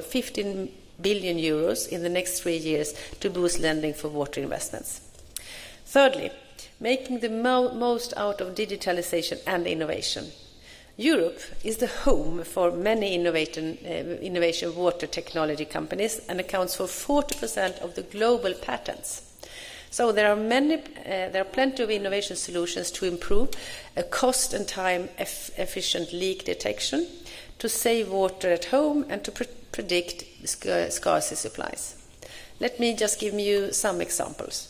15 billion euros in the next 3 years to boost lending for water investments. Thirdly, making the most out of digitalization and innovation. Europe is the home for many innovation water technology companies and accounts for 40% of the global patents. So there are plenty of innovation solutions to improve cost and time efficient leak detection, to save water at home and to predict scarcity supplies. Let me just give you some examples.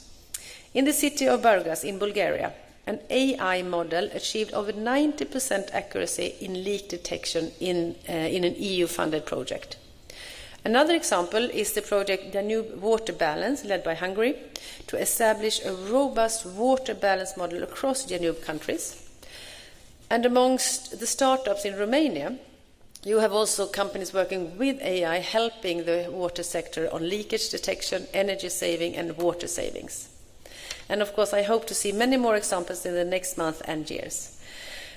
In the city of Burgas in Bulgaria, an AI model achieved over 90% accuracy in leak detection in an EU-funded project. Another example is the project Danube Water Balance, led by Hungary, to establish a robust water balance model across Danube countries. And amongst the startups in Romania, you have also companies working with AI helping the water sector on leakage detection, energy saving and water savings. And of course, I hope to see many more examples in the next month and years.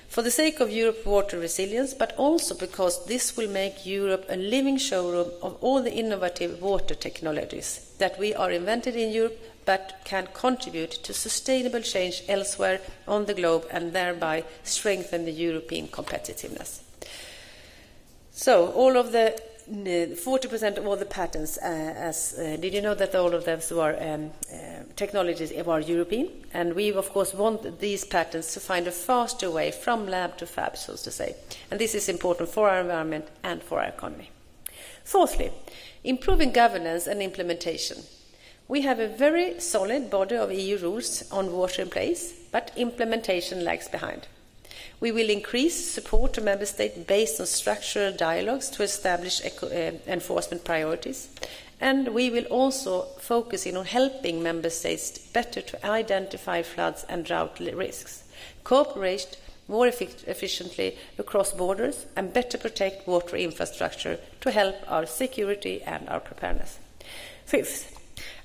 For the sake of Europe's water resilience, but also because this will make Europe a living showroom of all the innovative water technologies that we are invented in Europe, but can contribute to sustainable change elsewhere on the globe and thereby strengthen the European competitiveness. So, all of the 40% of all the patents, did you know that all of those were technologies are European? And we, of course, want these patents to find a faster way from lab to fab, so to say. And this is important for our environment and for our economy. Fourthly, improving governance and implementation. We have a very solid body of EU rules on water in place, but implementation lags behind. We will increase support to Member States based on structural dialogues to establish enforcement priorities. And we will also focus on helping Member States better to identify floods and drought risks, cooperate more efficiently across borders, and better protect water infrastructure to help our security and our preparedness. Fifth,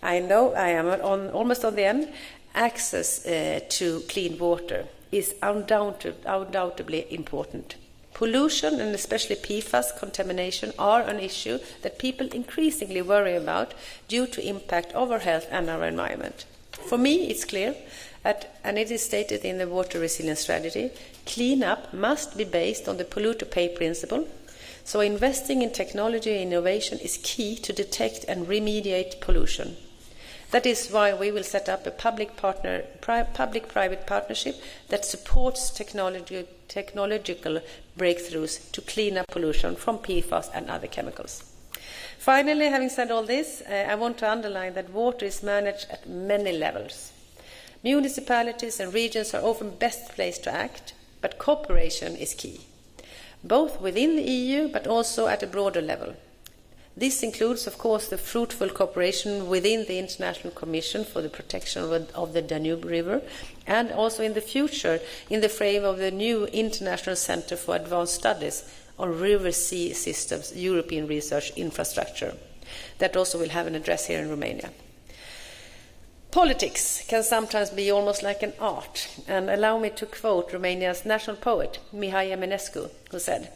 I know I am almost on the end, access to clean water is undoubtedly important. Pollution, and especially PFAS contamination, are an issue that people increasingly worry about due to impact of our health and our environment. For me, it's clear, and it is stated in the Water Resilience Strategy, clean-up must be based on the polluter-pay principle. So investing in technology and innovation is key to detect and remediate pollution. That is why we will set up a public-private partnership that supports technological breakthroughs to clean up pollution from PFAS and other chemicals. Finally, having said all this, I want to underline that water is managed at many levels. Municipalities and regions are often best placed to act, but cooperation is key, both within the EU but also at a broader level. This includes, of course, the fruitful cooperation within the International Commission for the Protection of the Danube River, and also in the future in the frame of the new International Centre for Advanced Studies on River Sea Systems, European Research Infrastructure, that also will have an address here in Romania. Politics can sometimes be almost like an art, and allow me to quote Romania's national poet, Mihai Eminescu, who said,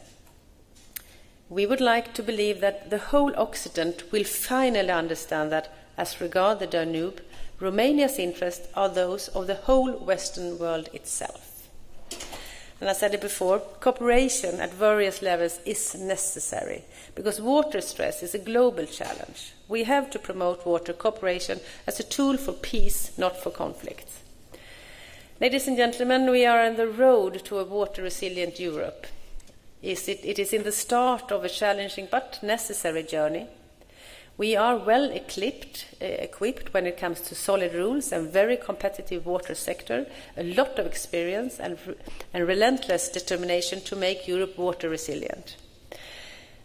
"We would like to believe that the whole Occident will finally understand that, as regards the Danube, Romania's interests are those of the whole Western world itself." And I said it before, cooperation at various levels is necessary, because water stress is a global challenge. We have to promote water cooperation as a tool for peace, not for conflict. Ladies and gentlemen, we are on the road to a water-resilient Europe. It is in the start of a challenging but necessary journey. We are well equipped when it comes to solid rules and very competitive water sector, a lot of experience and relentless determination to make Europe water resilient.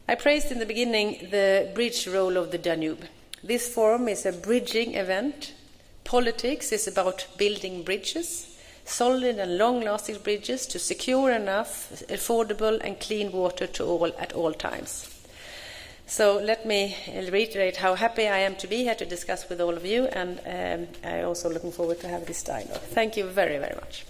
I praised in the beginning the bridge role of the Danube. This forum is a bridging event. Politics is about building bridges, solid and long-lasting bridges to secure enough, affordable and clean water to all at all times. So let me reiterate how happy I am to be here to discuss with all of you, and I'm also looking forward to have this dialogue. Thank you very, very much.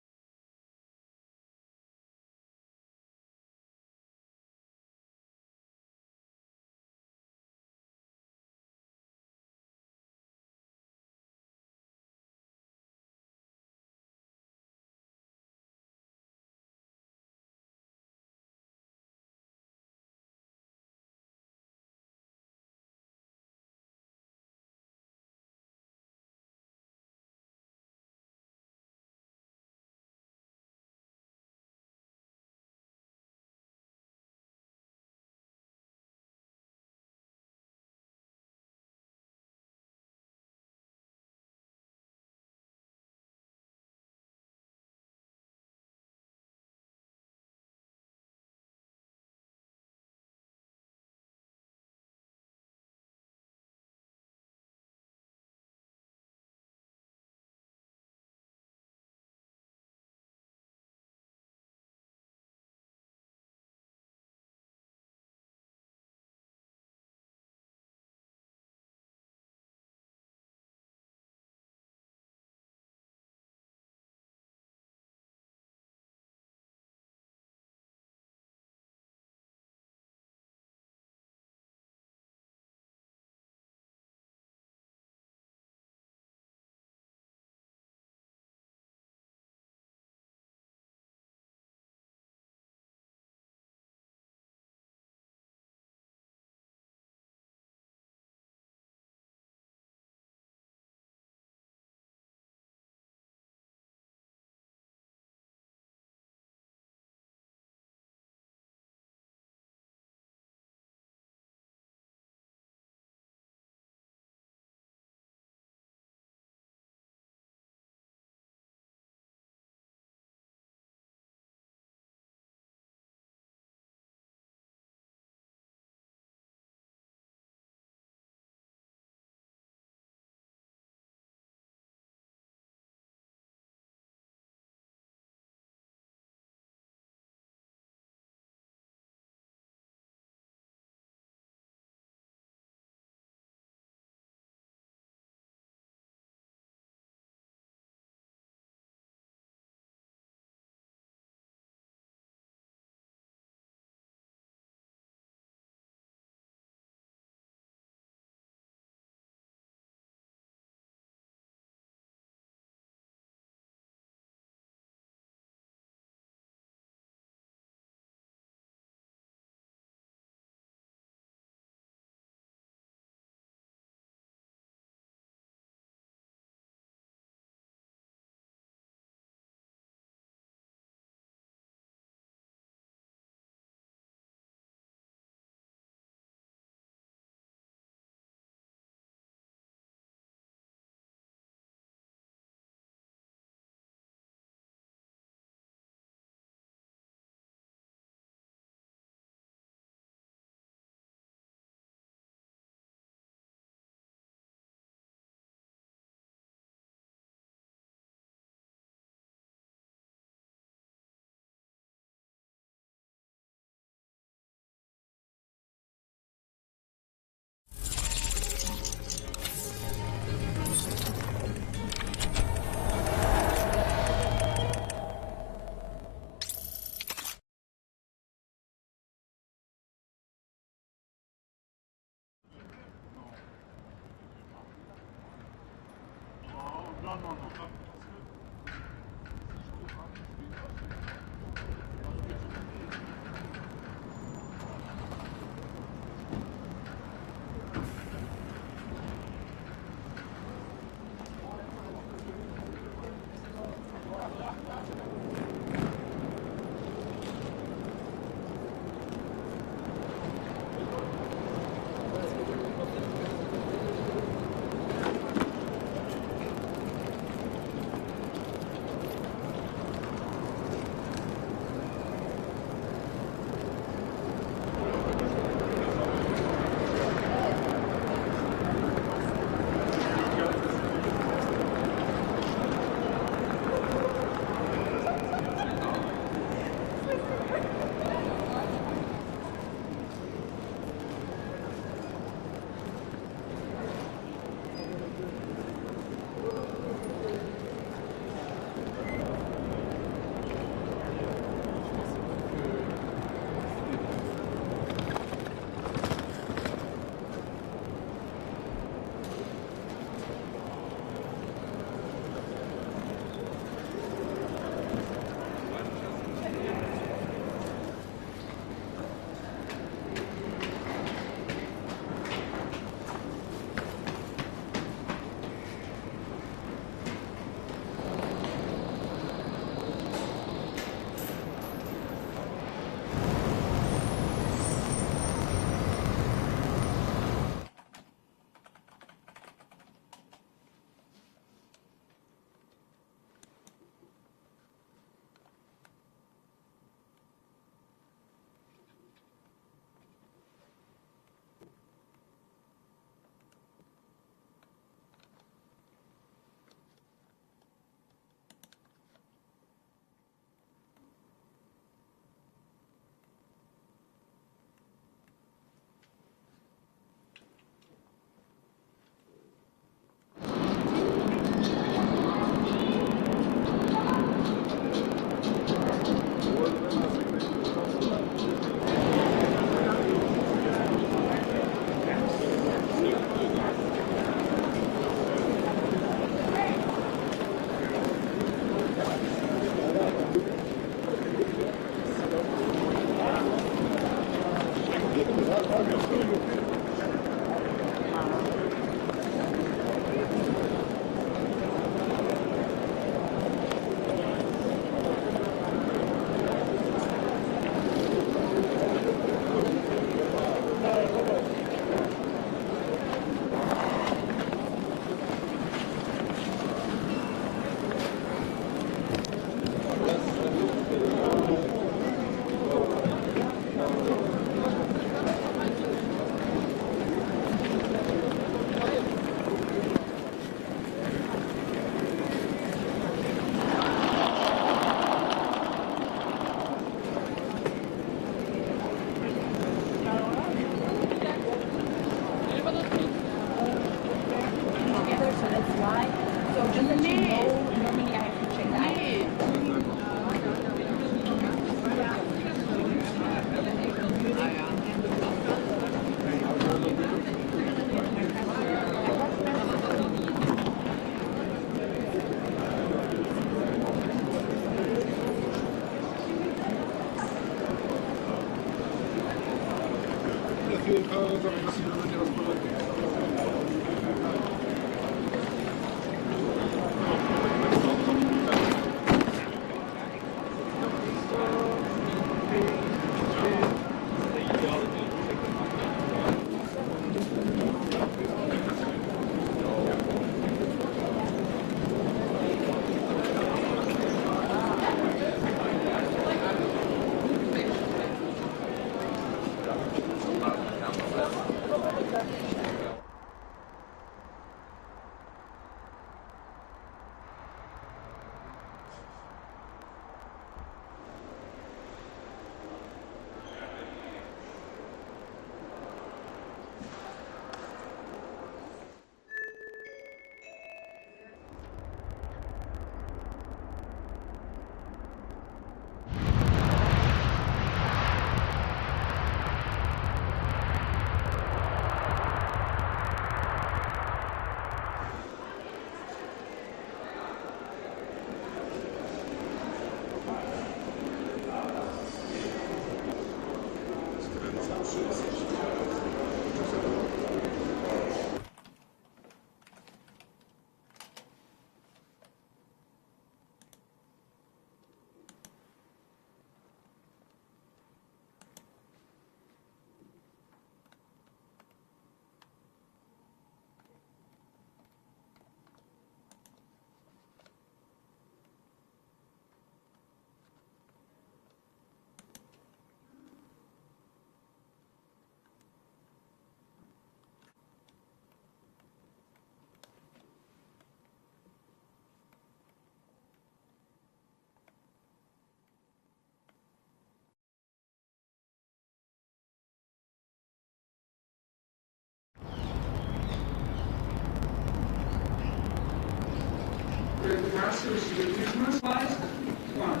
One.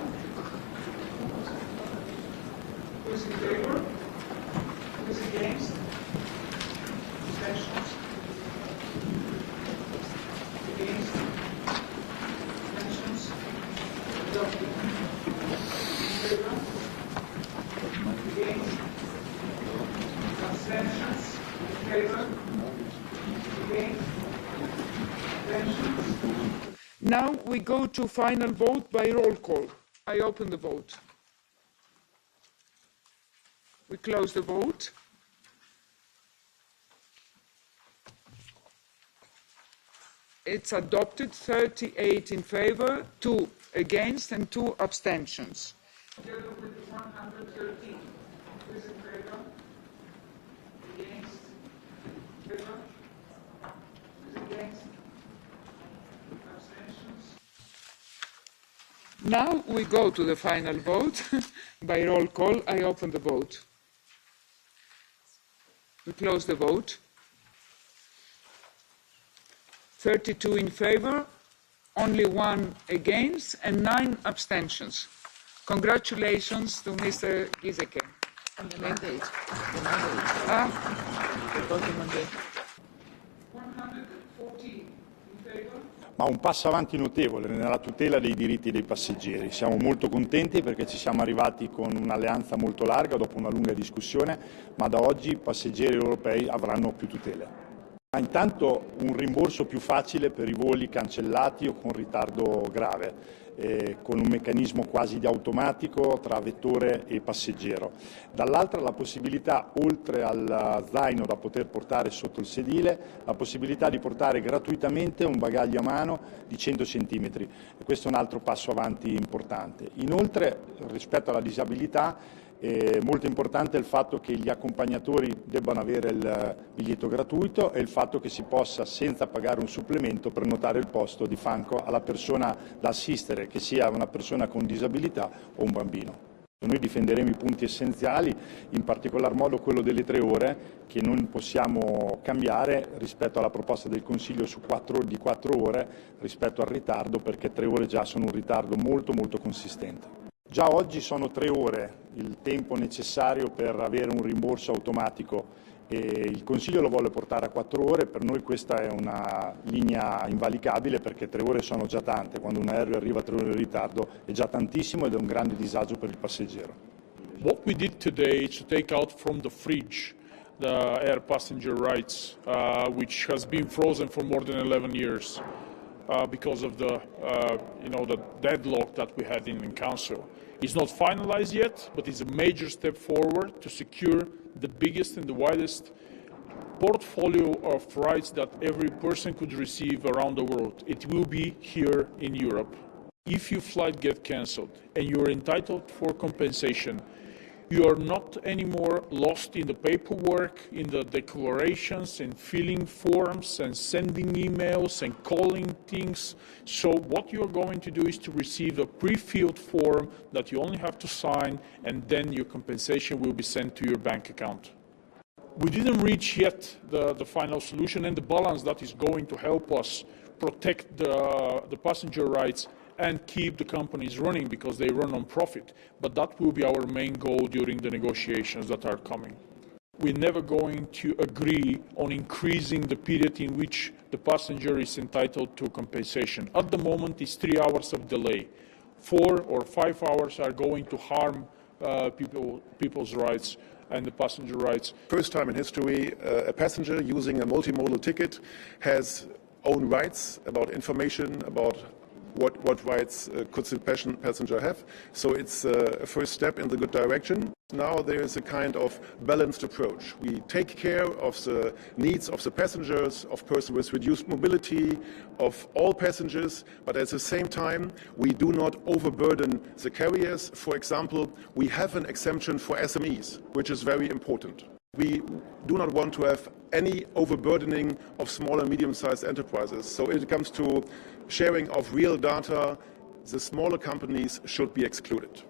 Who's in favor? Who's against? Abstentions? Against? Abstentions? Adopted. In favor? Against? Abstentions? In favor? Against? Abstentions? Now we go to final vote by roll call. I open the vote. We close the vote. It's adopted, 38 in favor, 2 against, and 2 abstentions. Together with 113. Who is in favor? Against? Favor? Who is against? Abstentions? Now we go to the final vote by roll call. I open the vote. We close the vote. 32 in favor, only 1 against, and 9 abstentions. Congratulations to Mr. Giesecke. And the mandate. The mandate. About the mandate. 114 in favor. ma un passo avanti notevole nella tutela dei diritti dei passeggeri. Siamo molto contenti perché ci siamo arrivati con un'alleanza molto larga dopo una lunga discussione, ma da oggi i passeggeri europei avranno più tutele. Ma intanto un rimborso più facile per i voli cancellati o con ritardo grave, con un meccanismo quasi di automatico tra vettore e passeggero. Dall'altra la possibilità, oltre al zaino da poter portare sotto il sedile, la possibilità di portare gratuitamente un bagaglio a mano di 100 cm. E questo è un altro passo avanti importante. Inoltre, rispetto alla disabilità, molto importante il fatto che gli accompagnatori debbano avere il biglietto gratuito e il fatto che si possa, senza pagare un supplemento, prenotare il posto di fianco alla persona da assistere, che sia una persona con disabilità o un bambino. Noi difenderemo i punti essenziali, in particolar modo quello delle 3 ore, che non possiamo cambiare rispetto alla proposta del Consiglio di 4 ore rispetto al ritardo, perché 3 ore già sono un ritardo molto consistente. Già oggi sono 3 ore il tempo necessario per avere un rimborso automatico e il Consiglio lo vuole portare a 4 ore, per noi questa è una linea invalicabile perché 3 ore sono già tante, quando un aereo arriva a 3 ore in ritardo è già tantissimo ed è un grande disagio per il passeggero. What we did today is to take out from the fridge the air passenger rights, which has been frozen for more than 11 years because of the deadlock that we had in Council. It's not finalized yet, but it's a major step forward to secure the biggest and the widest portfolio of rights that every person could receive around the world. It will be here in Europe. If your flight gets cancelled and you're entitled for compensation, you are not anymore lost in the paperwork, in the declarations and filling forms and sending emails and calling things. So what you're going to do is to receive a pre-filled form that you only have to sign, and then your compensation will be sent to your bank account. We didn't reach yet the final solution and the balance that is going to help us protect the passenger rights and keep the companies running because they run on profit. But that will be our main goal during the negotiations that are coming. We're never going to agree on increasing the period in which the passenger is entitled to compensation. At the moment, it's 3 hours of delay. 4 or 5 hours are going to harm people's rights and the passenger rights. First time in history, a passenger using a multimodal ticket has own rights about information, about what rights could the passenger have. So it's a first step in the good direction. Now there is a kind of balanced approach. We take care of the needs of the passengers, of persons with reduced mobility, of all passengers, but at the same time we do not overburden the carriers. For example, we have an exemption for SMEs, which is very important. We do not want to have any overburdening of small and medium-sized enterprises. So if it comes to sharing of real data, the smaller companies should be excluded.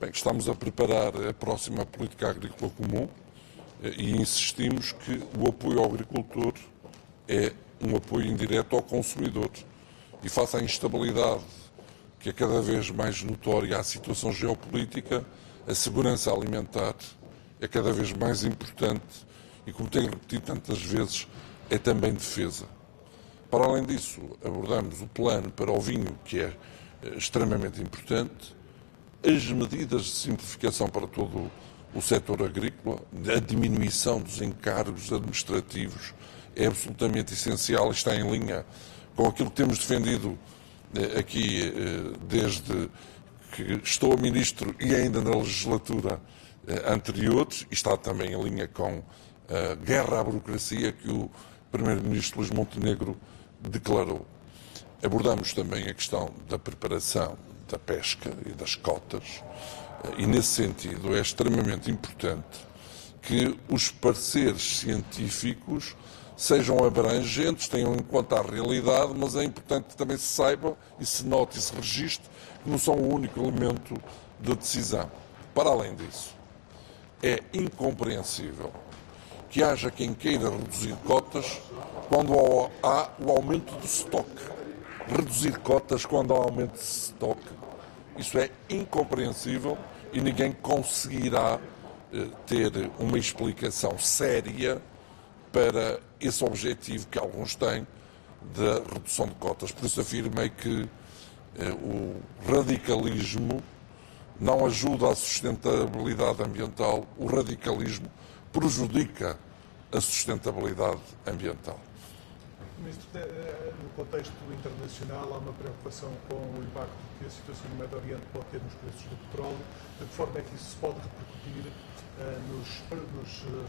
Bem, estamos a preparar a próxima política agrícola comum e insistimos que o apoio ao agricultor é um apoio indireto ao consumidor. E face à instabilidade que é cada vez mais notória à situação geopolítica, a segurança alimentar é cada vez mais importante e, como tenho repetido tantas vezes, é também defesa. Para além disso, abordamos o plano para o vinho, que é extremamente importante, as medidas de simplificação para todo o setor agrícola, a diminuição dos encargos administrativos é absolutamente essencial e está em linha com aquilo que temos defendido aqui desde que estou a ministro e ainda na legislatura anterior, e está também em linha com a guerra à burocracia que o primeiro-ministro Luís Montenegro declarou. Abordamos também a questão da preparação da pesca e das cotas, e nesse sentido é extremamente importante que os pareceres científicos sejam abrangentes, tenham em conta a realidade, mas é importante que também se saiba e se note e se registre que não são o único elemento de decisão. Para além disso, é incompreensível que haja quem queira reduzir cotas quando há o aumento do estoque. Reduzir cotas quando há aumento de estoque. Isso é incompreensível e ninguém conseguirá ter uma explicação séria para esse objetivo que alguns têm da redução de cotas. Por isso afirmei que o radicalismo não ajuda à sustentabilidade ambiental, o radicalismo prejudica a sustentabilidade ambiental. Ministro, no contexto internacional há uma preocupação com o impacto que a situação no Médio Oriente pode ter nos preços do petróleo, de que forma é que isso se pode repercutir nos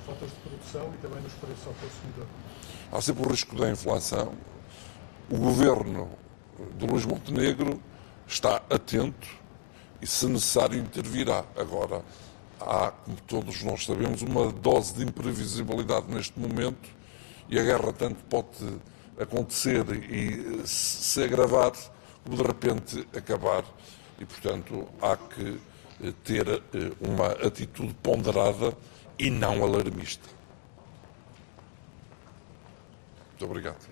fatores de produção e também nos preços ao consumidor? Há sempre o risco da inflação. O governo de Luís Montenegro está atento e, se necessário, intervirá. Agora, há, como todos nós sabemos, uma dose de imprevisibilidade neste momento e a guerra tanto pode acontecer e se agravar, como de repente acabar. E, portanto, há que ter uma atitude ponderada e não alarmista. Muito obrigado.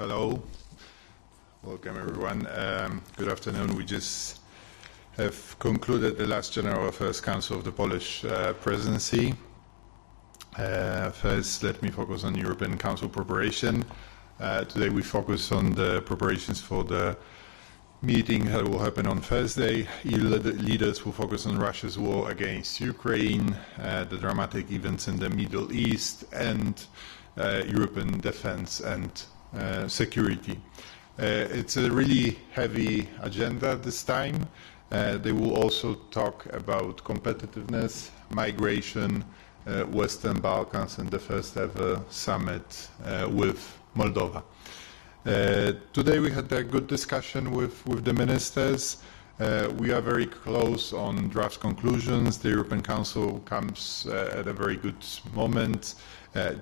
Hello. Welcome, everyone. Good afternoon. We just have concluded the last General Affairs Council of the Polish presidency. First, let me focus on European Council preparation. Today we focus on the preparations for the meeting that will happen on Thursday. EU leaders will focus on Russia's war against Ukraine, the dramatic events in the Middle East, and European defense and security. It's a really heavy agenda this time. They will also talk about competitiveness, migration, Western Balkans, and the first ever summit with Moldova. Today we had a good discussion with the ministers. We are very close on draft conclusions. The European Council comes at a very good moment,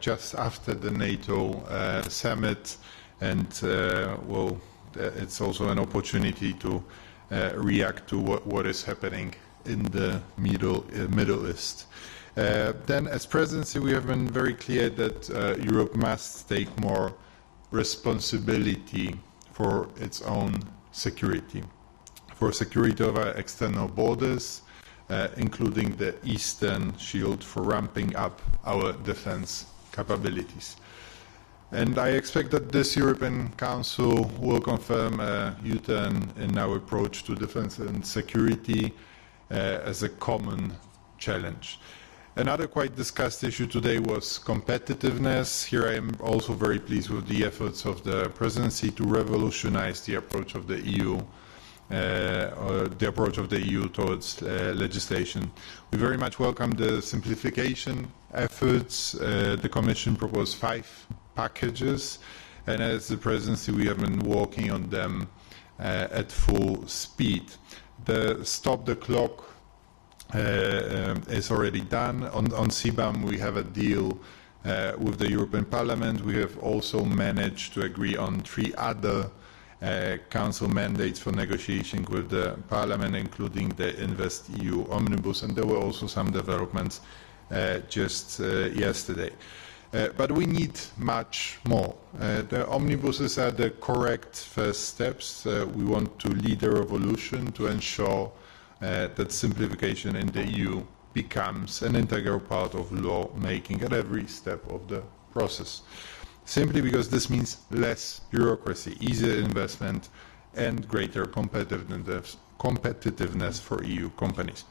just after the NATO summit, and well, it's also an opportunity to react to what is happening in the Middle East. Then, as presidency, we have been very clear that Europe must take more responsibility for its own security, for security of our external borders, including the Eastern Shield, for ramping up our defense capabilities. And I expect that this European Council will confirm a U-turn in our approach to defense and security as a common challenge. Another quite discussed issue today was competitiveness. Here I am also very pleased with the efforts of the presidency to revolutionize the approach of the EU, towards legislation. We very much welcome the simplification efforts. The Commission proposed 5 packages, and as the presidency we have been working on them at full speed. The stop the clock is already done. On CBAM we have a deal with the European Parliament. We have also managed to agree on 3 other Council mandates for negotiation with the Parliament, including the InvestEU Omnibus, and there were also some developments just yesterday. But we need much more. The omnibuses are the correct first steps. We want to lead a revolution to ensure that simplification in the EU becomes an integral part of law-making at every step of the process. Simply because this means less bureaucracy, easier investment, and greater competitiveness for EU companies.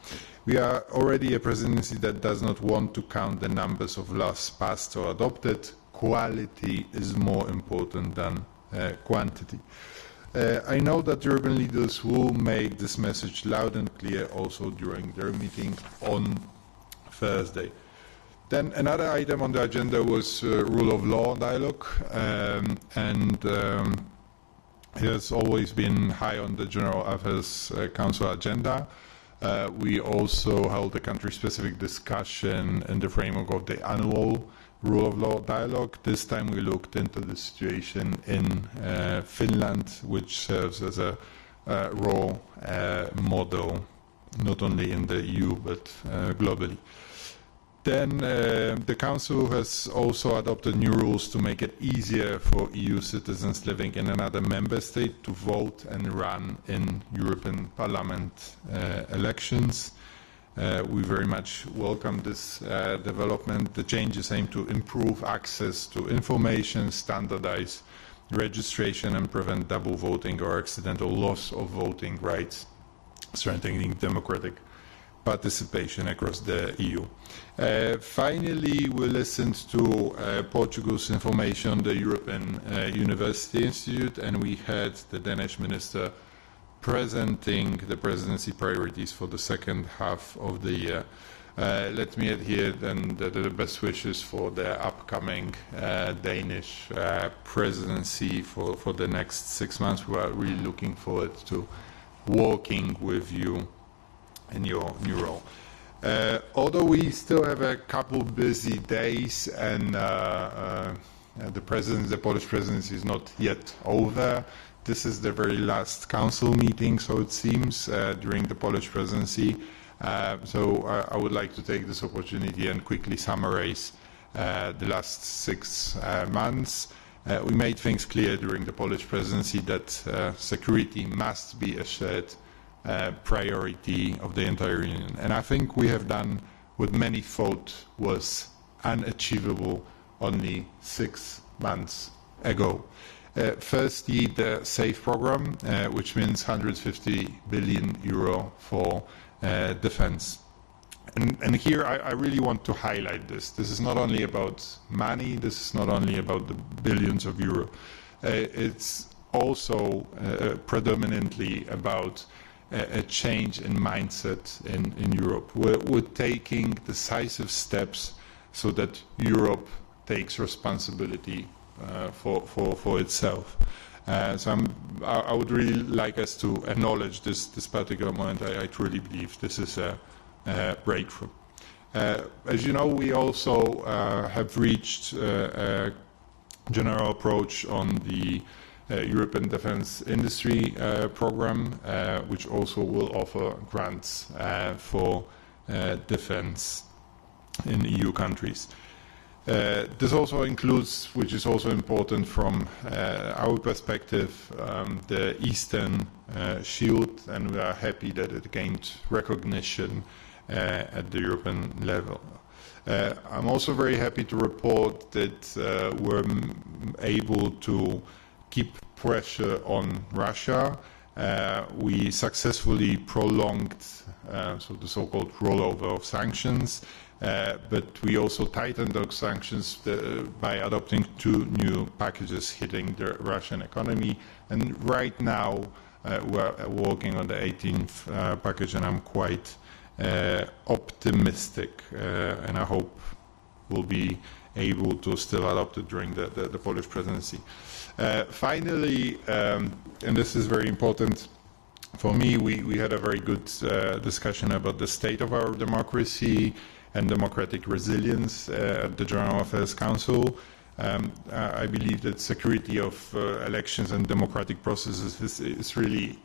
We are already a presidency that does not want to count the numbers of laws passed or adopted. Quality is more important than quantity. I know that European leaders will make this message loud and clear also during their meeting on Thursday. Then another item on the agenda was rule of law dialogue, and it has always been high on the General Affairs Council agenda. We also held a country-specific discussion in the framework of the annual rule of law dialogue. This time we looked into the situation in Finland, which serves as a role model, not only in the EU but globally. Then the Council has also adopted new rules to make it easier for EU citizens living in another member state to vote and run in European Parliament elections. We very much welcome this development. The changes aim to improve access to information, standardize registration, and prevent double voting or accidental loss of voting rights, strengthening democratic participation across the EU. Finally, we listened to Portugal's information on the European University Institute, and we had the Danish minister presenting the presidency priorities for the second half of the year. Let me add here then the best wishes for the upcoming Danish presidency for the next 6 months. We are really looking forward to working with you in your new role. Although we still have a couple busy days and the Polish presidency is not yet over, this is the very last council meeting, so it seems, during the Polish presidency. So I would like to take this opportunity and quickly summarize the last 6 months. We made things clear during the Polish presidency that security must be a shared priority of the entire Union. And I think we have done what many thought was unachievable only 6 months ago. Firstly, the SAFE program, which means 150 billion euro for defense. And here I really want to highlight this. This is not only about money, this is not only about the billions of euro. It's also predominantly about a change in mindset in Europe. We're taking decisive steps so that Europe takes responsibility for itself. So I would really like us to acknowledge this particular moment. I truly believe this is a breakthrough. As you know, we also have reached a general approach on the European Defence Industry Programme, which also will offer grants for defence in EU countries. This also includes, which is also important from our perspective, the Eastern Shield, and we are happy that it gained recognition at the European level. I'm also very happy to report that we're able to keep pressure on Russia. We successfully prolonged so the so-called rollover of sanctions, but we also tightened those sanctions by adopting 2 new packages hitting the Russian economy. And right now we're working on the 18th package, and I'm quite optimistic, and I hope we'll be able to still adopt it during the Polish presidency. Finally, and this is very important for me, we had a very good discussion about the state of our democracy and democratic resilience at the General Affairs Council. I believe that security of elections and democratic processes is really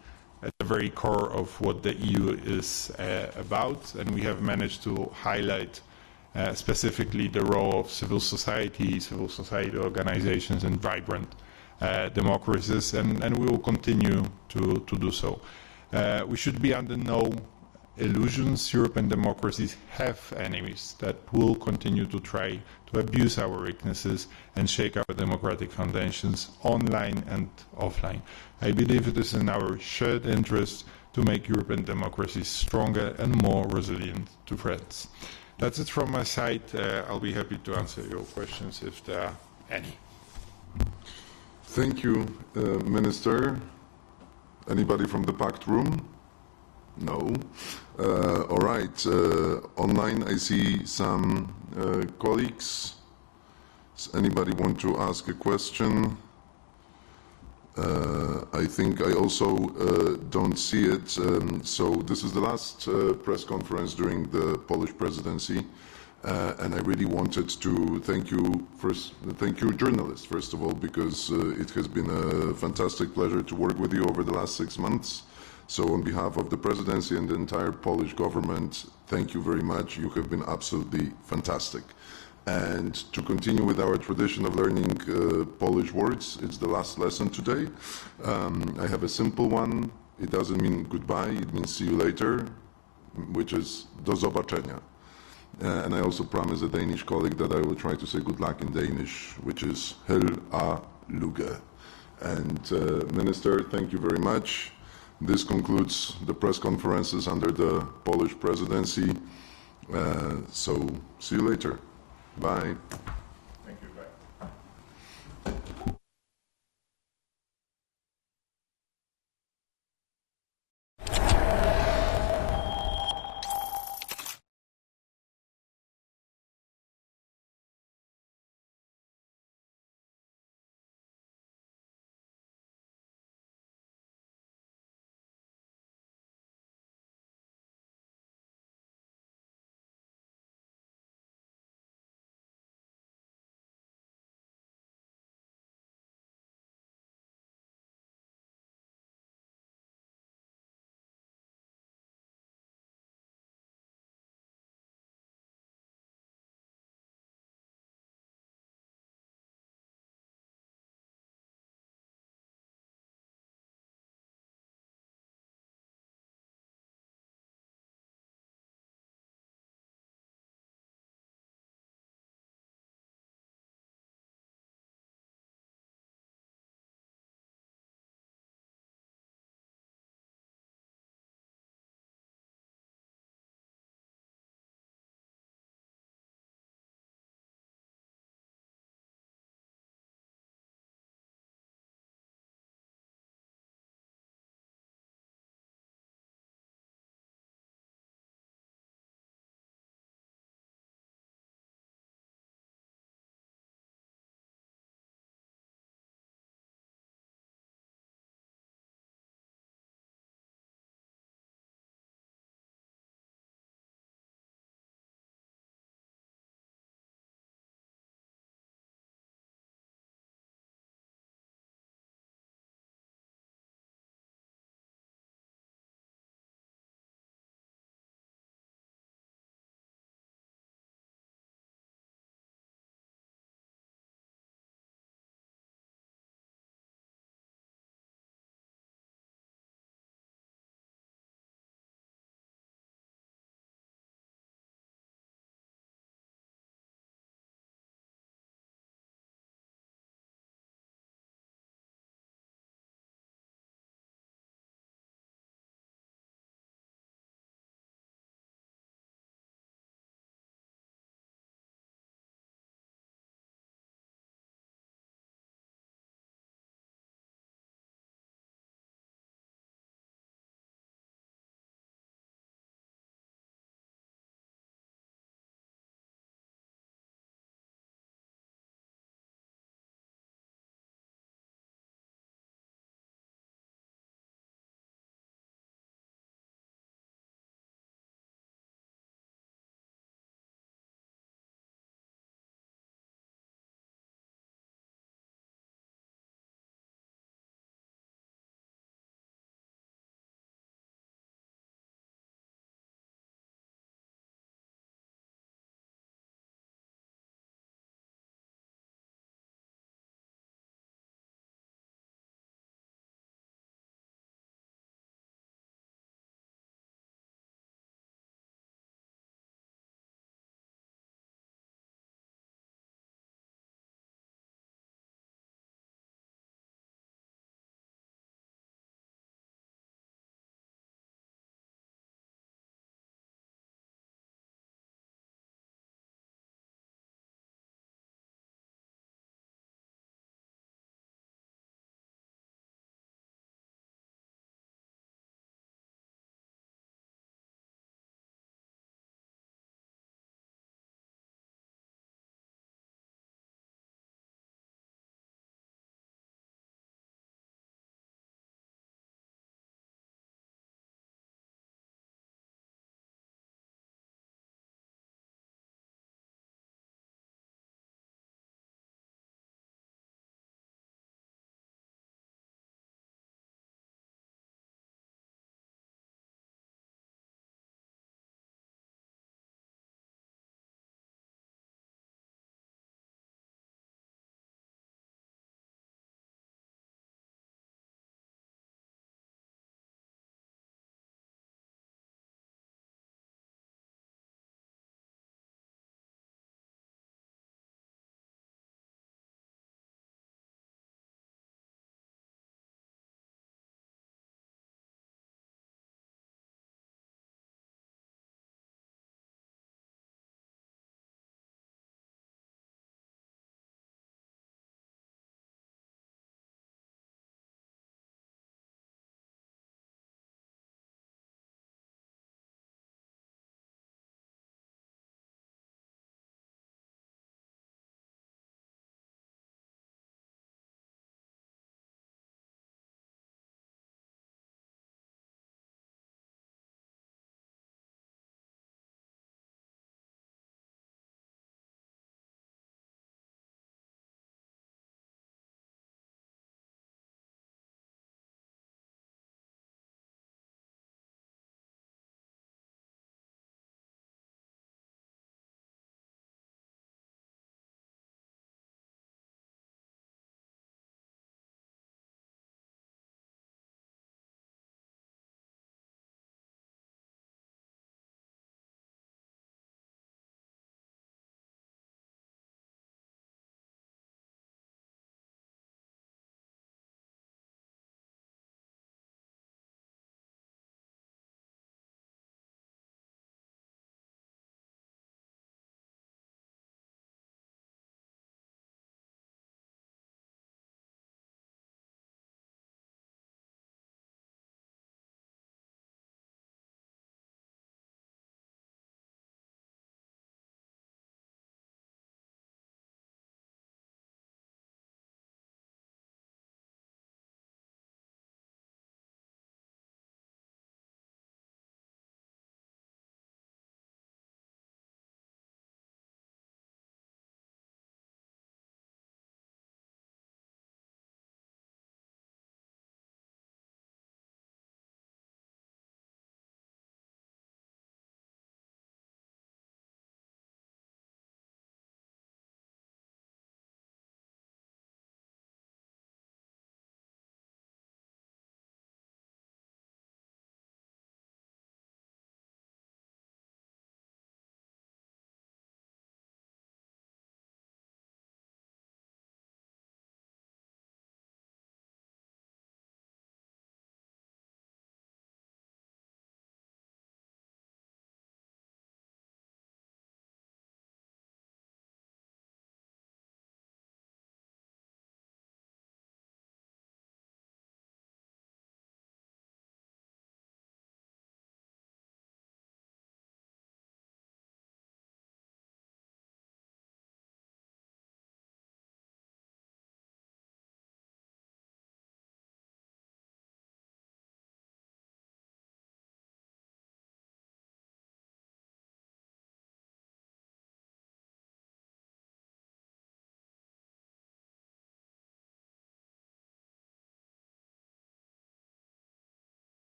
at the very core of what the EU is about, and we have managed to highlight specifically the role of civil society organizations, and vibrant democracies, and we will continue to do so. We should be under no illusions. European democracies have enemies that will continue to try to abuse our weaknesses and shake our democratic foundations online and offline. I believe it is in our shared interest to make European democracies stronger and more resilient to threats. That's it from my side. I'll be happy to answer your questions if there are any. Thank you, Minister. Anybody from the packed room? No. All right. Online, I see some colleagues. Does anybody want to ask a question? I think I also don't see it. So this is the last press conference during the Polish presidency. And I really wanted to thank you journalists, first of all, because it has been a fantastic pleasure to work with you over the last 6 months. So on behalf of the presidency and the entire Polish government, thank you very much. You have been absolutely fantastic. And to continue with our tradition of learning Polish words, it's the last lesson today. I have a simple one. It doesn't mean goodbye, it means see you later, which is do zobaczenia. And I also promise a Danish colleague that I will try to say good luck in Danish, which is hell a luge. And Minister, thank you very much. This concludes the press conferences under the Polish presidency. So see you later. Bye.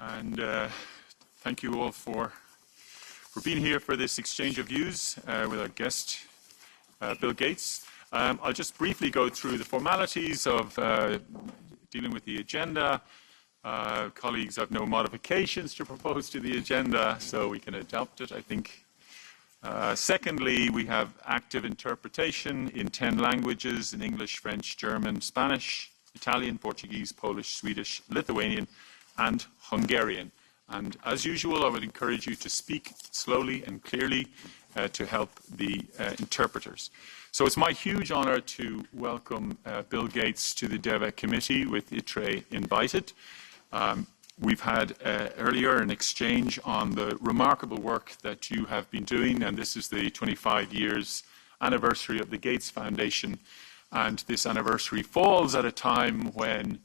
And thank you all for being here for this exchange of views with our guest, Bill Gates. I'll just briefly go through the formalities of dealing with the agenda. Colleagues have no modifications to propose to the agenda, so we can adopt it, I think. Secondly, we have active interpretation in 10 languages, in English, French, German, Spanish, Italian, Portuguese, Polish, Swedish, Lithuanian, and Hungarian. And as usual, I would encourage you to speak slowly and clearly to help the interpreters. So it's my huge honor to welcome Bill Gates to the DEVA committee with ITRE invited. We've had earlier an exchange on the remarkable work that you have been doing, and this is the 25 years anniversary of the Gates Foundation. And this anniversary falls at a time when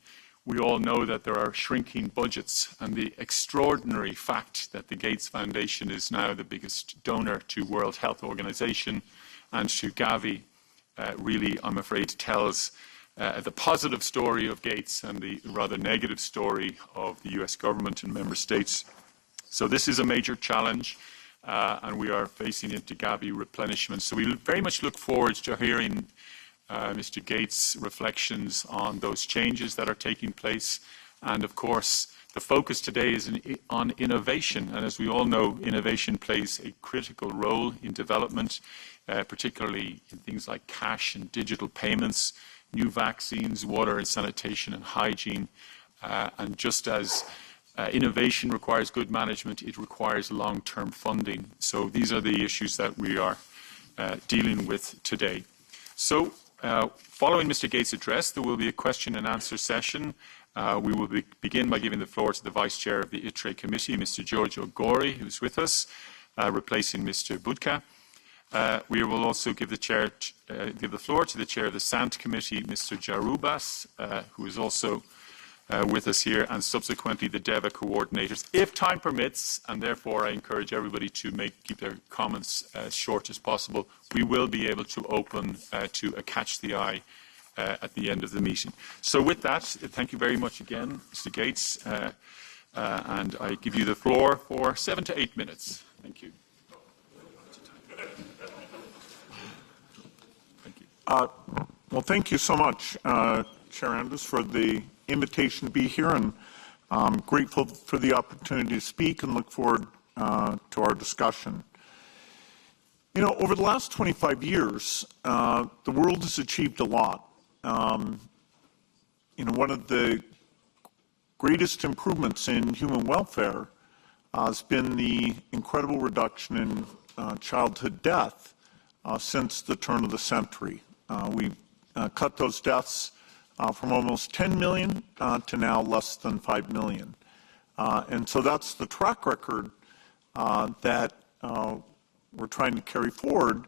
we all know that there are shrinking budgets, and the extraordinary fact that the Gates Foundation is now the biggest donor to World Health Organization and to Gavi really, I'm afraid, tells the positive story of Gates and the rather negative story of the US government and member states. So this is a major challenge, and we are facing into Gavi replenishment. So we very much look forward to hearing Mr. Gates' reflections on those changes that are taking place. And of course, the focus today is on innovation. And as we all know, innovation plays a critical role in development, particularly in things like cash and digital payments, new vaccines, water and sanitation and hygiene. And just as innovation requires good management, it requires long-term funding. So these are the issues that we are dealing with today. So following Mr. Gates' address, there will be a question and answer session. We will begin by giving the floor to the Vice Chair of the ITRE Committee, Mr. Giorgio Gori, who's with us, replacing Mr. Budka. We will also give the floor to the Chair of the Sant Committee, Mr. Jarubas, who is also with us here, and subsequently the DEVA coordinators, if time permits, and therefore I encourage everybody to keep their comments as short as possible. We will be able to open to a catch the eye at the end of the meeting. So with that, thank you very much again, Mr. Gates, and I give you the floor for 7 to 8 minutes. Thank you. Well, thank you so much, Chair Anders, for the invitation to be here, and I'm grateful for the opportunity to speak and look forward to our discussion. You know, over the last 25 years, the world has achieved a lot. You know, one of the greatest improvements in human welfare has been the incredible reduction in childhood death since the turn of the century. We've cut those deaths from almost 10 million to now less than 5 million. And so that's the track record that we're trying to carry forward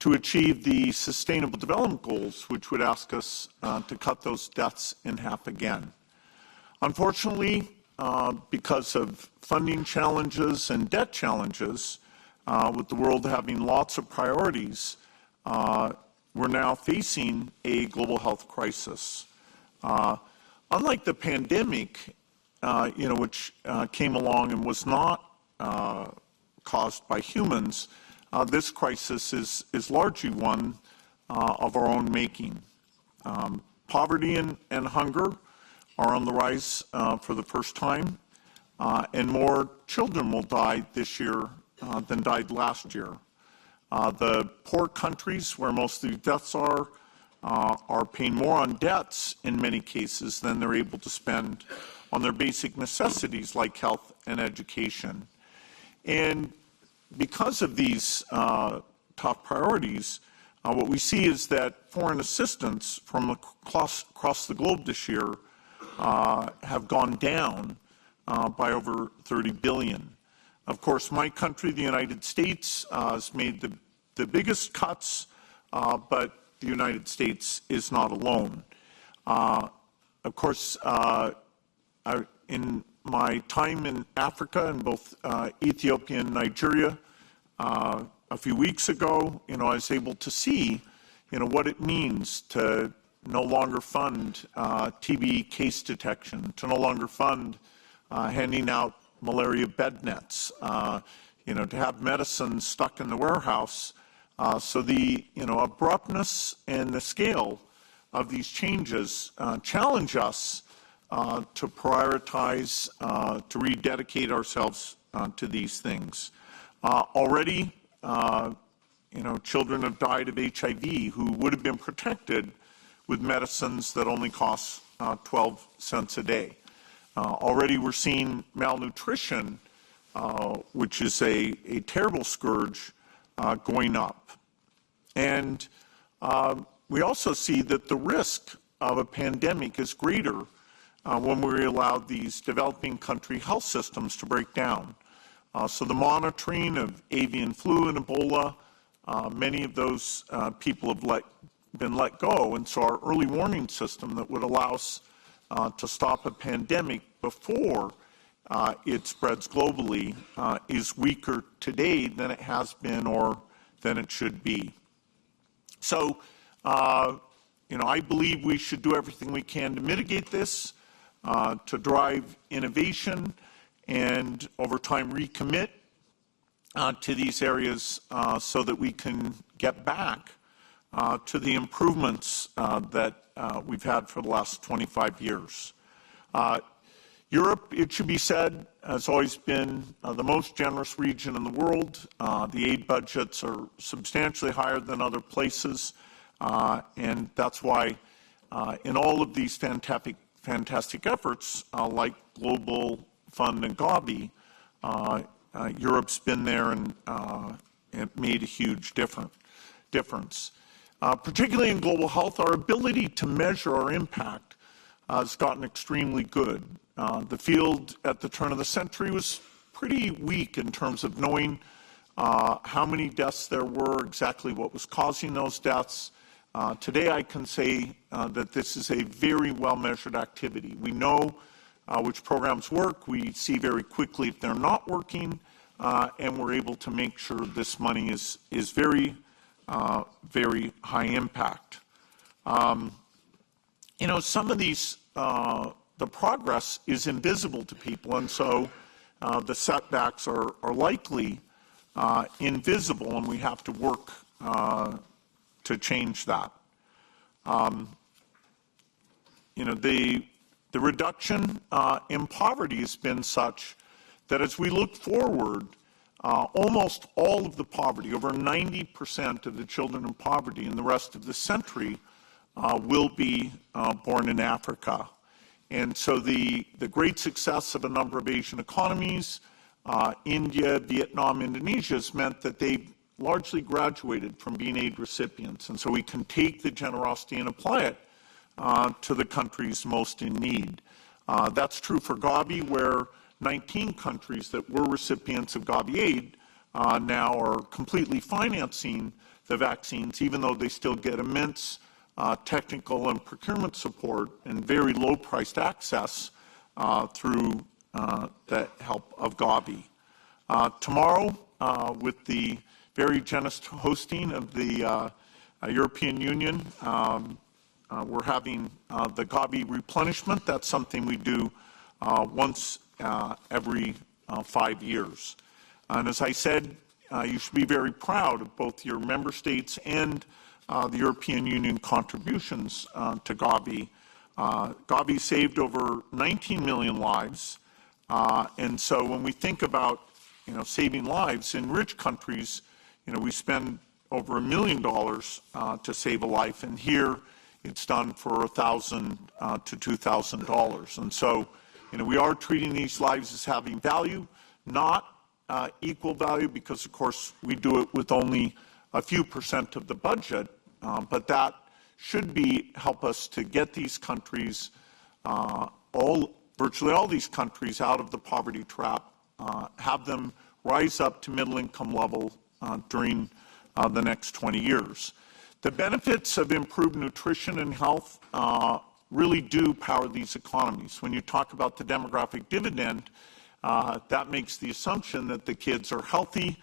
to achieve the Sustainable Development Goals, which would ask us to cut those deaths in half again. Unfortunately, because of funding challenges and debt challenges, with the world having lots of priorities, we're now facing a global health crisis. Unlike the pandemic, you know, which came along and was not caused by humans, this crisis is largely one of our own making. Poverty and hunger are on the rise for the first time, and more children will die this year than died last year. The poor countries where most of the deaths are paying more on debts in many cases than they're able to spend on their basic necessities like health and education. And because of these top priorities, what we see is that foreign assistance from across the globe this year have gone down by over 30 billion. Of course, my country, the United States, has made the biggest cuts, but the United States is not alone. Of course, in my time in Africa, in both Ethiopia and Nigeria, a few weeks ago, you know, I was able to see, you know, what it means to no longer fund TB case detection, to no longer fund handing out malaria bed nets, to have medicine stuck in the warehouse. So the abruptness and the scale of these changes challenge us to prioritize, to rededicate ourselves to these things. Already, children have died of HIV who would have been protected with medicines that only cost 12 cents a day. Already we're seeing malnutrition, which is a terrible scourge, going up. And we also see that the risk of a pandemic is greater when we allow these developing country health systems to break down. So the monitoring of avian flu and Ebola, many of those people have been let go, and so our early warning system that would allow us to stop a pandemic before it spreads globally is weaker today than it has been or than it should be. So, I believe we should do everything we can to mitigate this, to drive innovation, and over time recommit to these areas so that we can get back to the improvements that we've had for the last 25 years. Europe, it should be said, has always been the most generous region in the world. The aid budgets are substantially higher than other places, and that's why in all of these fantastic efforts, like Global Fund and Gavi, Europe's been there and it made a huge difference. Particularly in global health, our ability to measure our impact has gotten extremely good. The field at the turn of the century was pretty weak in terms of knowing how many deaths there were, exactly what was causing those deaths. Today I can say that this is a very well-measured activity. We know which programs work, we see very quickly if they're not working, and we're able to make sure this money is very, very high impact. Some of these, the progress is invisible to people, and so the setbacks are likely invisible, and we have to work to change that. The reduction in poverty has been such that as we look forward, almost all of the poverty, over 90% of the children in poverty in the rest of the century will be born in Africa. And so the great success of a number of Asian economies, India, Vietnam, Indonesia, has meant that they've largely graduated from being aid recipients. And so we can take the generosity and apply it to the countries most in need. That's true for Gavi, where 19 countries that were recipients of Gavi aid now are completely financing the vaccines, even though they still get immense technical and procurement support and very low-priced access through the help of Gavi. Tomorrow, with the very generous hosting of the European Union, we're having the Gavi replenishment. That's something we do once every 5 years. And as I said, you should be very proud of both your member states and the European Union contributions to Gavi. Gavi saved over 19 million lives, and so when we think about saving lives in rich countries, we spend over $1 million to save a life, and here it's done for $1,000 to $2,000. And so, we are treating these lives as having value, not equal value, because of course we do it with only a few % of the budget, but that should help us to get these countries, virtually all these countries, out of the poverty trap, have them rise up to middle income level during the next 20 years. The benefits of improved nutrition and health really do power these economies. When you talk about the demographic dividend, that makes the assumption that the kids are healthy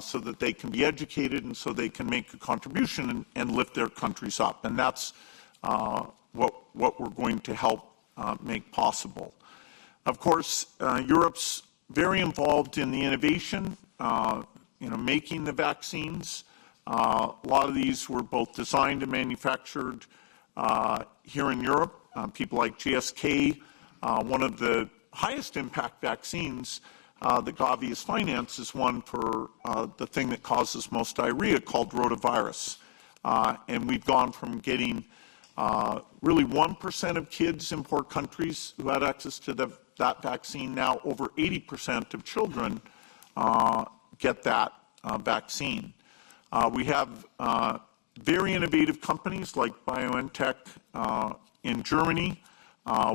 so that they can be educated and so they can make a contribution and lift their countries up. And that's what we're going to help make possible. Of course, Europe's very involved in the innovation, making the vaccines. A lot of these were both designed and manufactured here in Europe. People like GSK, one of the highest impact vaccines that Gavi has financed is one for the thing that causes most diarrhea called rotavirus. And we've gone from getting really 1% of kids in poor countries who had access to that vaccine. Now over 80% of children get that vaccine. We have very innovative companies like BioNTech in Germany,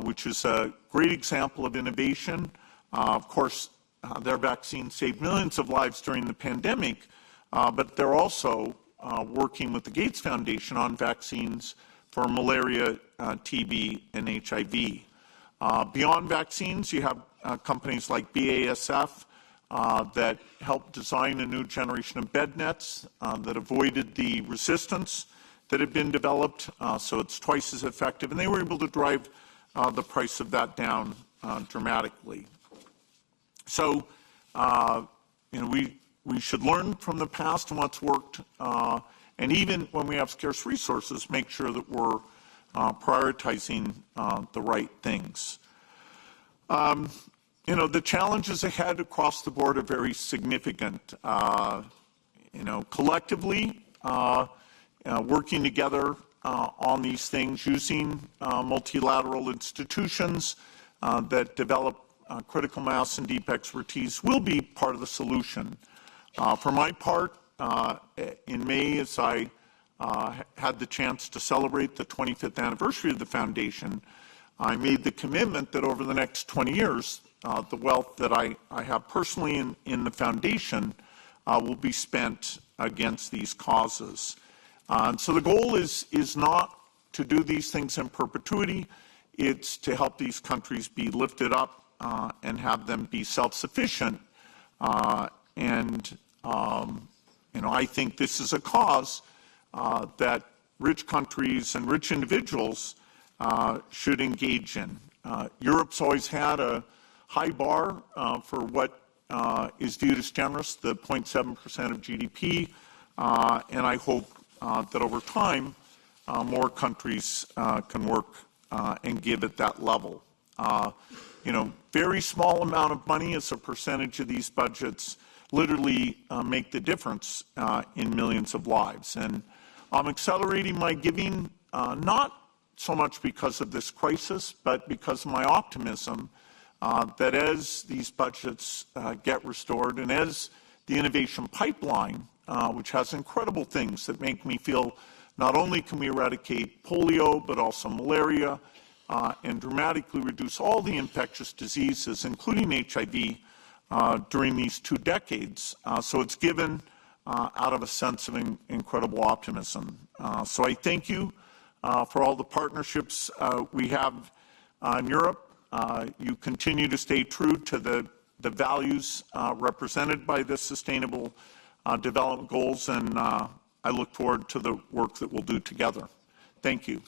which is a great example of innovation. Of course, their vaccine saved millions of lives during the pandemic, but they're also working with the Gates Foundation on vaccines for malaria, TB, and HIV. Beyond vaccines, you have companies like BASF that helped design a new generation of bed nets that avoided the resistance that had been developed, so it's twice as effective, and they were able to drive the price of that down dramatically. So, we should learn from the past and what's worked, and even when we have scarce resources, make sure that we're prioritizing the right things. The challenges ahead across the board are very significant. Collectively, working together on these things, using multilateral institutions that develop critical mass and deep expertise will be part of the solution. For my part, in May, as I had the chance to celebrate the 25th anniversary of the foundation, I made the commitment that over the next 20 years, the wealth that I have personally in the foundation will be spent against these causes. So the goal is not to do these things in perpetuity. It's to help these countries be lifted up and have them be self-sufficient. I think this is a cause that rich countries and rich individuals should engage in. Europe's always had a high bar for what is viewed as generous, the 0.7% of GDP, and I hope that over time more countries can work and give at that level. Very small amount of money as a percentage of these budgets literally make the difference in millions of lives. And I'm accelerating my giving, not so much because of this crisis, but because of my optimism that as these budgets get restored and as the innovation pipeline, which has incredible things that make me feel not only can we eradicate polio, but also malaria, and dramatically reduce all the infectious diseases, including HIV, during these 2 decades. So it's given out of a sense of incredible optimism. So I thank you for all the partnerships we have in Europe. You continue to stay true to the values represented by the Sustainable Development Goals, and I look forward to the work that we'll do together. Thank you.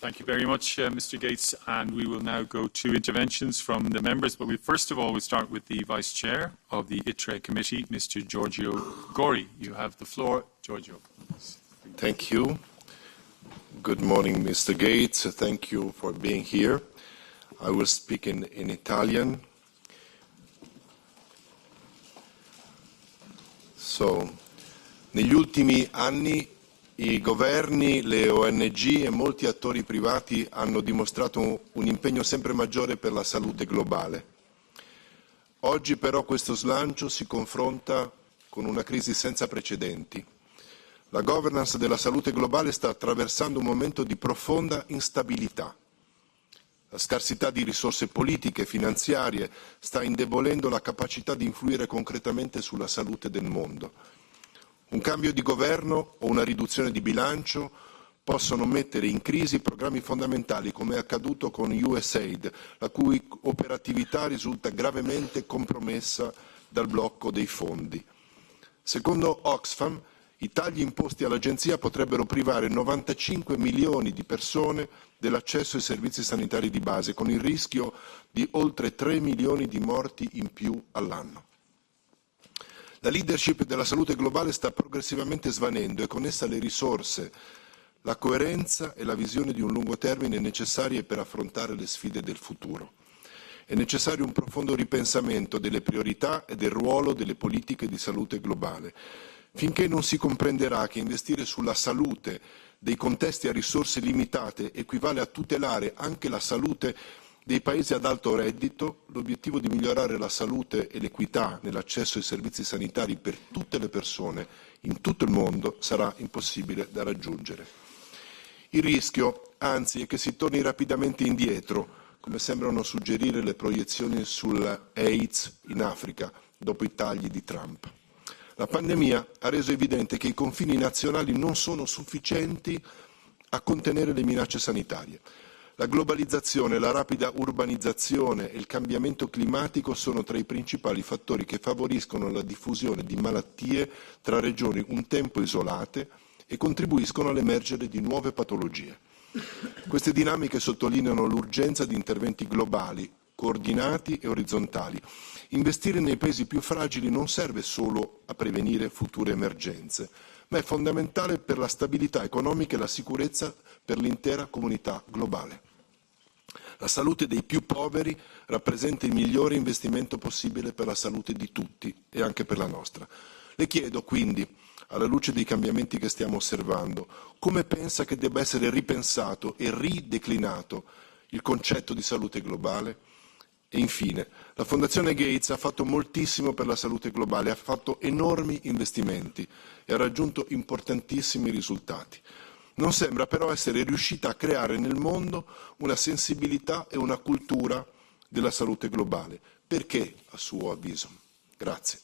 Thank you very much, Mr. Gates, and we will now go to interventions from the members, but first of all, we'll start with the Vice Chair of the ITRE Committee, Mr. Giorgio Gori. You have the floor, Giorgio. Thank you. Good morning, Mr. Gates. Thank you for being here. I will speak in Italian. So, negli ultimi anni i governi, le ONG e molti attori privati hanno dimostrato un impegno sempre maggiore per la salute globale. Oggi però questo slancio si confronta con una crisi senza precedenti. La governance della salute globale sta attraversando un momento di profonda instabilità. La scarsità di risorse politiche e finanziarie sta indebolendo la capacità di influire concretamente sulla salute del mondo. Un cambio di governo o una riduzione di bilancio possono mettere in crisi programmi fondamentali, come è accaduto con USAID, la cui operatività risulta gravemente compromessa dal blocco dei fondi. Secondo Oxfam, i tagli imposti all'agenzia potrebbero privare 95 milioni di persone dell'accesso ai servizi sanitari di base, con il rischio di oltre 3 milioni di morti in più all'anno. La leadership della salute globale sta progressivamente svanendo e con essa le risorse, la coerenza e la visione di un lungo termine necessarie per affrontare le sfide del futuro. È necessario un profondo ripensamento delle priorità e del ruolo delle politiche di salute globale. Finché non si comprenderà che investire sulla salute dei contesti a risorse limitate equivale a tutelare anche la salute dei paesi ad alto reddito, l'obiettivo di migliorare la salute e l'equità nell'accesso ai servizi sanitari per tutte le persone in tutto il mondo sarà impossibile da raggiungere. Il rischio, anzi, è che si torni rapidamente indietro, come sembrano suggerire le proiezioni sull'AIDS in Africa dopo i tagli di Trump. La pandemia ha reso evidente che i confini nazionali non sono sufficienti a contenere le minacce sanitarie. La globalizzazione, la rapida urbanizzazione e il cambiamento climatico sono tra i principali fattori che favoriscono la diffusione di malattie tra regioni un tempo isolate e contribuiscono all'emergere di nuove patologie. Queste dinamiche sottolineano l'urgenza di interventi globali, coordinati e orizzontali. Investire nei paesi più fragili non serve solo a prevenire future emergenze, ma è fondamentale per la stabilità economica e la sicurezza per l'intera comunità globale. La salute dei più poveri rappresenta il migliore investimento possibile per la salute di tutti e anche per la nostra. Le chiedo quindi, alla luce dei cambiamenti che stiamo osservando, come pensa che debba essere ripensato e rideclinato il concetto di salute globale? E infine, la Fondazione Gates ha fatto moltissimo per la salute globale, ha fatto enormi investimenti e ha raggiunto importantissimi risultati. Non sembra però essere riuscita a creare nel mondo una sensibilità e una cultura della salute globale. Perché, a suo avviso? Grazie.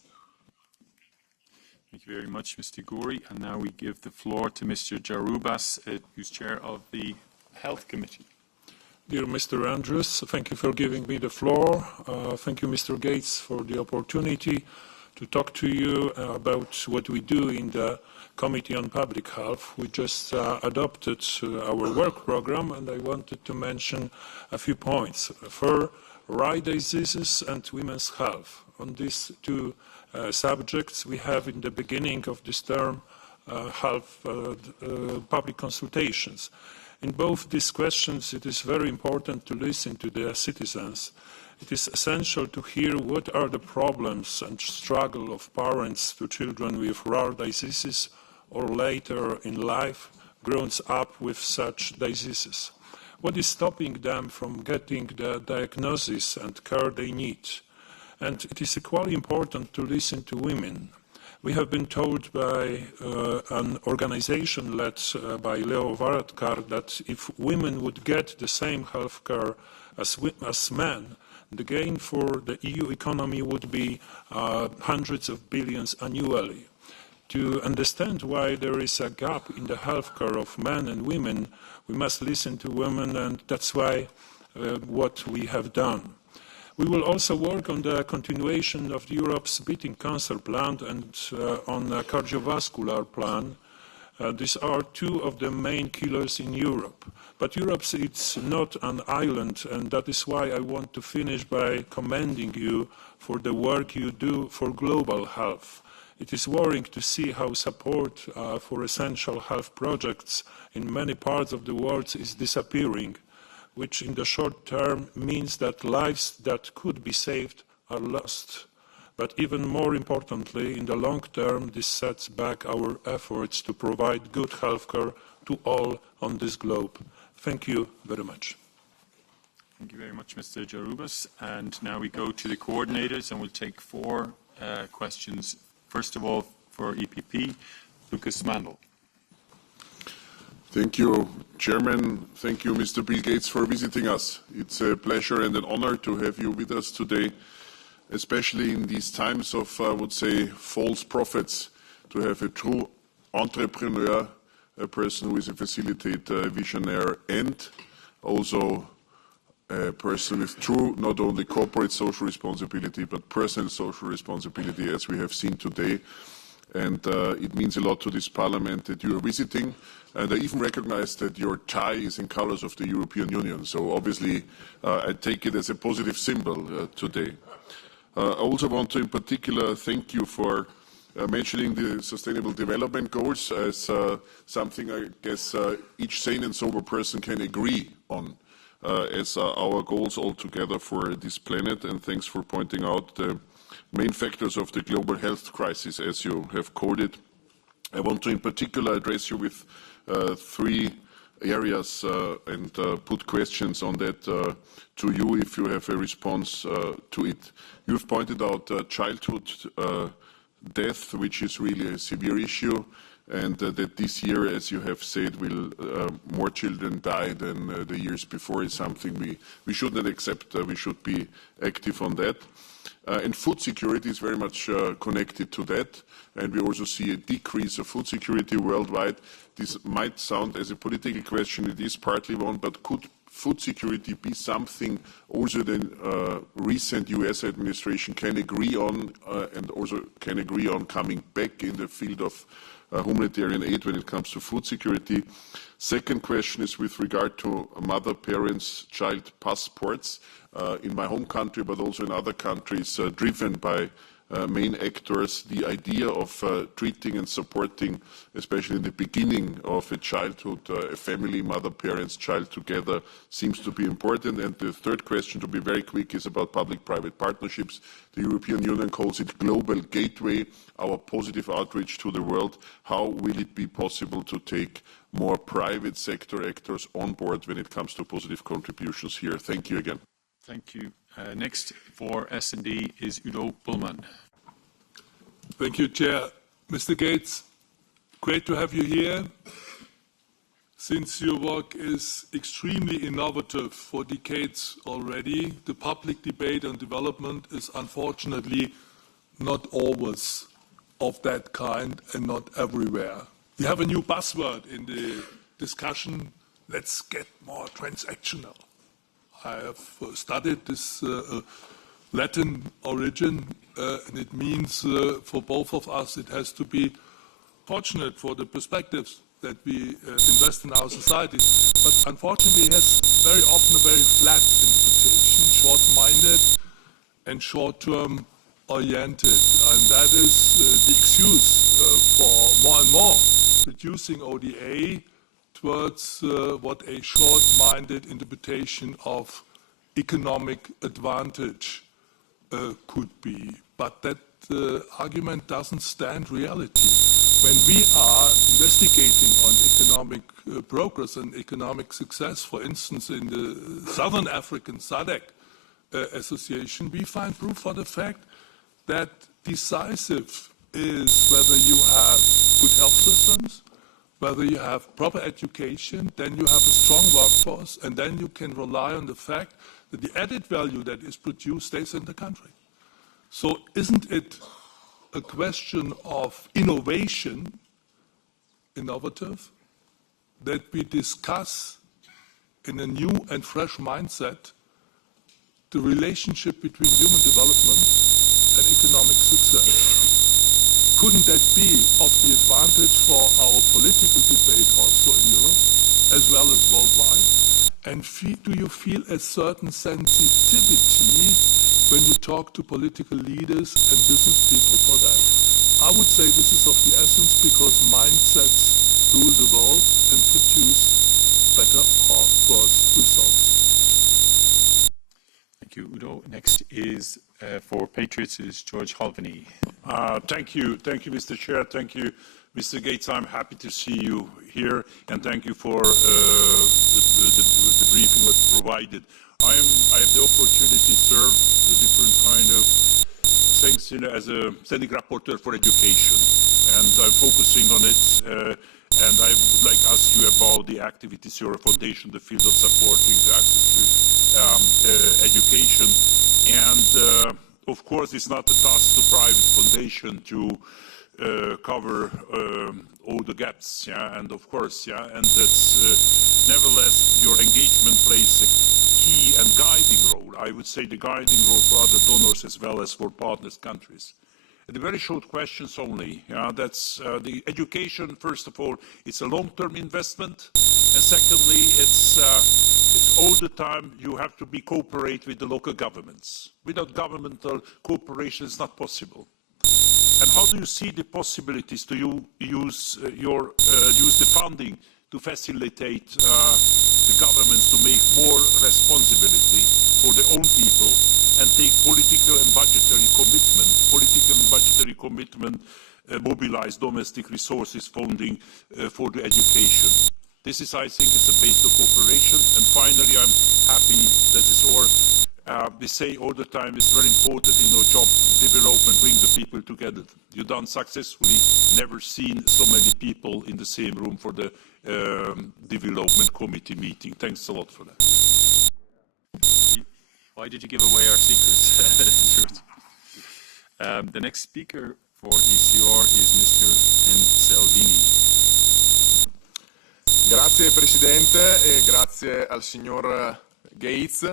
Thank you very much, Mr. Gori. And now we give the floor to Mr. Jarubas, who's chair of the Health Committee. Dear Mr. Andrews, thank you for giving me the floor. Thank you, Mr. Gates, for the opportunity to talk to you about what we do in the Committee on Public Health. We just adopted our work program, and I wanted to mention a few points. For rare diseases and women's health. On these two subjects, we have in the beginning of this term public consultations. In both these questions, it is very important to listen to the citizens. It is essential to hear what are the problems and struggle of parents to children with rare diseases or later in life grown up with such diseases. What is stopping them from getting the diagnosis and care they need? And it is equally important to listen to women. We have been told by an organization led by Leo Varadkar that if women would get the same health care as men, the gain for the EU economy would be hundreds of billions annually. To understand why there is a gap in the health care of men and women, we must listen to women, and that's why what we have done. We will also work on the continuation of Europe's beating cancer plan and on a cardiovascular plan. These are two of the main killers in Europe. But Europe is not an island, and that is why I want to finish by commending you for the work you do for global health. It is worrying to see how support for essential health projects in many parts of the world is disappearing, which in the short term means that lives that could be saved are lost. But even more importantly, in the long term, this sets back our efforts to provide good health care to all on this globe. Thank you very much. Thank you very much, Mr. Jarubas. And now we go to the coordinators, and we'll take four questions. First of all, for EPP, Lucas Mandel. Thank you, Chairman. Thank you, Mr. Bill Gates, for visiting us. It's a pleasure and an honor to have you with us today, especially in these times of, I would say, false prophets, to have a true entrepreneur, a person who is a facilitator, a visionary, and also a person with true, not only corporate social responsibility, but personal social responsibility, as we have seen today. And it means a lot to this Parliament that you are visiting. And I even recognize that your tie is in colors of the European Union. So obviously, I take it as a positive symbol today. I also want to, in particular, thank you for mentioning the Sustainable Development Goals as something I guess each sane and sober person can agree on as our goals altogether for this planet. And thanks for pointing out the main factors of the global health crisis, as you have called it. I want to in particular address you with three areas and put questions on that to you if you have a response to it. You've pointed out childhood death, which is really a severe issue, and that this year, as you have said, will more children die than the years before is something we should not accept. We should be active on that. And food security is very much connected to that, and we also see a decrease of food security worldwide. This might sound as a political question, it is partly one, but could food security be something also the recent US administration can agree on and also can agree on coming back in the field of humanitarian aid when it comes to food security? Second question is with regard to mother, parents, child passports. In my home country, but also in other countries, driven by main actors, the idea of treating and supporting, especially in the beginning of a childhood, a family, mother, parents, child together, seems to be important. And the third question, to be very quick, is about public-private partnerships. The European Union calls it Global Gateway, our positive outreach to the world. How will it be possible to take more private sector actors on board when it comes to positive contributions here? Thank you again. Thank you. Next for S&D is Udo Bullmann. Thank you, Chair. Mr. Gates, great to have you here. Since your work is extremely innovative for decades already, the public debate on development is unfortunately not always of that kind and not everywhere. You have a new buzzword in the discussion, let's get more transactional. I have studied this Latin origin, and it means for both of us it has to be fortunate for the perspectives that we invest in our society. But unfortunately, it has very often a very flat interpretation, short-minded and short-term oriented. And that is the excuse for more and more reducing ODA towards what a short-minded interpretation of economic advantage could be. But that argument doesn't stand reality. When we are investigating on economic progress and economic success, for instance, in the Southern African SADC Association, we find proof for the fact that decisive is whether you have good health systems, whether you have proper education, then you have a strong workforce, and then you can rely on the fact that the added value that is produced stays in the country. So isn't it a question of innovative, that we discuss in a new and fresh mindset the relationship between human development and economic success? Couldn't that be of the advantage for our political debate also in Europe, as well as worldwide? And do you feel a certain sensitivity when you talk to political leaders and business people for that? I would say this is of the essence because mindsets rule the world and produce better or worse results. Thank you, Udo. Next is for Patriots is George Halveny. Thank you, Mr. Chair. Thank you, Mr. Gates. I'm happy to see you here, and thank you for the briefing that's provided. I have the opportunity to serve the different kind of things as a standing rapporteur for education, and I'm focusing on it. And I would like to ask you about the activities your foundation, the field of supporting the access to education. And of course, it's not a task to private foundation to cover all the gaps, yeah, and of course, yeah, and that's nevertheless your engagement plays a key and guiding role. I would say the guiding role for other donors as well as for partners countries. The very short questions only. That's the education, first of all, it's a long-term investment. And secondly, it's all the time you have to cooperate with the local governments. Without governmental cooperation, it's not possible. And how do you see the possibilities to use the funding to facilitate the governments to make more responsibility for their own people and take political and budgetary commitment, mobilize domestic resources funding for the education? This is, I think, it's a base of cooperation. And finally, I'm happy that this we say all the time it's very important in our job development, bring the people together. You've done successfully, never seen so many people in the same room for the development committee meeting. Thanks a lot for that. Why did you give away our secrets? The next speaker for ECR is Mr. Salvini. Grazie Presidente e grazie al signor Gates.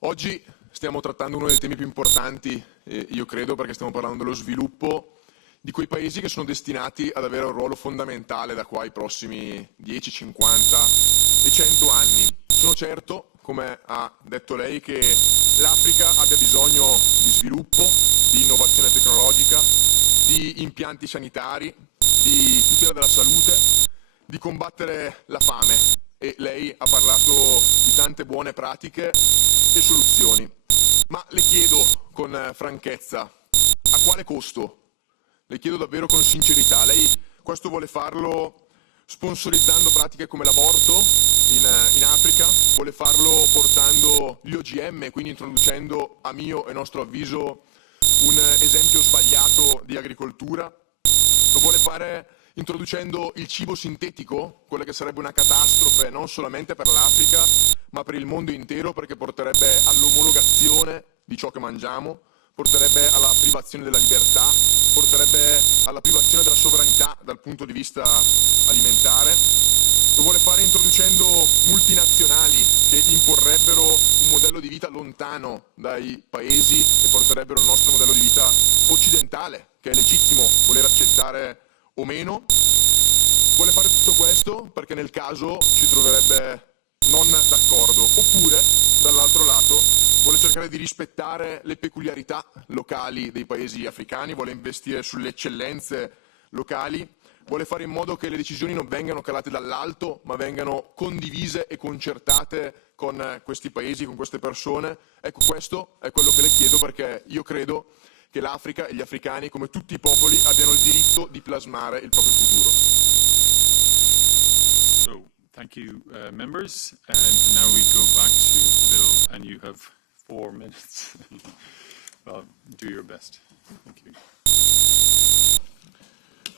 Oggi stiamo trattando uno dei temi più importanti, io credo, perché stiamo parlando dello sviluppo di quei paesi che sono destinati ad avere un ruolo fondamentale da qua ai prossimi 10, 50 e 100 anni. Sono certo, come ha detto lei, che l'Africa abbia bisogno di sviluppo, di innovazione tecnologica, di impianti sanitari, di tutela della salute, di combattere la fame. E lei ha parlato di tante buone pratiche e soluzioni. Ma le chiedo con franchezza, a quale costo? Le chiedo davvero con sincerità. Lei questo vuole farlo sponsorizzando pratiche come l'aborto in Africa? Vuole farlo portando gli OGM, quindi introducendo, a mio e nostro avviso, un esempio sbagliato di agricoltura? Lo vuole fare introducendo il cibo sintetico, quella che sarebbe una catastrofe non solamente per l'Africa, ma per il mondo intero, perché porterebbe all'omologazione di ciò che mangiamo, porterebbe alla privazione della libertà, porterebbe alla privazione della sovranità dal punto di vista alimentare. Lo vuole fare introducendo multinazionali che imporrebbero un modello di vita lontano dai paesi e porterebbero il nostro modello di vita occidentale, che è legittimo voler accettare o meno. Vuole fare tutto questo perché nel caso ci troverebbe non d'accordo, oppure dall'altro lato vuole cercare di rispettare le peculiarità locali dei paesi africani, vuole investire sulle eccellenze locali, vuole fare in modo che le decisioni non vengano calate dall'alto, ma vengano condivise e concertate con questi paesi, con queste persone. Ecco, questo è quello che le chiedo, perché io credo che l'Africa e gli africani, come tutti i popoli, abbiano il diritto di plasmare il proprio futuro. So, thank you, members. And now we go back to Bill, and you have 4 minutes. Well, do your best. Thank you.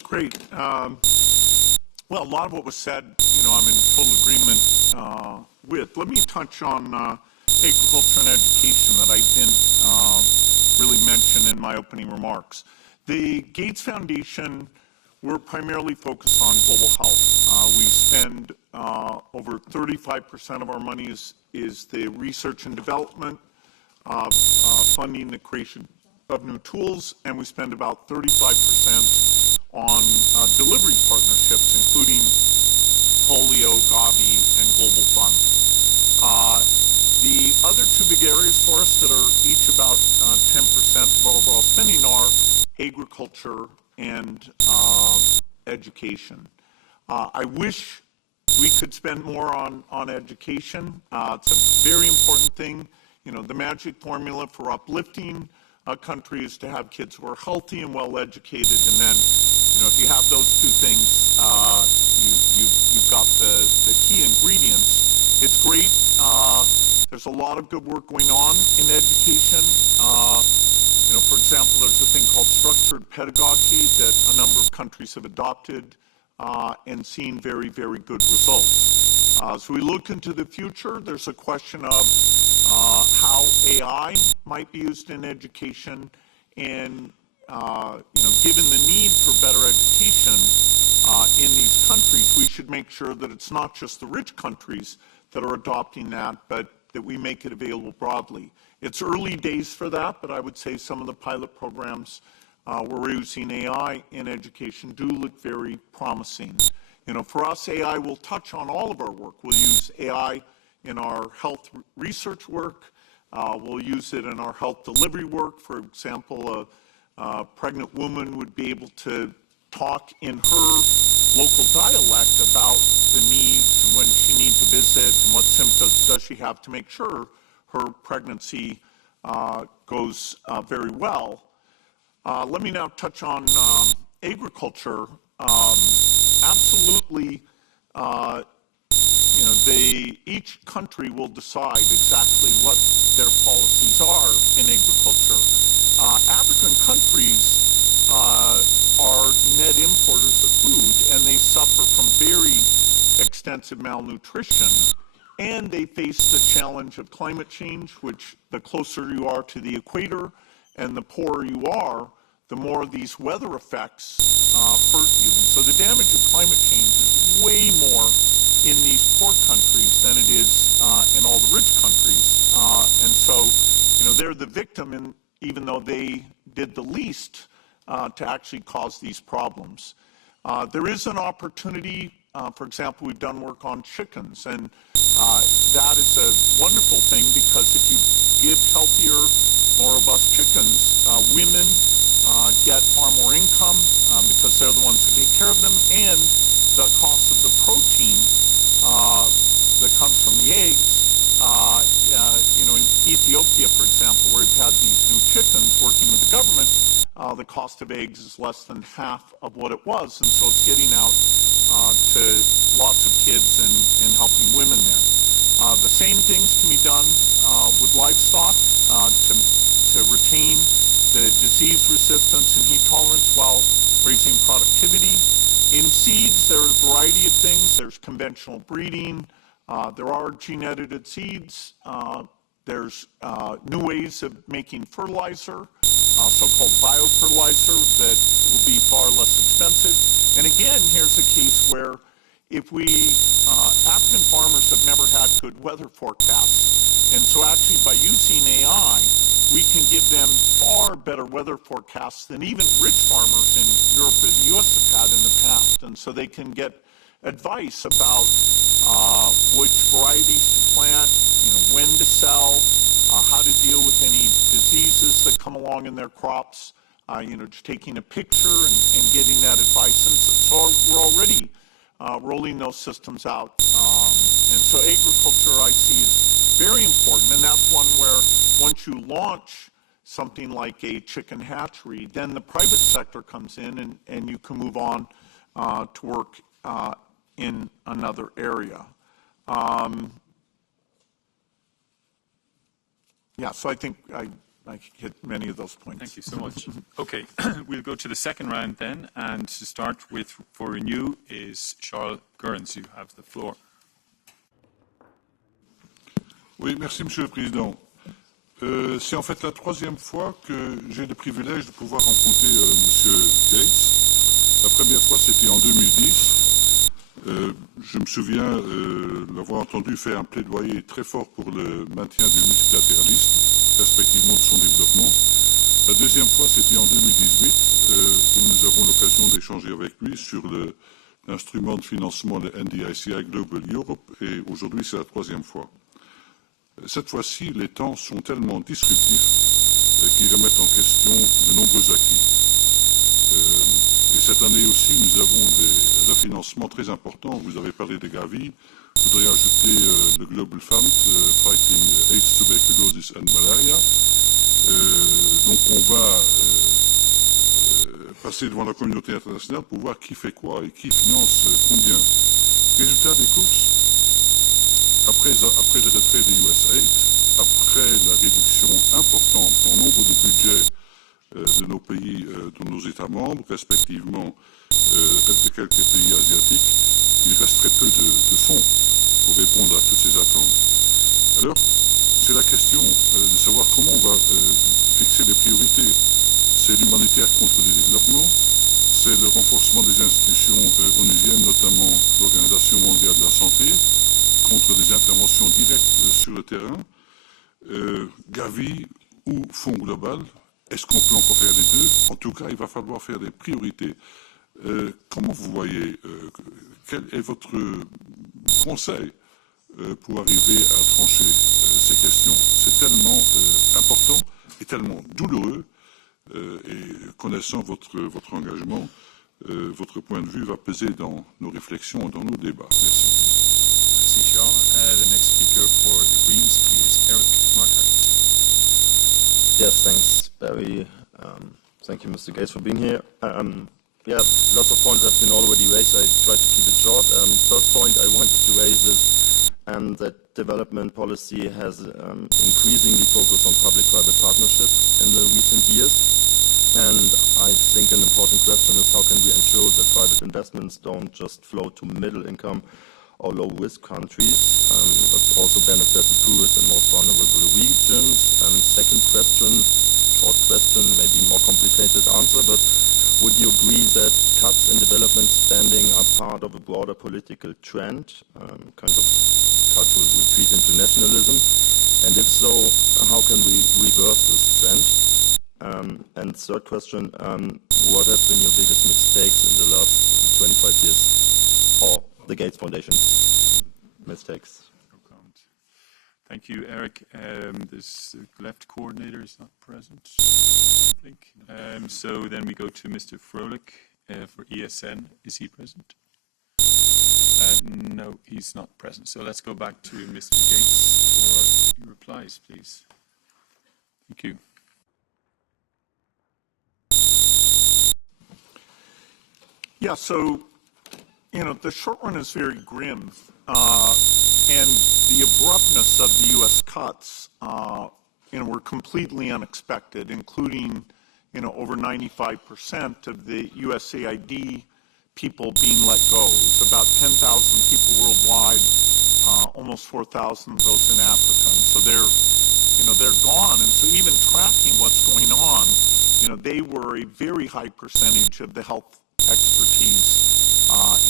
Great. Well, a lot of what was said, I'm in full agreement with. Let me touch on agriculture and education that I didn't really mention in my opening remarks. The Gates Foundation, we're primarily focused on global health. We spend over 35% of our money is the research and development, funding the creation of new tools, and we spend about 35% on delivery partnerships, including polio, Gavi, and Global Fund. The other 2 big areas for us that are each about 10% of our overall spending are agriculture and education. I wish we could spend more on education. It's a very important thing. The magic formula for uplifting a country is to have kids who are healthy and well educated, and then if you have those 2 things, you've got the key ingredients. It's great. There's a lot of good work going on in education. For example, there's a thing called structured pedagogy that a number of countries have adopted and seen very, very good results. So we look into the future. There's a question of how AI might be used in education, and given the need for better education in these countries, we should make sure that it's not just the rich countries that are adopting that, but that we make it available broadly. It's early days for that, but I would say some of the pilot programs where we're using AI in education do look very promising. You know, for us, AI will touch on all of our work. We'll use AI in our health research work. We'll use it in our health delivery work. For example, a pregnant woman would be able to talk in her local dialect about the needs and when she needs to visit and what symptoms does she have to make sure her pregnancy goes very well. Let me now touch on agriculture. Absolutely, you know, each country will decide exactly what their policies are in agriculture. African countries are net importers of food, and they suffer from very extensive malnutrition. And they face the challenge of climate change, which the closer you are to the equator and the poorer you are, the more these weather effects hurt you. So the damage of climate change is way more in these poor countries than it is in all the rich countries. And so, you know, they're the victim, and even though they did the least to actually cause these problems. There is an opportunity. For example, we've done work on chickens, and that is a wonderful thing because if you give healthier, more robust chickens, women get far more income because they're the ones who take care of them, and the cost of the protein that comes from the eggs. You know, in Ethiopia, for example, where we've had these new chickens working with the government, the cost of eggs is less than half of what it was, and so it's getting out to lots of kids and helping women there. The same things can be done with livestock to retain the disease resistance and heat tolerance while raising productivity. In seeds, there are a variety of things. There's conventional breeding. There are gene-edited seeds. There's new ways of making fertilizer, so-called biofertilizer, that will be far less expensive. And again, here's a case where if African farmers have never had good weather forecasts, and so actually by using AI, we can give them far better weather forecasts than even rich farmers in Europe or the US have had in the past. And so they can get advice about which varieties to plant, you know, when to sell, how to deal with any diseases that come along in their crops, you know, just taking a picture and getting that advice. And so we're already rolling those systems out. And so agriculture, I see, is very important. And that's one where once you launch something like a chicken hatchery, then the private sector comes in and you can move on to work in another area. Yeah, so I think I hit many of those points. Thank you so much. Okay, we'll go to the second round then, and to start with, for Renew, is Charles Goerens. You have the floor. Oui, merci, Monsieur le Président. C'est en fait la troisième fois que j'ai le privilège de pouvoir rencontrer Monsieur Gates. La première fois, c'était en 2010. Je me souviens l'avoir entendu faire un plaidoyer très fort pour le maintien du multilatéralisme, respectivement de son développement. La deuxième fois, c'était en 2018, où nous avons l'occasion d'échanger avec lui sur l'instrument de financement, le NDICI Global Europe, et aujourd'hui, c'est la troisième fois. Cette fois-ci, les temps sont tellement disruptifs qu'ils remettent en question de nombreux acquis. Et cette année aussi, nous avons des refinancements très importants. Vous avez parlé de Gavi. Je voudrais ajouter le Global Fund, Fighting AIDS, Tuberculosis and Malaria. Donc on va passer devant la communauté internationale pour voir qui fait quoi et qui finance combien. Résultat des courses, après le retrait des USAID, après la réduction importante en nombre de budgets de nos pays, de nos États membres, respectivement de quelques pays asiatiques, il reste très peu de fonds pour répondre à toutes ces attentes. Alors, c'est la question de savoir comment on va fixer les priorités. C'est l'humanitaire contre le développement, c'est le renforcement des institutions onusiennes, notamment l'Organisation mondiale de la santé, contre des interventions directes sur le terrain, Gavi ou Fonds global, Est-ce qu'on peut encore faire les deux? En tout cas, il va falloir faire des priorités. Comment vous voyez, quel est votre conseil pour arriver à trancher ces questions? C'est tellement important et tellement douloureux, et connaissant votre engagement, votre point de vue va peser dans nos réflexions, dans nos débats. Merci. Merci, Jean. The next speaker for the Greens is Eric Markert. Yes, thanks, Barry. Thank you, Mr. Gates, for being here. Yeah, lots of points have been already raised. I try to keep it short. First point I wanted to raise is that development policy has increasingly focused on public-private partnership in the recent years. And I think an important question is how can we ensure that private investments don't just flow to middle-income or low-risk countries, but also benefit the poorest and most vulnerable regions. Second question, short question, maybe more complicated answer, but would you agree that cuts in development spending are part of a broader political trend, kind of cultural retreat into nationalism? And if so, how can we reverse this trend? And third question, what have been your biggest mistakes in the last 25 years? Or the Gates Foundation's mistakes? Thank you, Eric. This left coordinator is not present, I think. So then we go to Mr. Froelich for ESN. Is he present? No, he's not present. So let's go back to Mr. Gates for your replies, please. Thank you. Yeah, so, the short run is very grim. And the abruptness of the U.S. cuts, were completely unexpected, including, over 95% of the USAID people being let go. It was about 10,000 people worldwide, almost 4,000 of those in Africa. And so they're gone. And so even tracking what's going on, they were a very high percentage of the health expertise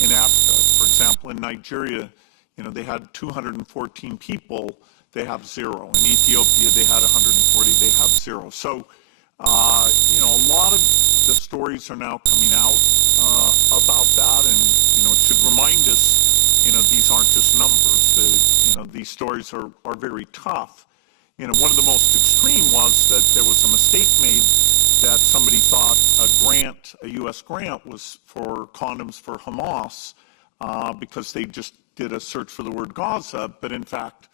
in Africa. For example, in Nigeria, they had 214 people, they have 0. In Ethiopia, they had 140, they have 0. So, a lot of the stories are now coming out about that, and, it should remind us, these aren't just numbers. These stories are very tough. One of the most extreme was that there was a mistake made that somebody thought a U.S. grant was for condoms for Hamas because they just did a search for the word Gaza, but in fact,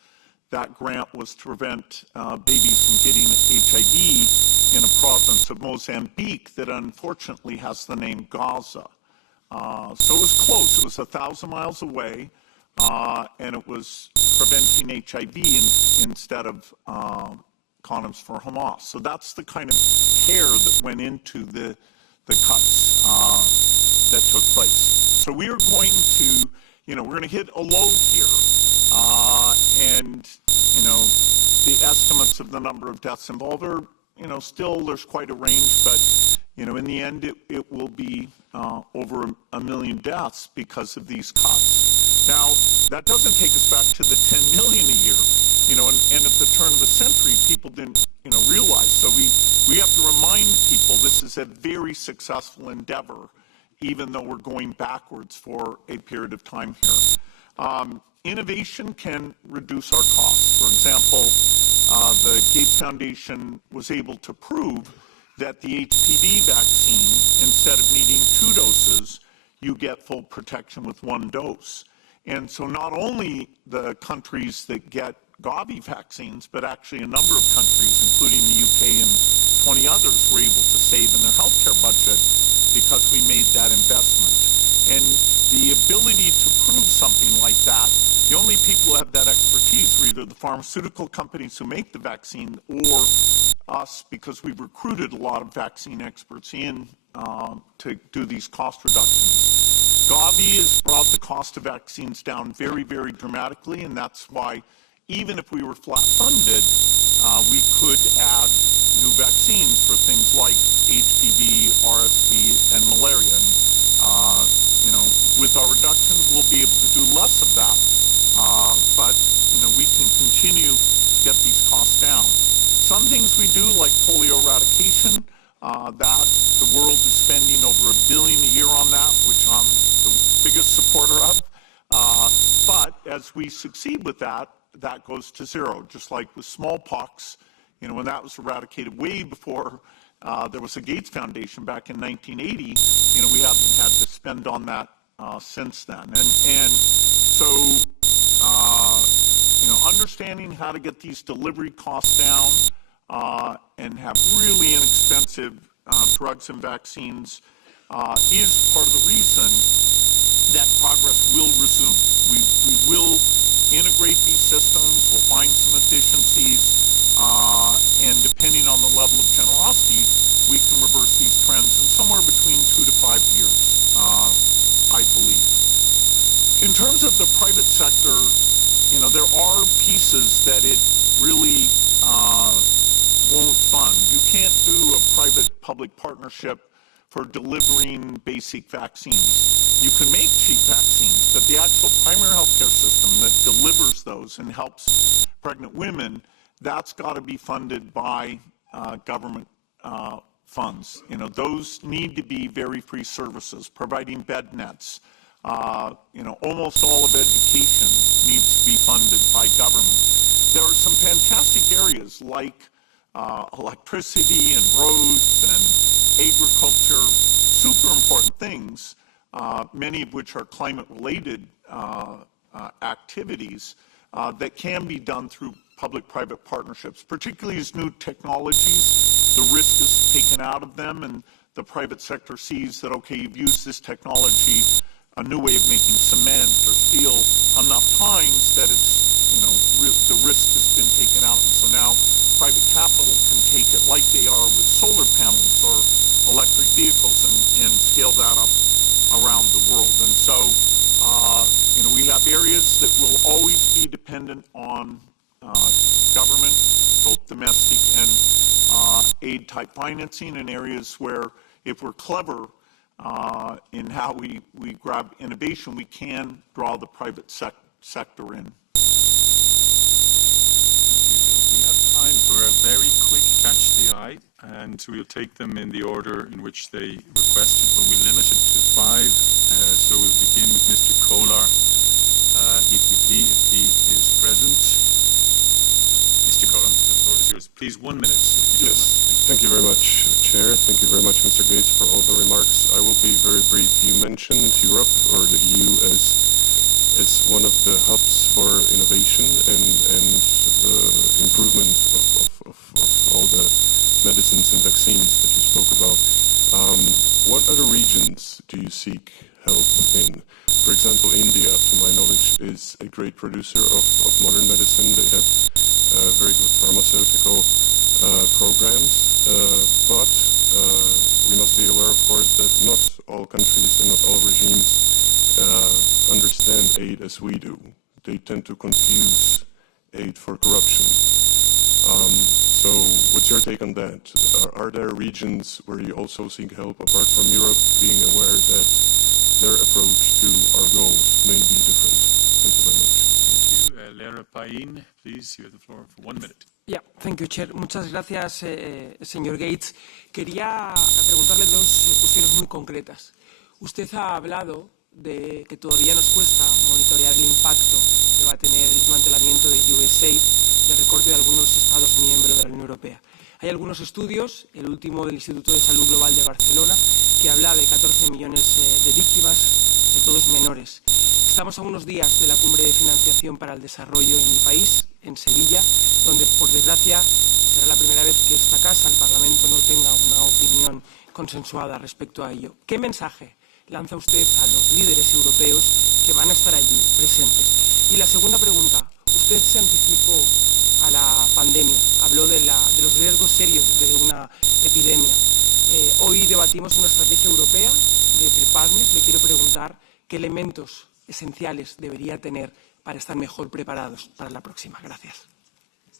that grant was to prevent babies from getting HIV in a province of Mozambique that unfortunately has the name Gaza. So it was close. It was 1,000 miles away, and it was preventing HIV instead of condoms for Hamas. So that's the kind of care that went into the cuts that took place. So we are going to, we're going to hit a low here, and the estimates of the number of deaths involved are, still there's quite a range, but in the end it will be over 1 million deaths because of these cuts. Now that doesn't take us back to the 10 million a year. And at the turn of the century, people didn't, realize. So we have to remind people this is a very successful endeavor, even though we're going backwards for a period of time here. Innovation can reduce our costs. For example, the Gates Foundation was able to prove that the HPV vaccine, instead of needing 2 doses, you get full protection with 1 dose. And so not only the countries that get Gavi vaccines, but actually a number of countries, including the UK and 20 others, were able to save in their healthcare budget because we made that investment. And the ability to prove something like that, the only people who have that expertise are either the pharmaceutical companies who make the vaccine or us, because we've recruited a lot of vaccine experts in to do these cost reductions. Gavi has brought the cost of vaccines down very, very dramatically, and that's why even if we were flat funded, we could add new vaccines for things like HPV, RSV, and malaria. And, with our reductions, we'll be able to do less of that. But, we can continue to get these costs down. Some things things we do, like polio eradication, that the world is spending over $1 billion a year on that, which I'm the biggest supporter of. But as we succeed with that, that goes to zero, just like with smallpox. You know, when that was eradicated way before there was a Gates Foundation back in 1980, you know, we haven't had to spend on that since then. And so, you know, understanding how to get these delivery costs down and have really inexpensive drugs and vaccines is part of the reason that progress will resume. We will integrate these systems, we'll find some efficiencies, and depending on the level of generosity, we can reverse these trends in somewhere between 2 to 5 years, I believe. In terms of the private sector, you know, there are pieces that it really won't fund. You can't do a private-public partnership for delivering basic vaccines. You can make cheap vaccines, but the actual primary healthcare system that delivers those and helps pregnant women, that's got to be funded by government funds. You know, those need to be very free services, providing bed nets. You know, almost all of education needs to be funded by government. There are some fantastic areas like electricity and roads and agriculture, super important things, many of which are climate-related activities that can be done through public-private partnerships, particularly as new technologies, the risk is taken out of them, and the private sector sees that, okay, you've used this technology, a new way of making cement or steel, enough times that it's, you know, the risk has been taken out, and so now private capital can take it like they are with solar panels or electric vehicles and scale that up around the world. And so, you know, we have areas that will always be dependent on government, both domestic and aid-type financing, and areas where, if we're clever in how we grab innovation, we can draw the private sector in. We have time for a very quick catch the eye, and we'll take them in the order in which they requested, but we limit it to 5. So we'll begin with Mr. Kolar, EPP, if he is present. Mr. Kolar, the floor is yours. Please, 1 minute. Yes, thank you very much, Chair. Thank you very much, Mr. Gates, for all the remarks. I will be very brief. You mentioned Europe, or the EU, as one of the hubs for innovation and improvement of all the medicines and vaccines that you spoke about. What other regions do you seek help in? For example, India, to my knowledge, is a great producer of modern medicine. They have very good pharmaceutical programs, but we must be aware, of course, that not all countries and not all regimes understand aid as we do. They tend to confuse aid for corruption. So what's your take on that? Are there regions where you also seek help apart from Europe, being aware that their approach to our goals may be different? Thank you very much. Thank you. Lara Pain, please, you have the floor for 1 minute. Yeah, thank you, Chair. Muchas gracias, señor Gates. Quería preguntarle 2 cuestiones muy concretas. Usted ha hablado de que todavía nos cuesta monitorear el impacto que va a tener el desmantelamiento de USAID y el recorte de algunos Estados miembros de la Unión Europea. Hay algunos estudios, el último del Instituto de Salud Global de Barcelona, que habla de 14 millones de víctimas, de todos menores. Estamos a unos días de la cumbre de financiación para el desarrollo en mi país, en Sevilla, donde, por desgracia, será la primera vez que esta casa, el Parlamento, no tenga una opinión consensuada respecto a ello. ¿Qué mensaje lanza usted a los líderes europeos que van a estar allí presentes? Y la segunda pregunta, usted se anticipó a la pandemia, habló de los riesgos serios de una epidemia. Hoy debatimos una estrategia europea de preparedness. Le quiero preguntar qué elementos esenciales debería tener para estar mejor preparados para la próxima. Gracias.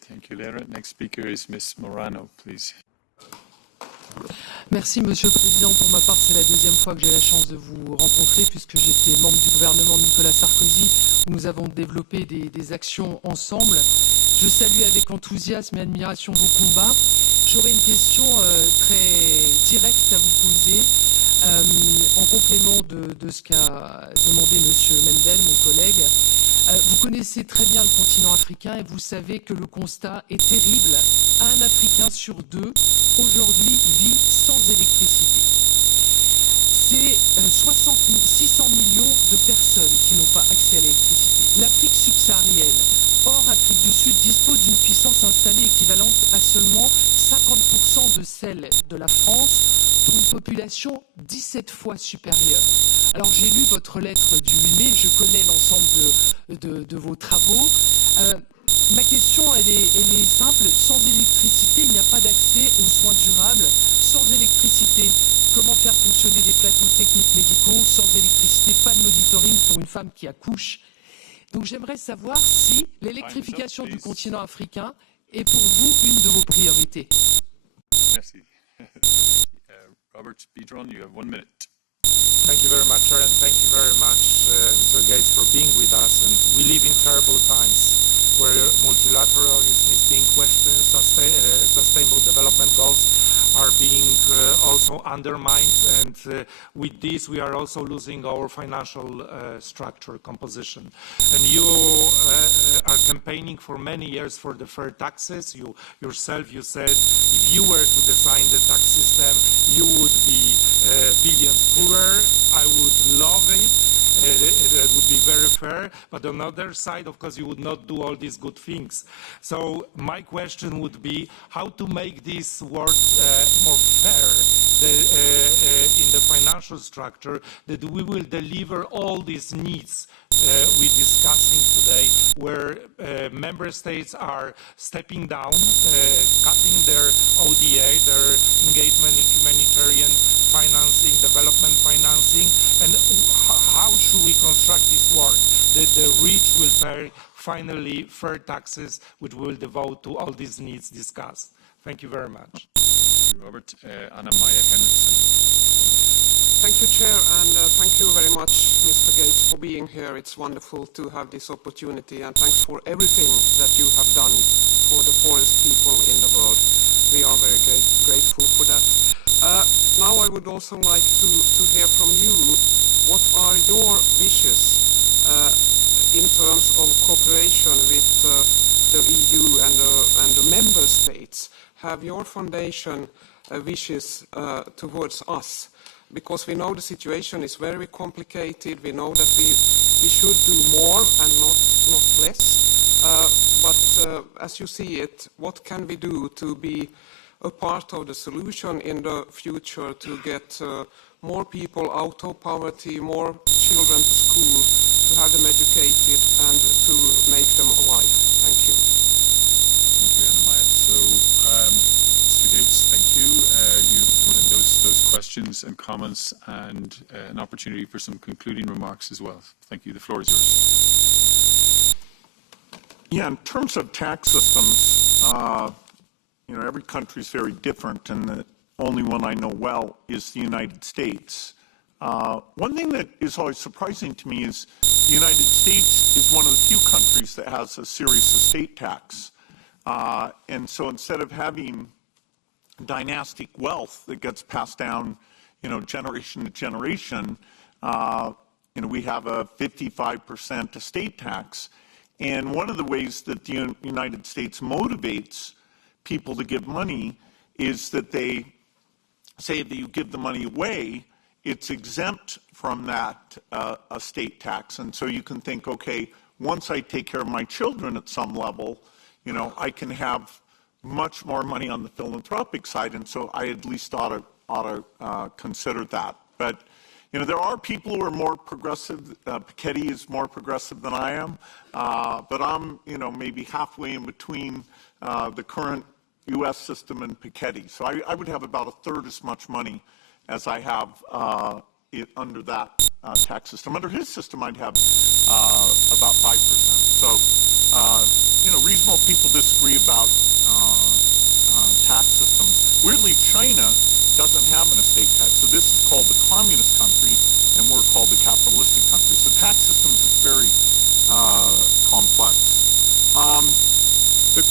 Thank you, Lara. Next speaker is Ms. Morano, please. Merci, Monsieur le Président. Pour ma part, c'est la 2e fois que j'ai la chance de vous rencontrer, puisque j'étais membre du gouvernement de Nicolas Sarkozy, où nous avons développé des actions ensemble. Je salue avec enthousiasme et admiration vos combats. J'aurais une question très directe à vous poser, en complément de ce qu'a demandé M. Mendel, mon collègue. Vous connaissez très bien le continent africain et vous savez que le constat est terrible. Un Africain sur deux, aujourd'hui, vit sans électricité. C'est 600 millions de personnes qui n'ont pas accès à l'électricité. L'Afrique subsaharienne, hors Afrique du Sud, dispose d'une puissance installée équivalente à seulement 50% de celle de la France, pour une population 17 fois supérieure. Alors j'ai lu votre lettre du 8 mai, je connais l'ensemble de vos travaux. Ma question, elle est simple. Sans électricité, il n'y a pas d'accès aux soins durables. Sans électricité, comment faire fonctionner des plateaux techniques médicaux? Sans électricité, pas de monitoring pour une femme qui accouche. Donc j'aimerais savoir si l'électrification du continent africain est pour vous une de vos priorités. Merci. Robert Biedron, you have 1 minute. Thank you very much, Chair, and thank you very much, Mr. Gates, for being with us. And we live in terrible times where multilateralism is being questioned, sustainable development goals are being also undermined, and with this we are also losing our financial structure composition. And you are campaigning for many years for the fair taxes. You yourself, you said if you were to design the tax system, you would be billions poorer. I would love it. It would be very fair, but on the other side, of course, you would not do all these good things. So my question would be how to make this work more fair in the financial structure, that we will deliver all these needs we're discussing today, where member states are stepping down, cutting their ODA, their engagement in humanitarian financing, development financing, and how should we construct this work that the rich will pay finally fair taxes, which we will devote to all these needs discussed. Thank you very much. Thank you, Robert. Anna Maya Henriksen. Thank you, Chair, and thank you very much, Mr. Gates, for being here. It's wonderful to have this opportunity, and thanks for everything that you have done for the poorest people in the world. We are very grateful for that. Now I would also like to hear from you, what are your wishes in terms of cooperation with the EU and the member states? Have your foundation wishes towards us? Because we know the situation is very complicated. We know that we should do more and not less. But as you see it, what can we do to be a part of the solution in the future to get more people out of poverty, more children to school, to have them educated and to make them alive? Thank you. Thank you, Anna Maya. So, Mr. Gates, thank you. You've given those questions and comments and an opportunity for some concluding remarks as well. Thank you. The floor is yours. Yeah, in terms of tax systems, every country is very different, and the only one I know well is the United States. One thing that is always surprising to me is the United States is one of the few countries that has a serious estate tax. And so instead of having dynastic wealth that gets passed down, generation to generation, we have a 55% estate tax. And one of the ways that the United States motivates people to give money is that they say that you give the money away, it's exempt from that estate tax. And so you can think, okay, once I take care of my children at some level, I can have much more money on the philanthropic side, and so I at least ought to consider that. But there are people who are more progressive. Piketty is more progressive than I am, but I'm maybe halfway in between the current U.S. system and Piketty. So I would have about a third as much money as I have under that tax system. Under his system, I'd have about 5%. So reasonable people disagree about tax systems. Weirdly, China doesn't have an estate tax. So this is called the communist country, and we're called the capitalistic country. So tax systems is very complex. The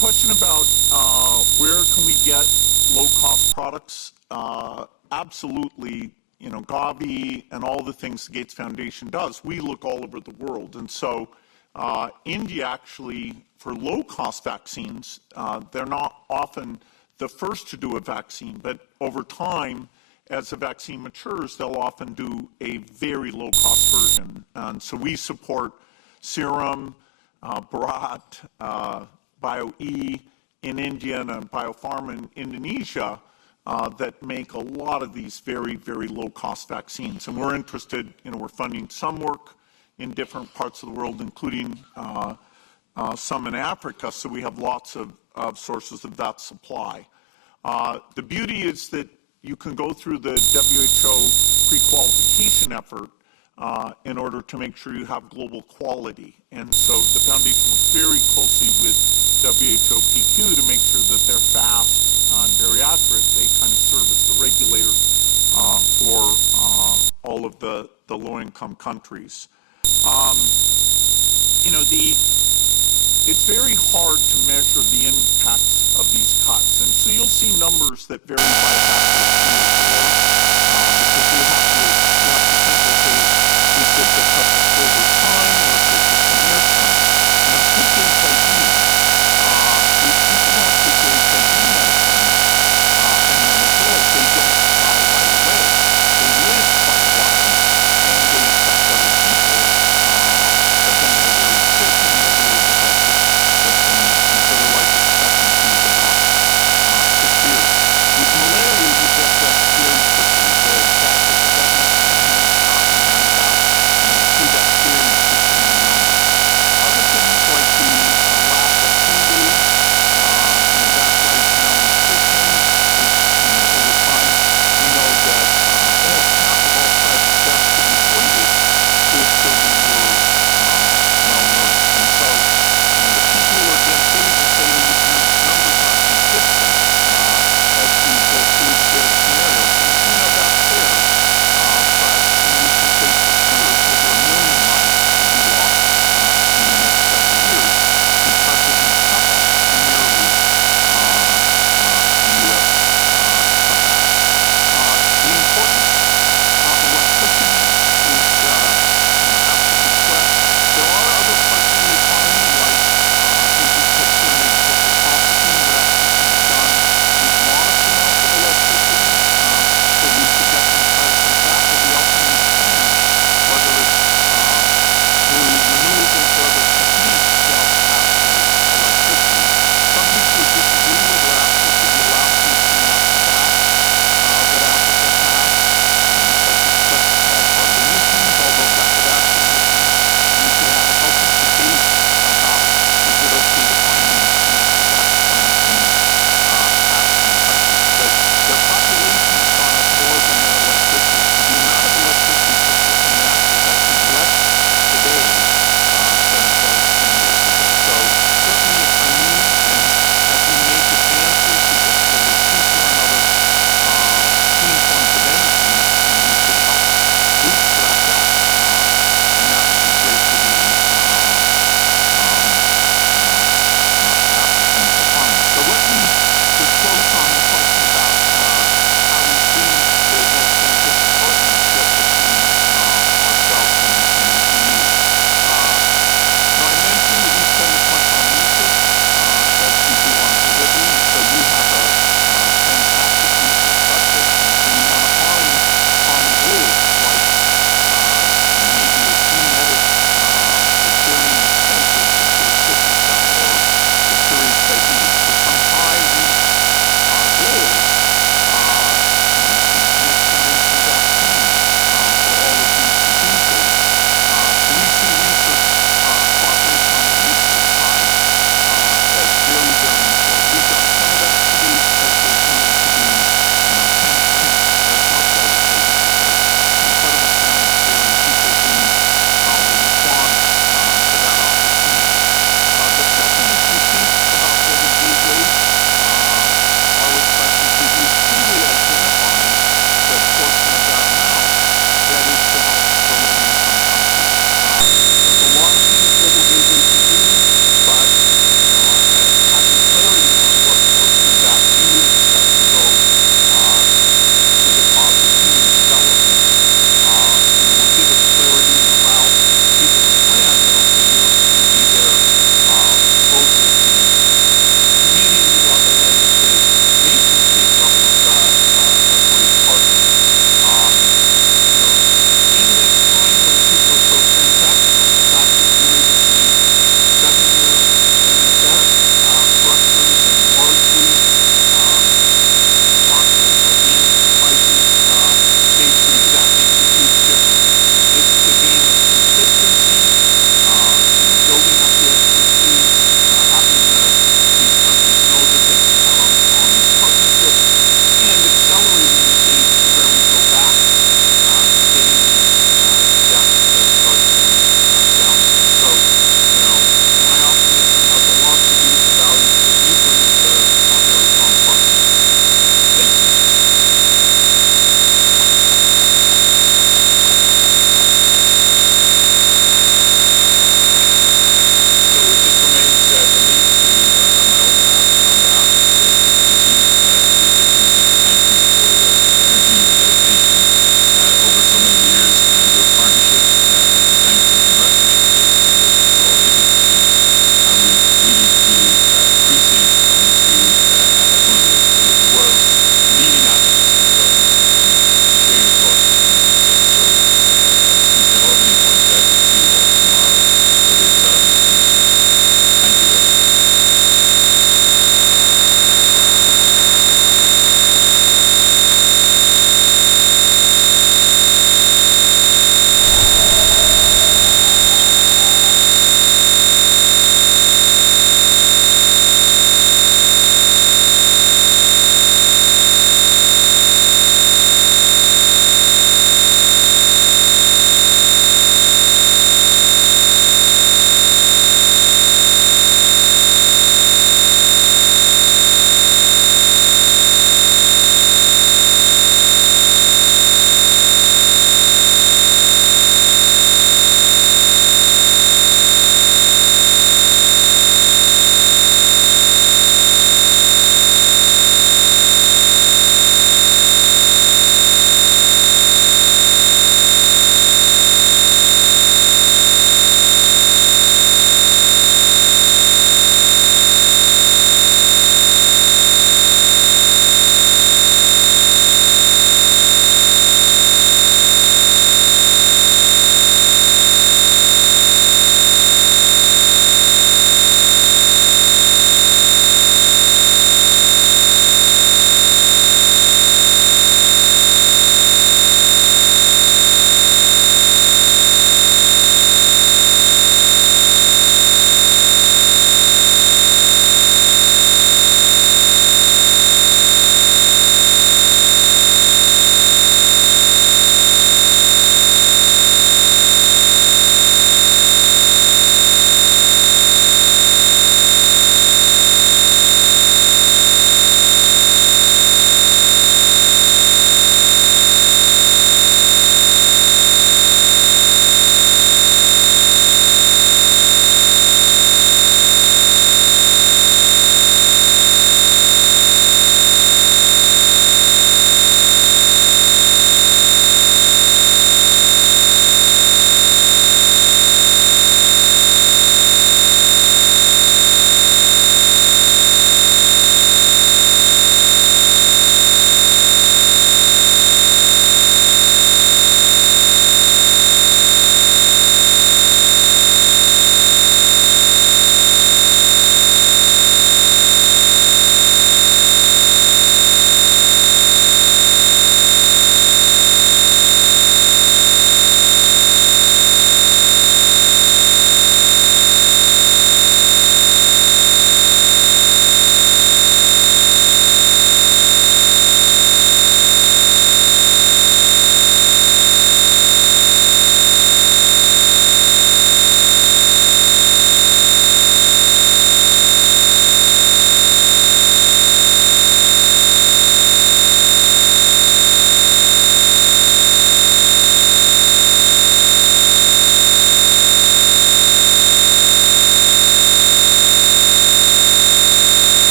products, absolutely, Gavi and all the things the Gates Foundation does, we look all over the world. And so India actually, for low-cost vaccines, they're not often the first to do a vaccine, but over time, as the vaccine matures, they'll often do a very low-cost version. And so we support Serum, Bharat, BioE in India, and Biopharma in Indonesia that make a lot of these very, very low-cost vaccines. And we're interested, we're funding some work in different parts of the world, including some in Africa, so we have lots of sources of that supply. The beauty is that you can go through the WHO pre-qualification effort in order to make sure you have global quality. And so the foundation works very closely with WHO PQ to make sure that they're fast and very accurate. They kind of serve as the regulator for all of the low-income countries. It's very hard to measure the impacts of these cuts. And so you'll see numbers that vary by a factor of 3 or 4 because you have to think, okay, is it the cuts over time or is it just a near term? Take HIV. If people have to take HIV medicine and when they're ill, they don't die right away. They live quite a while and they infect other people. But then they're very sick and nobody ever tries to get them, and so their life expectancy is about 6 years. With malaria,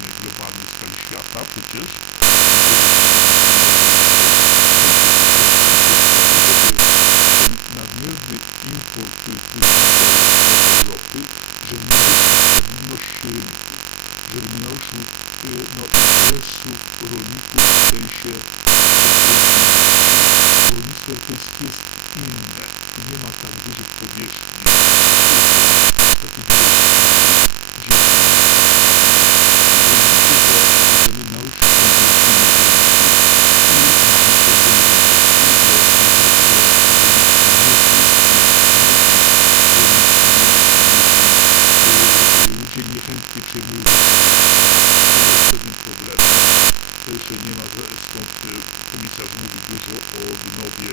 scenie globalnej, w skali świata przecież. Ten nadmierny import do Europy, żeby nie naruszył stabilności rynku, żeby nie naruszył interesu rolników w sensie rolnictwo europejskie jest inne. Tu nie ma tak dużych powierzchni. Takie duże gdzie możemy naruszyć konkurencyjność rynku i mamy problem żywności, że ludzie niechętnie przyjmują jest pewnym problemem, że nie ma, stąd komisarz mówi dużo o odnowie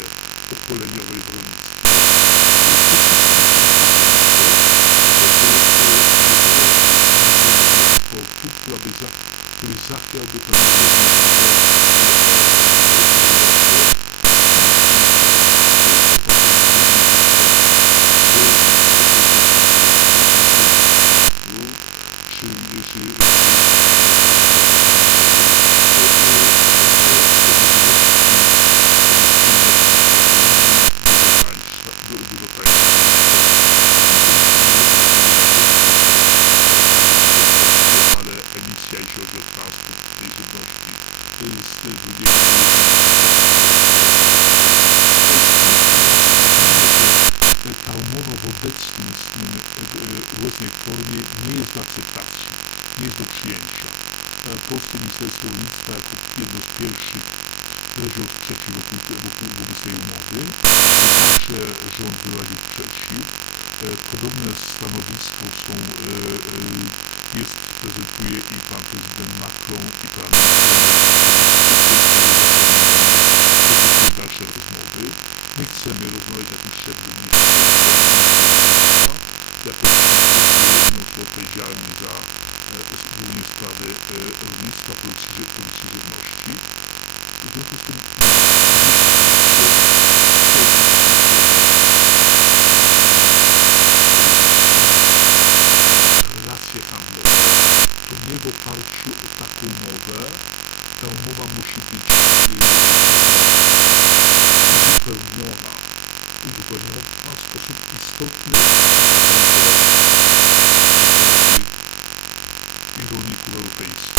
pokoleniowej w rolnictwie. Który zachwiałby pewną równowagę ale emisja, jeśli chodzi o transport tej żywności z drugiego ta umowa w obecnej formie nie jest do akceptacji, nie jest do przyjęcia. Polskie Ministerstwo Rolnictwa jako jedno z pierwszych wyraziło sprzeciw wobec tej umowy. Także rząd wyraził sprzeciw. Podobne stanowisko prezentuje i pan prezydent Macron i pan dalsze rozmowy. My chcemy rozmawiać na tym szczeblu jako odpowiedzialni za głównie sprawy rolnictwa, produkcji żywności. W związku z tym relacje handlowe to nie w oparciu o taką umowę. Ta umowa musi być uzupełniona ma w sposób istotny i rolników europejskich.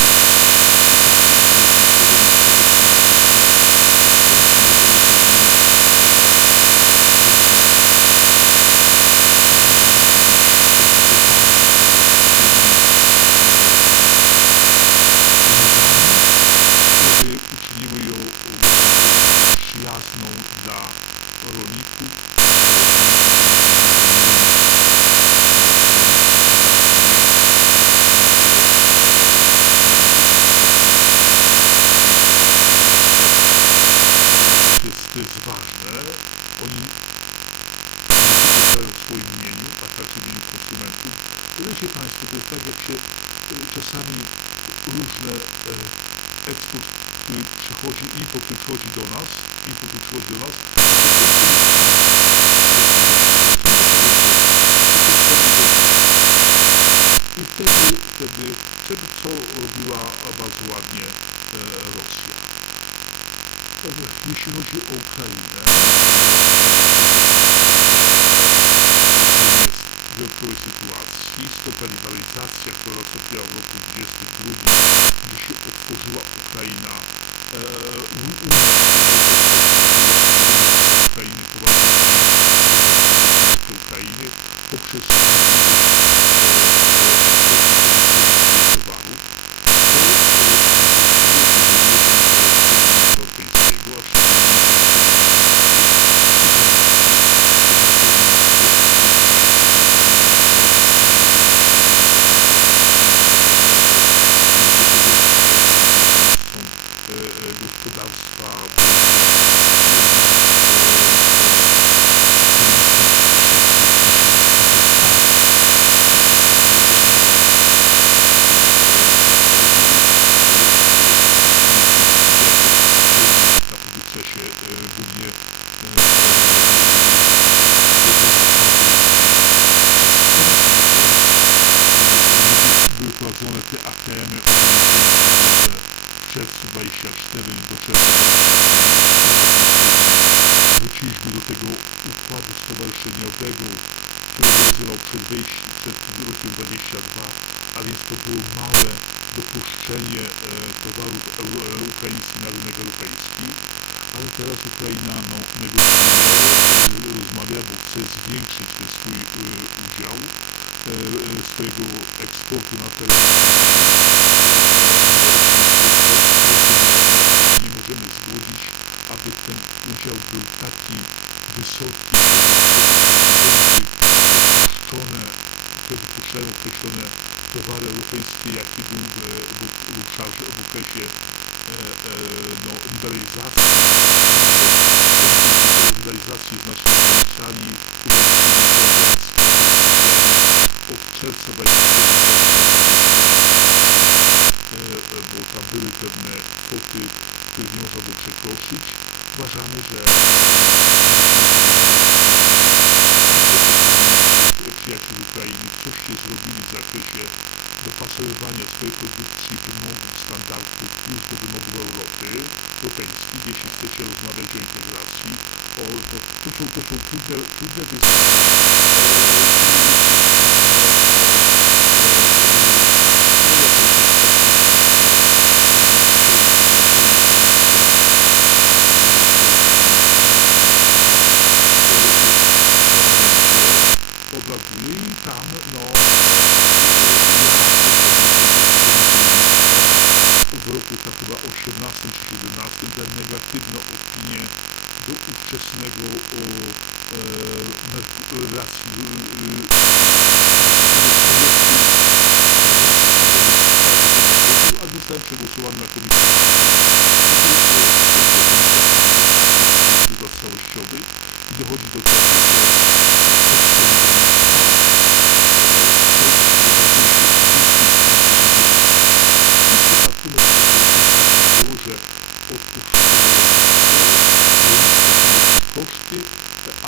Które uczyniły ją przyjazną dla rolników. To jest ważne. Oni korzystają w swoim imieniu, a także w imieniu konsumentów. Wiecie Państwo, to jest tak, jak się czasami różne eksport, który przychodzi, import, który przychodzi do nas, i wtedy co robiła bardzo ładnie Rosja. Jeśli chodzi o Ukrainę, jest w wyjątkowej sytuacji. Stopa liberalizacja, która nastąpiła w roku 2022, gdzie się otworzyła Ukraina, Unia Ukrainy Ukrainy poprzez towarów, Europejskiego, a gospodarstwa na procesie głównie były prowadzone te ATM-y czerwcu 24 do czerwca 24 wróciliśmy do tego układu stowarzyszeniowego, który obowiązywał przed rokiem 22, a więc to było małe dopuszczenie towarów ukraińskich na rynek europejski, ale teraz Ukraina negocjuje, rozmawia, bo chce zwiększyć ten swój udział swojego eksportu na teren. Nie możemy zgodzić, aby ten udział był taki wysoki, które wypuszczają określone towary europejskie, jaki był w okresie liberalizacji. Liberalizacji znacznie ograniczali, od czerwca 24, bo tam były pewne kwoty, których nie można było przekroczyć. Uważamy, że przyjaciół z Ukrainy coście zrobili w zakresie dopasowywania swojej produkcji wymogów, standardów już do wymogów europejskich, jeśli chcecie rozmawiać o integracji. To są trudne obraduje i tam w roku tak chyba 18 czy 17 dałem negatywną opinię do ówczesnego relacji a zostałem przegłosowany na komisji całościowy i dochodzi do tego, że koszty, a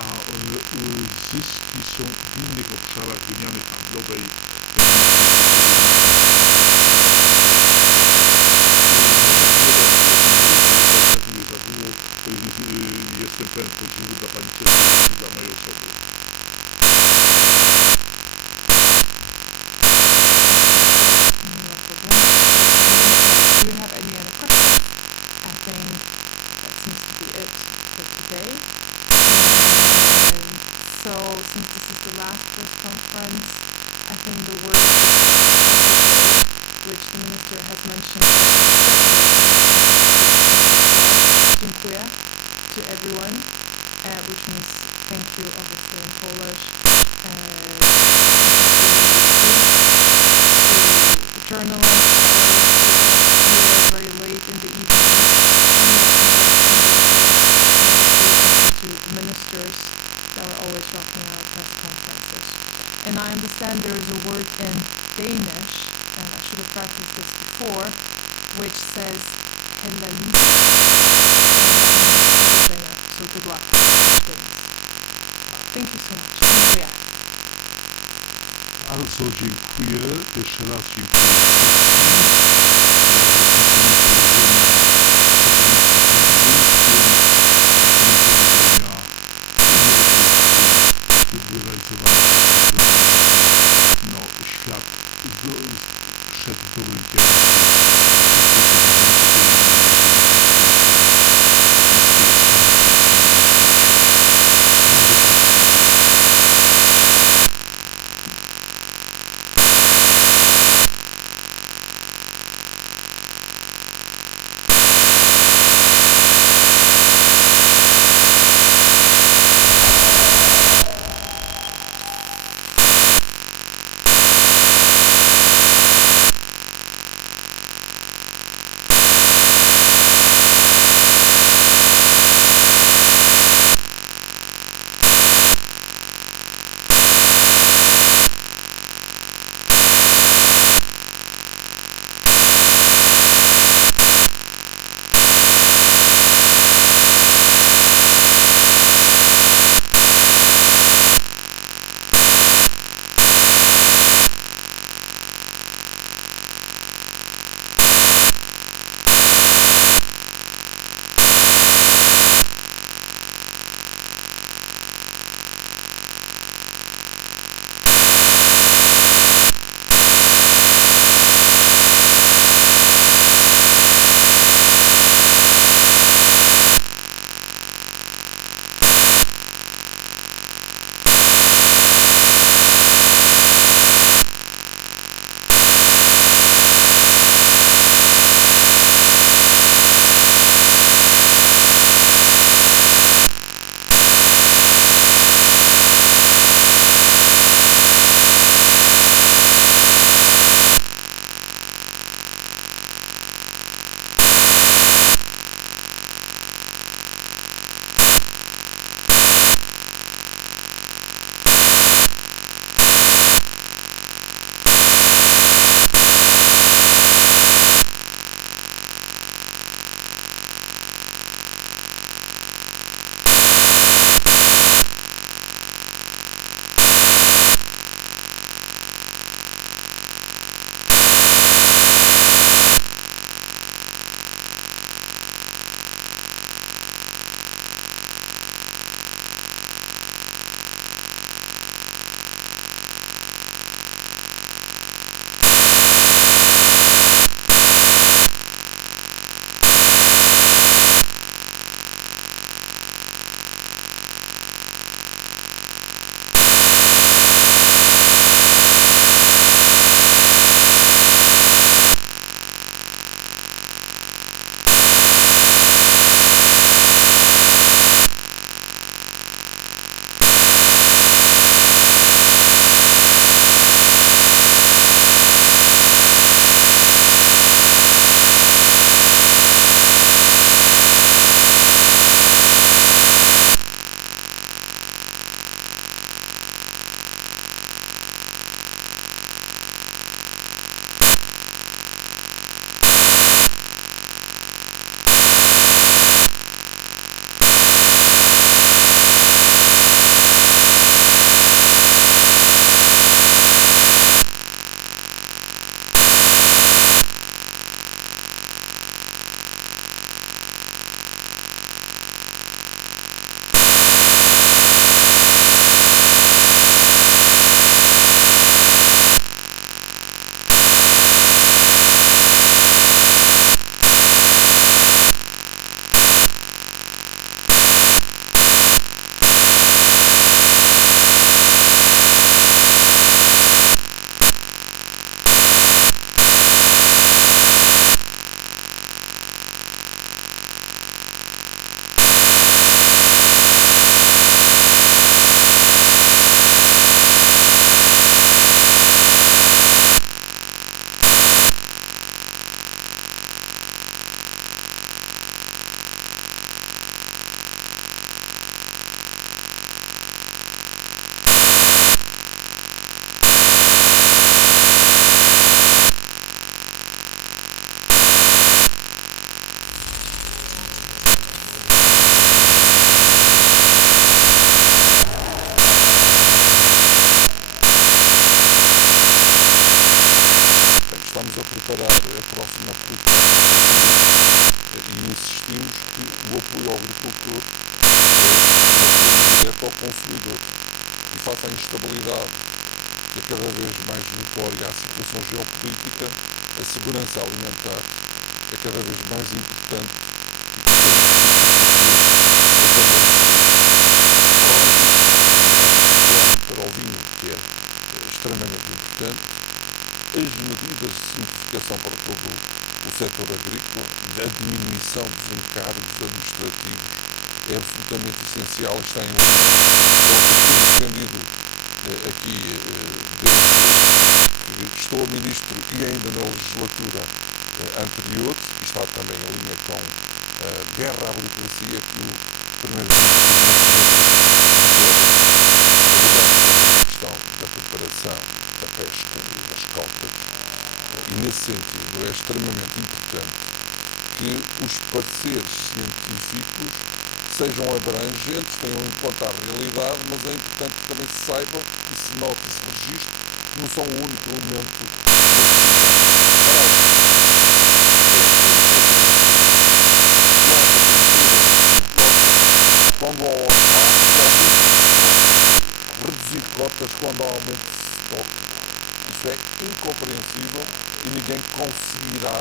zyski są w innych obszarach wymiany handlowej. Jestem pełen podziwu dla pani przewodniczącej, dla mojej osoby. Do you have any other questions? I think that seems to be it for today. And so, since this is the last press conference, I think the word of the day, which the Minister has mentioned, dziękuję to everyone, which means thank you, obviously, in Polish. To journalists very late in the evening, to ministers that are always rocking our press conferences. And I understand there is a word in Danish, and I should have practiced this before, which says Helen. So good luck. Thank you so much. Dziękuję. Bardzo dziękuję. Jeszcze raz dziękuję. Świat przed dobrym kierunkiem. próxima política e insistimos que o apoio ao agricultor é um apoio direto ao consumidor. E face à instabilidade que é cada vez mais notória à situação geopolítica, a segurança alimentar é cada vez mais importante e que temos que fazer é também para o vinho, que é extremamente importante, as medidas de simplificação para todo o setor agrícola, a diminuição dos encargos administrativos é absolutamente essencial e está em linha com o que temos defendido aqui desde que estou ministro e ainda na legislatura anterior, e está também em linha com a guerra à burocracia que o Primeiro-Ministro abordamos também a questão da preparação da pesca e das cotas. E nesse sentido é extremamente importante que os pareceres científicos sejam abrangentes, tenham em conta a realidade, mas é importante que também se saiba e se note e se registre que não são o único elemento da decisão. Para além quando há aumento de estoque, reduzir cotas quando há aumento de estoque. Isto é incompreensível e ninguém conseguirá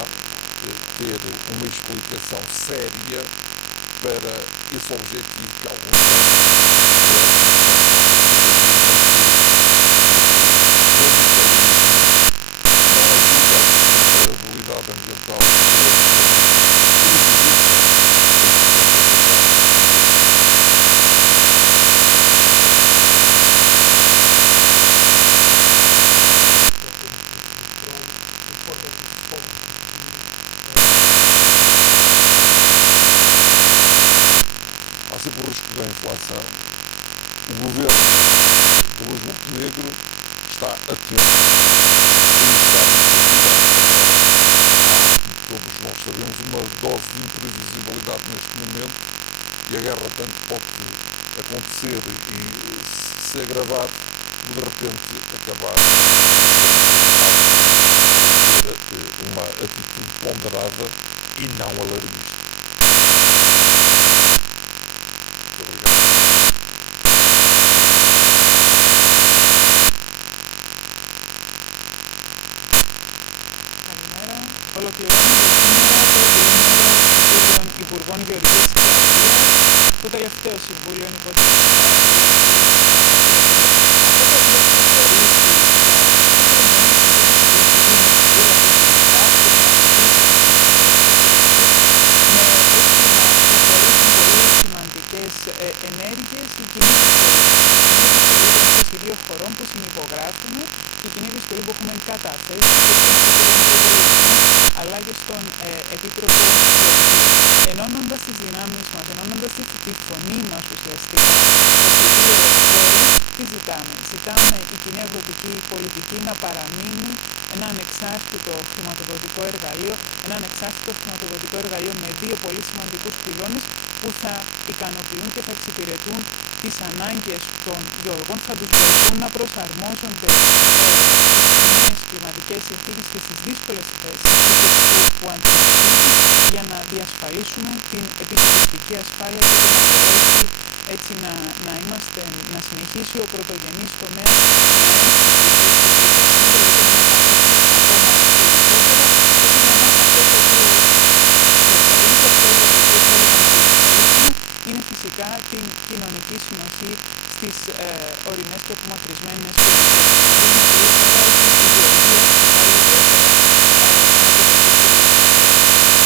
ter uma explicação séria para esse objetivo que alguns têm, que é o radicalismo, não ajuda a sustentabilidade ambiental e prejudica a sustentabilidade. Há sempre o risco da inflação. O governo de Luís Montenegro está atento a iniciar iniciativas. Há, todos nós sabemos, uma dose de imprevisibilidade neste momento e a guerra tanto pode acontecer e se agravar, de repente acabar ter uma atitude ponderada e não alarmista. Ολοκληρώνουμε σήμερα το διήμερο Συμβούλων Υπουργών Γεωργίας και Αλίας. Το τελευταίο Συμβούλιο είναι υπό την αυτό το οποίο έχει καθορίσει για το Συμβούλιο είναι η συζήτηση για τη γύρω από την τάξη και την απλοποίηση της αγροτικής με έτσι να καθορίσουν πολύ σημαντικές ενέργειες η κοινή επιστολή. Η κοινή επιστολή των 22 χωρών που συνυπογράφουμε και η κοινή επιστολή που έχουμε καταθέσει και στον Επίτροπο Προπολογισμού αλλά και στον Επίτροπο Γεωργίας. Ενώνοντας τις δυνάμεις μας, ενώνοντας τη φωνή μας ουσιαστικά, 22 χώρες, τι ζητάμε. Ζητάμε η κοινή αγροτική πολιτική να παραμείνει ένα ανεξάρτητο χρηματοδοτικό εργαλείο, ένα ανεξάρτητο χρηματοδοτικό εργαλείο με δύο πολύ σημαντικούς πυλώνες που θα ικανοποιούν και θα εξυπηρετούν τις ανάγκες των γεωργών, θα τους βοηθούν να προσαρμόζονται στις νέες κλιματικές συνθήκες και στις δύσκολες συνθήκες που αντιμετωπίζουν για να διασφαλίσουμε την επιστημιστική ασφάλεια και να μπορέσει έτσι να συνεχίσει ο πρωτογενής τομέας να έχει τη θέση που έχει σήμερα και να αναπτύξει ακόμα περισσότερο και finalement αυτό το οποίο διασφαλίζει, αυτό για το οποίο θέλουμε να διασφαλίσουμε είναι φυσικά την κοινωνική συνοχή στις ορεινές και απομακρυσμένες περιοχές. Είναι πολύ καλά ότι η γεωργία συμβάλλει ιδιαίτερα από το σύστημα συνοχής.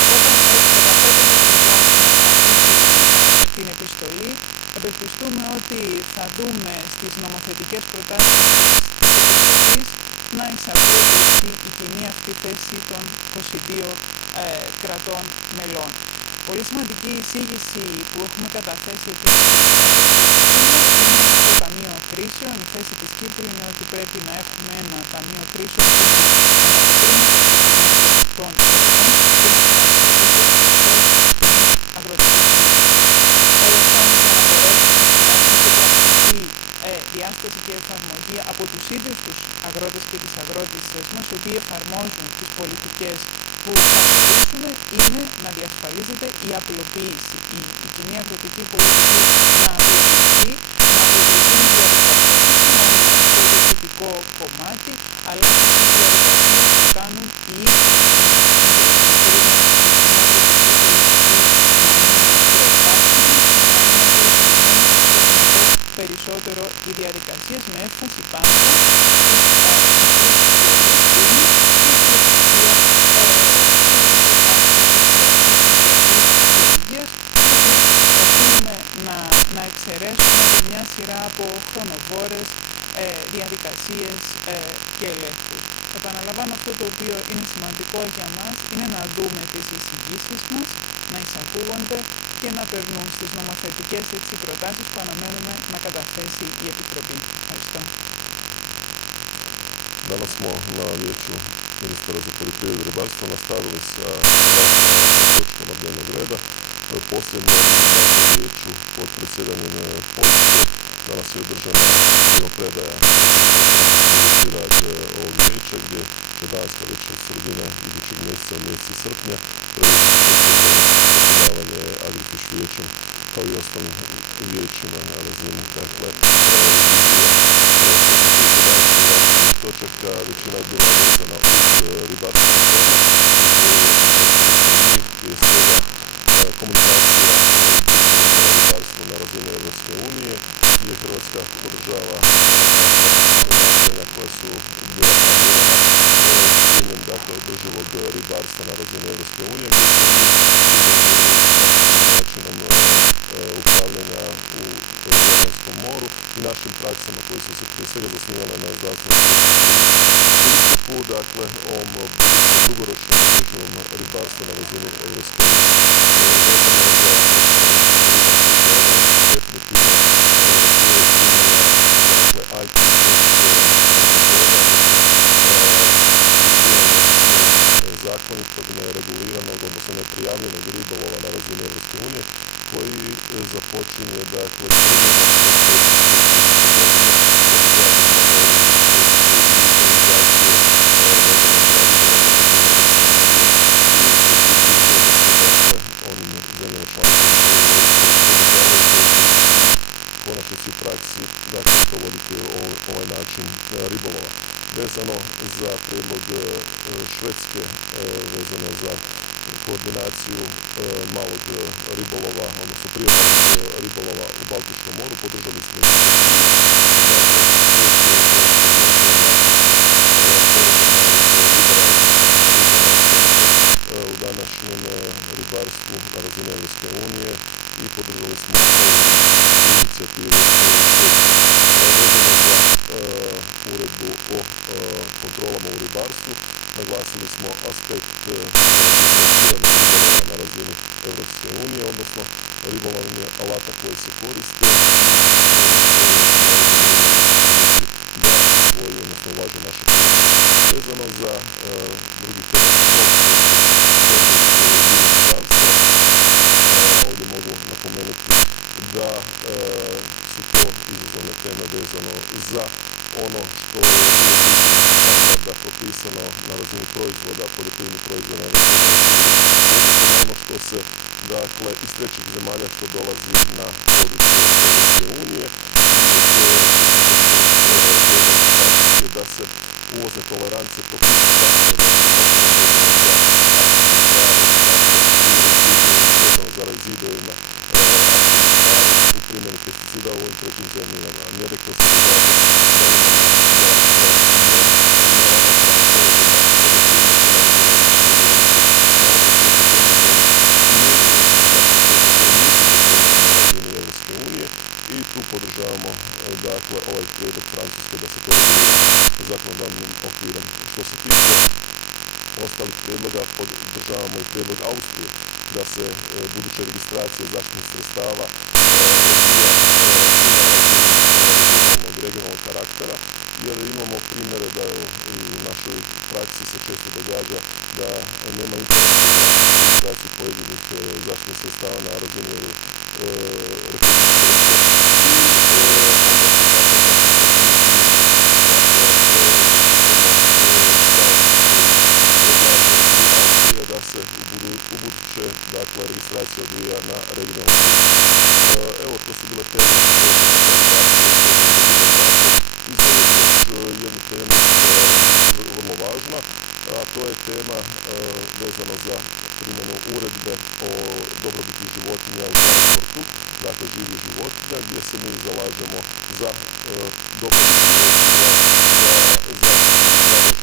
Οπότε καταθέτοντας λοιπόν αυτή την επιστολή, ευελπιστούμε ότι θα δούμε στις νομοθετικές προτάσεις της Επιτροπής να εισαγγείται η κοινή αυτή θέση των 22 κρατών μελών. Πολύ σημαντική εισήγηση που έχουμε καταθέσει εκεί είναι το Ταμείο Κρίσεων. Η θέση της Κύπρου είναι ότι πρέπει να έχουμε ένα Ταμείο Κρίσεων που να ανταποκρίνεται στις ανάγκες των γεωργών και να χρηματοδοτείται εκτός της αγροτικής συνήθειας. Όλα αυτά όμως για να μπορέσουν να έχουν και πρακτική διάσταση και εφαρμογή από τους ίδιους τους αγρότες και τις αγρότησες μας, οι οποίοι εφαρμόζουν τις πολιτικές που να τηρήσουμε είναι να διασφαλίζεται η απλοποίηση, η κοινή αγροτική πολιτική να απλοποιηθεί, να απλοποιηθούν οι διαδικασίες όχι μόνο στο διοικητικό κομμάτι, αλλά και στις διαδικασίες που κάνουν οι εγκρίνουν την κοινή αγροτική πολιτική να είναι πιο επάξιμες και να είναι απλοποιημένες όσο δυνατό περισσότερο οι διαδικασίες, με έμφαση πάντα στις μικρές βιοτεχνίες και η φιλοσοφία του Πάκου της Βιώσιμης Μορφής Γεωργίας, δηλαδή οφείλουμε να εξαιρέσουμε από μια σειρά από χρονοβόρες διαδικασίες και ελέγχους. Επαναλαμβάνω, αυτό το οποίο είναι σημαντικό για μας είναι να δούμε τις εισηγήσεις μας, να εισακούγονται και να περνούν στις νομοθετικές προτάσεις που αναμένουμε να καταθέσει η Επιτροπή. Ευχαριστώ. Danas smo na vijeću ministara za poljoprivredu i ribarstvo nastavili sa raspravom o točkama dnevnog reda. Posljednje na vijeću pod predsjedanjem Poljske danas je održana primopredaja budući rad ovog vijeća, gdje će Danska već od sredine idućeg mjeseca, mjeseca srpnja, preuzeti predsjedavanje Agrifish vijećem kao i ostalim vijećima na razini, dakle, revizije. Što se tiče današnjih aktivnih točaka, većina je bila vezana uz ribarstvene teme, prije svega komunikacija o društvenom ribarstvu na razini Europske unije, gdje Hrvatska podržava nastojanja koja su bila planirana s ciljem, dakle, održivog ribarstva na razini Europske unije, gdje smo mi načinom upravljanja u Jadranskom moru i našim praksama koje su se prije svega zasnivale na zdravstvenom pristupu, dakle, ovom dugoročnom održivom ribarstvu na razini Europske unije. Vezano za definitivno dakle, zakonitog, nereguliranog, odnosno neprijavljenog ribolova na razini Europske unije, koji započinje, dakle, onim zemljama članicama u konačnici u praksi, dakle, provoditi ovaj način ribolova. Vezano za prijedlog Švedske, vezano za koordinaciju malog ribolova, odnosno priobalnog ribolova u Baltičkom moru, podržali smo inicijativu. U današnjem ribarstvu na razini Europske unije i podržali smo inicijativu vezano za uredbu o kontrolama u ribarstvu. Naglasili smo aspekt diferenciranog ribolova na razini Europske unije, odnosno ribolovnih alata koji se koriste koji odnosno ulaže naše primjeri. Vezano za drugi ovdje mogu napomenuti da su to izazovne teme vezano za ono što je u obliku standarda propisano na razini proizvoda, poljoprivrednih proizvoda na ono što se, dakle, iz trećih zemalja što dolazi na područje Europske unije i da se uvozne tolerance propisuju vezano za rezidovima aktivnih tvari u primjeni pesticida u ovim trećim zemljama. Nerijetko se događa da imamo neravnopravan položaj naših poljoprivrednika na razini Europske unije u odnosu na one treće zemlje koje primjenjuju, dakle, kvote koje nisu dozvoljene na razini Europske unije i tu podržavamo, dakle, ovaj prijedlog Francuske da se to regulira zakonodavnim okvirom. Što se tiče ostalih prijedloga, podržavamo i prijedlog Austrije da se buduća registracija zaštitnih sredstava odvija i na razini regionalnog karaktera, jer imamo primjere da i u našoj praksi se često događa da nema interesa za registraciju pojedinih zaštitnih sredstava na razini Republike Hrvatske i onda se tako predlaže i Austrija da ubuduće dakle, registracija odvija na regionalnom. Evo, to su bile teme jednu temu koja je vrlo važna, a to je tema vezana za primjenu uredbe o dobrobiti životinja u transportu, dakle živih životinja, gdje se mi zalažemo za dobrobit životinja, za zaštitu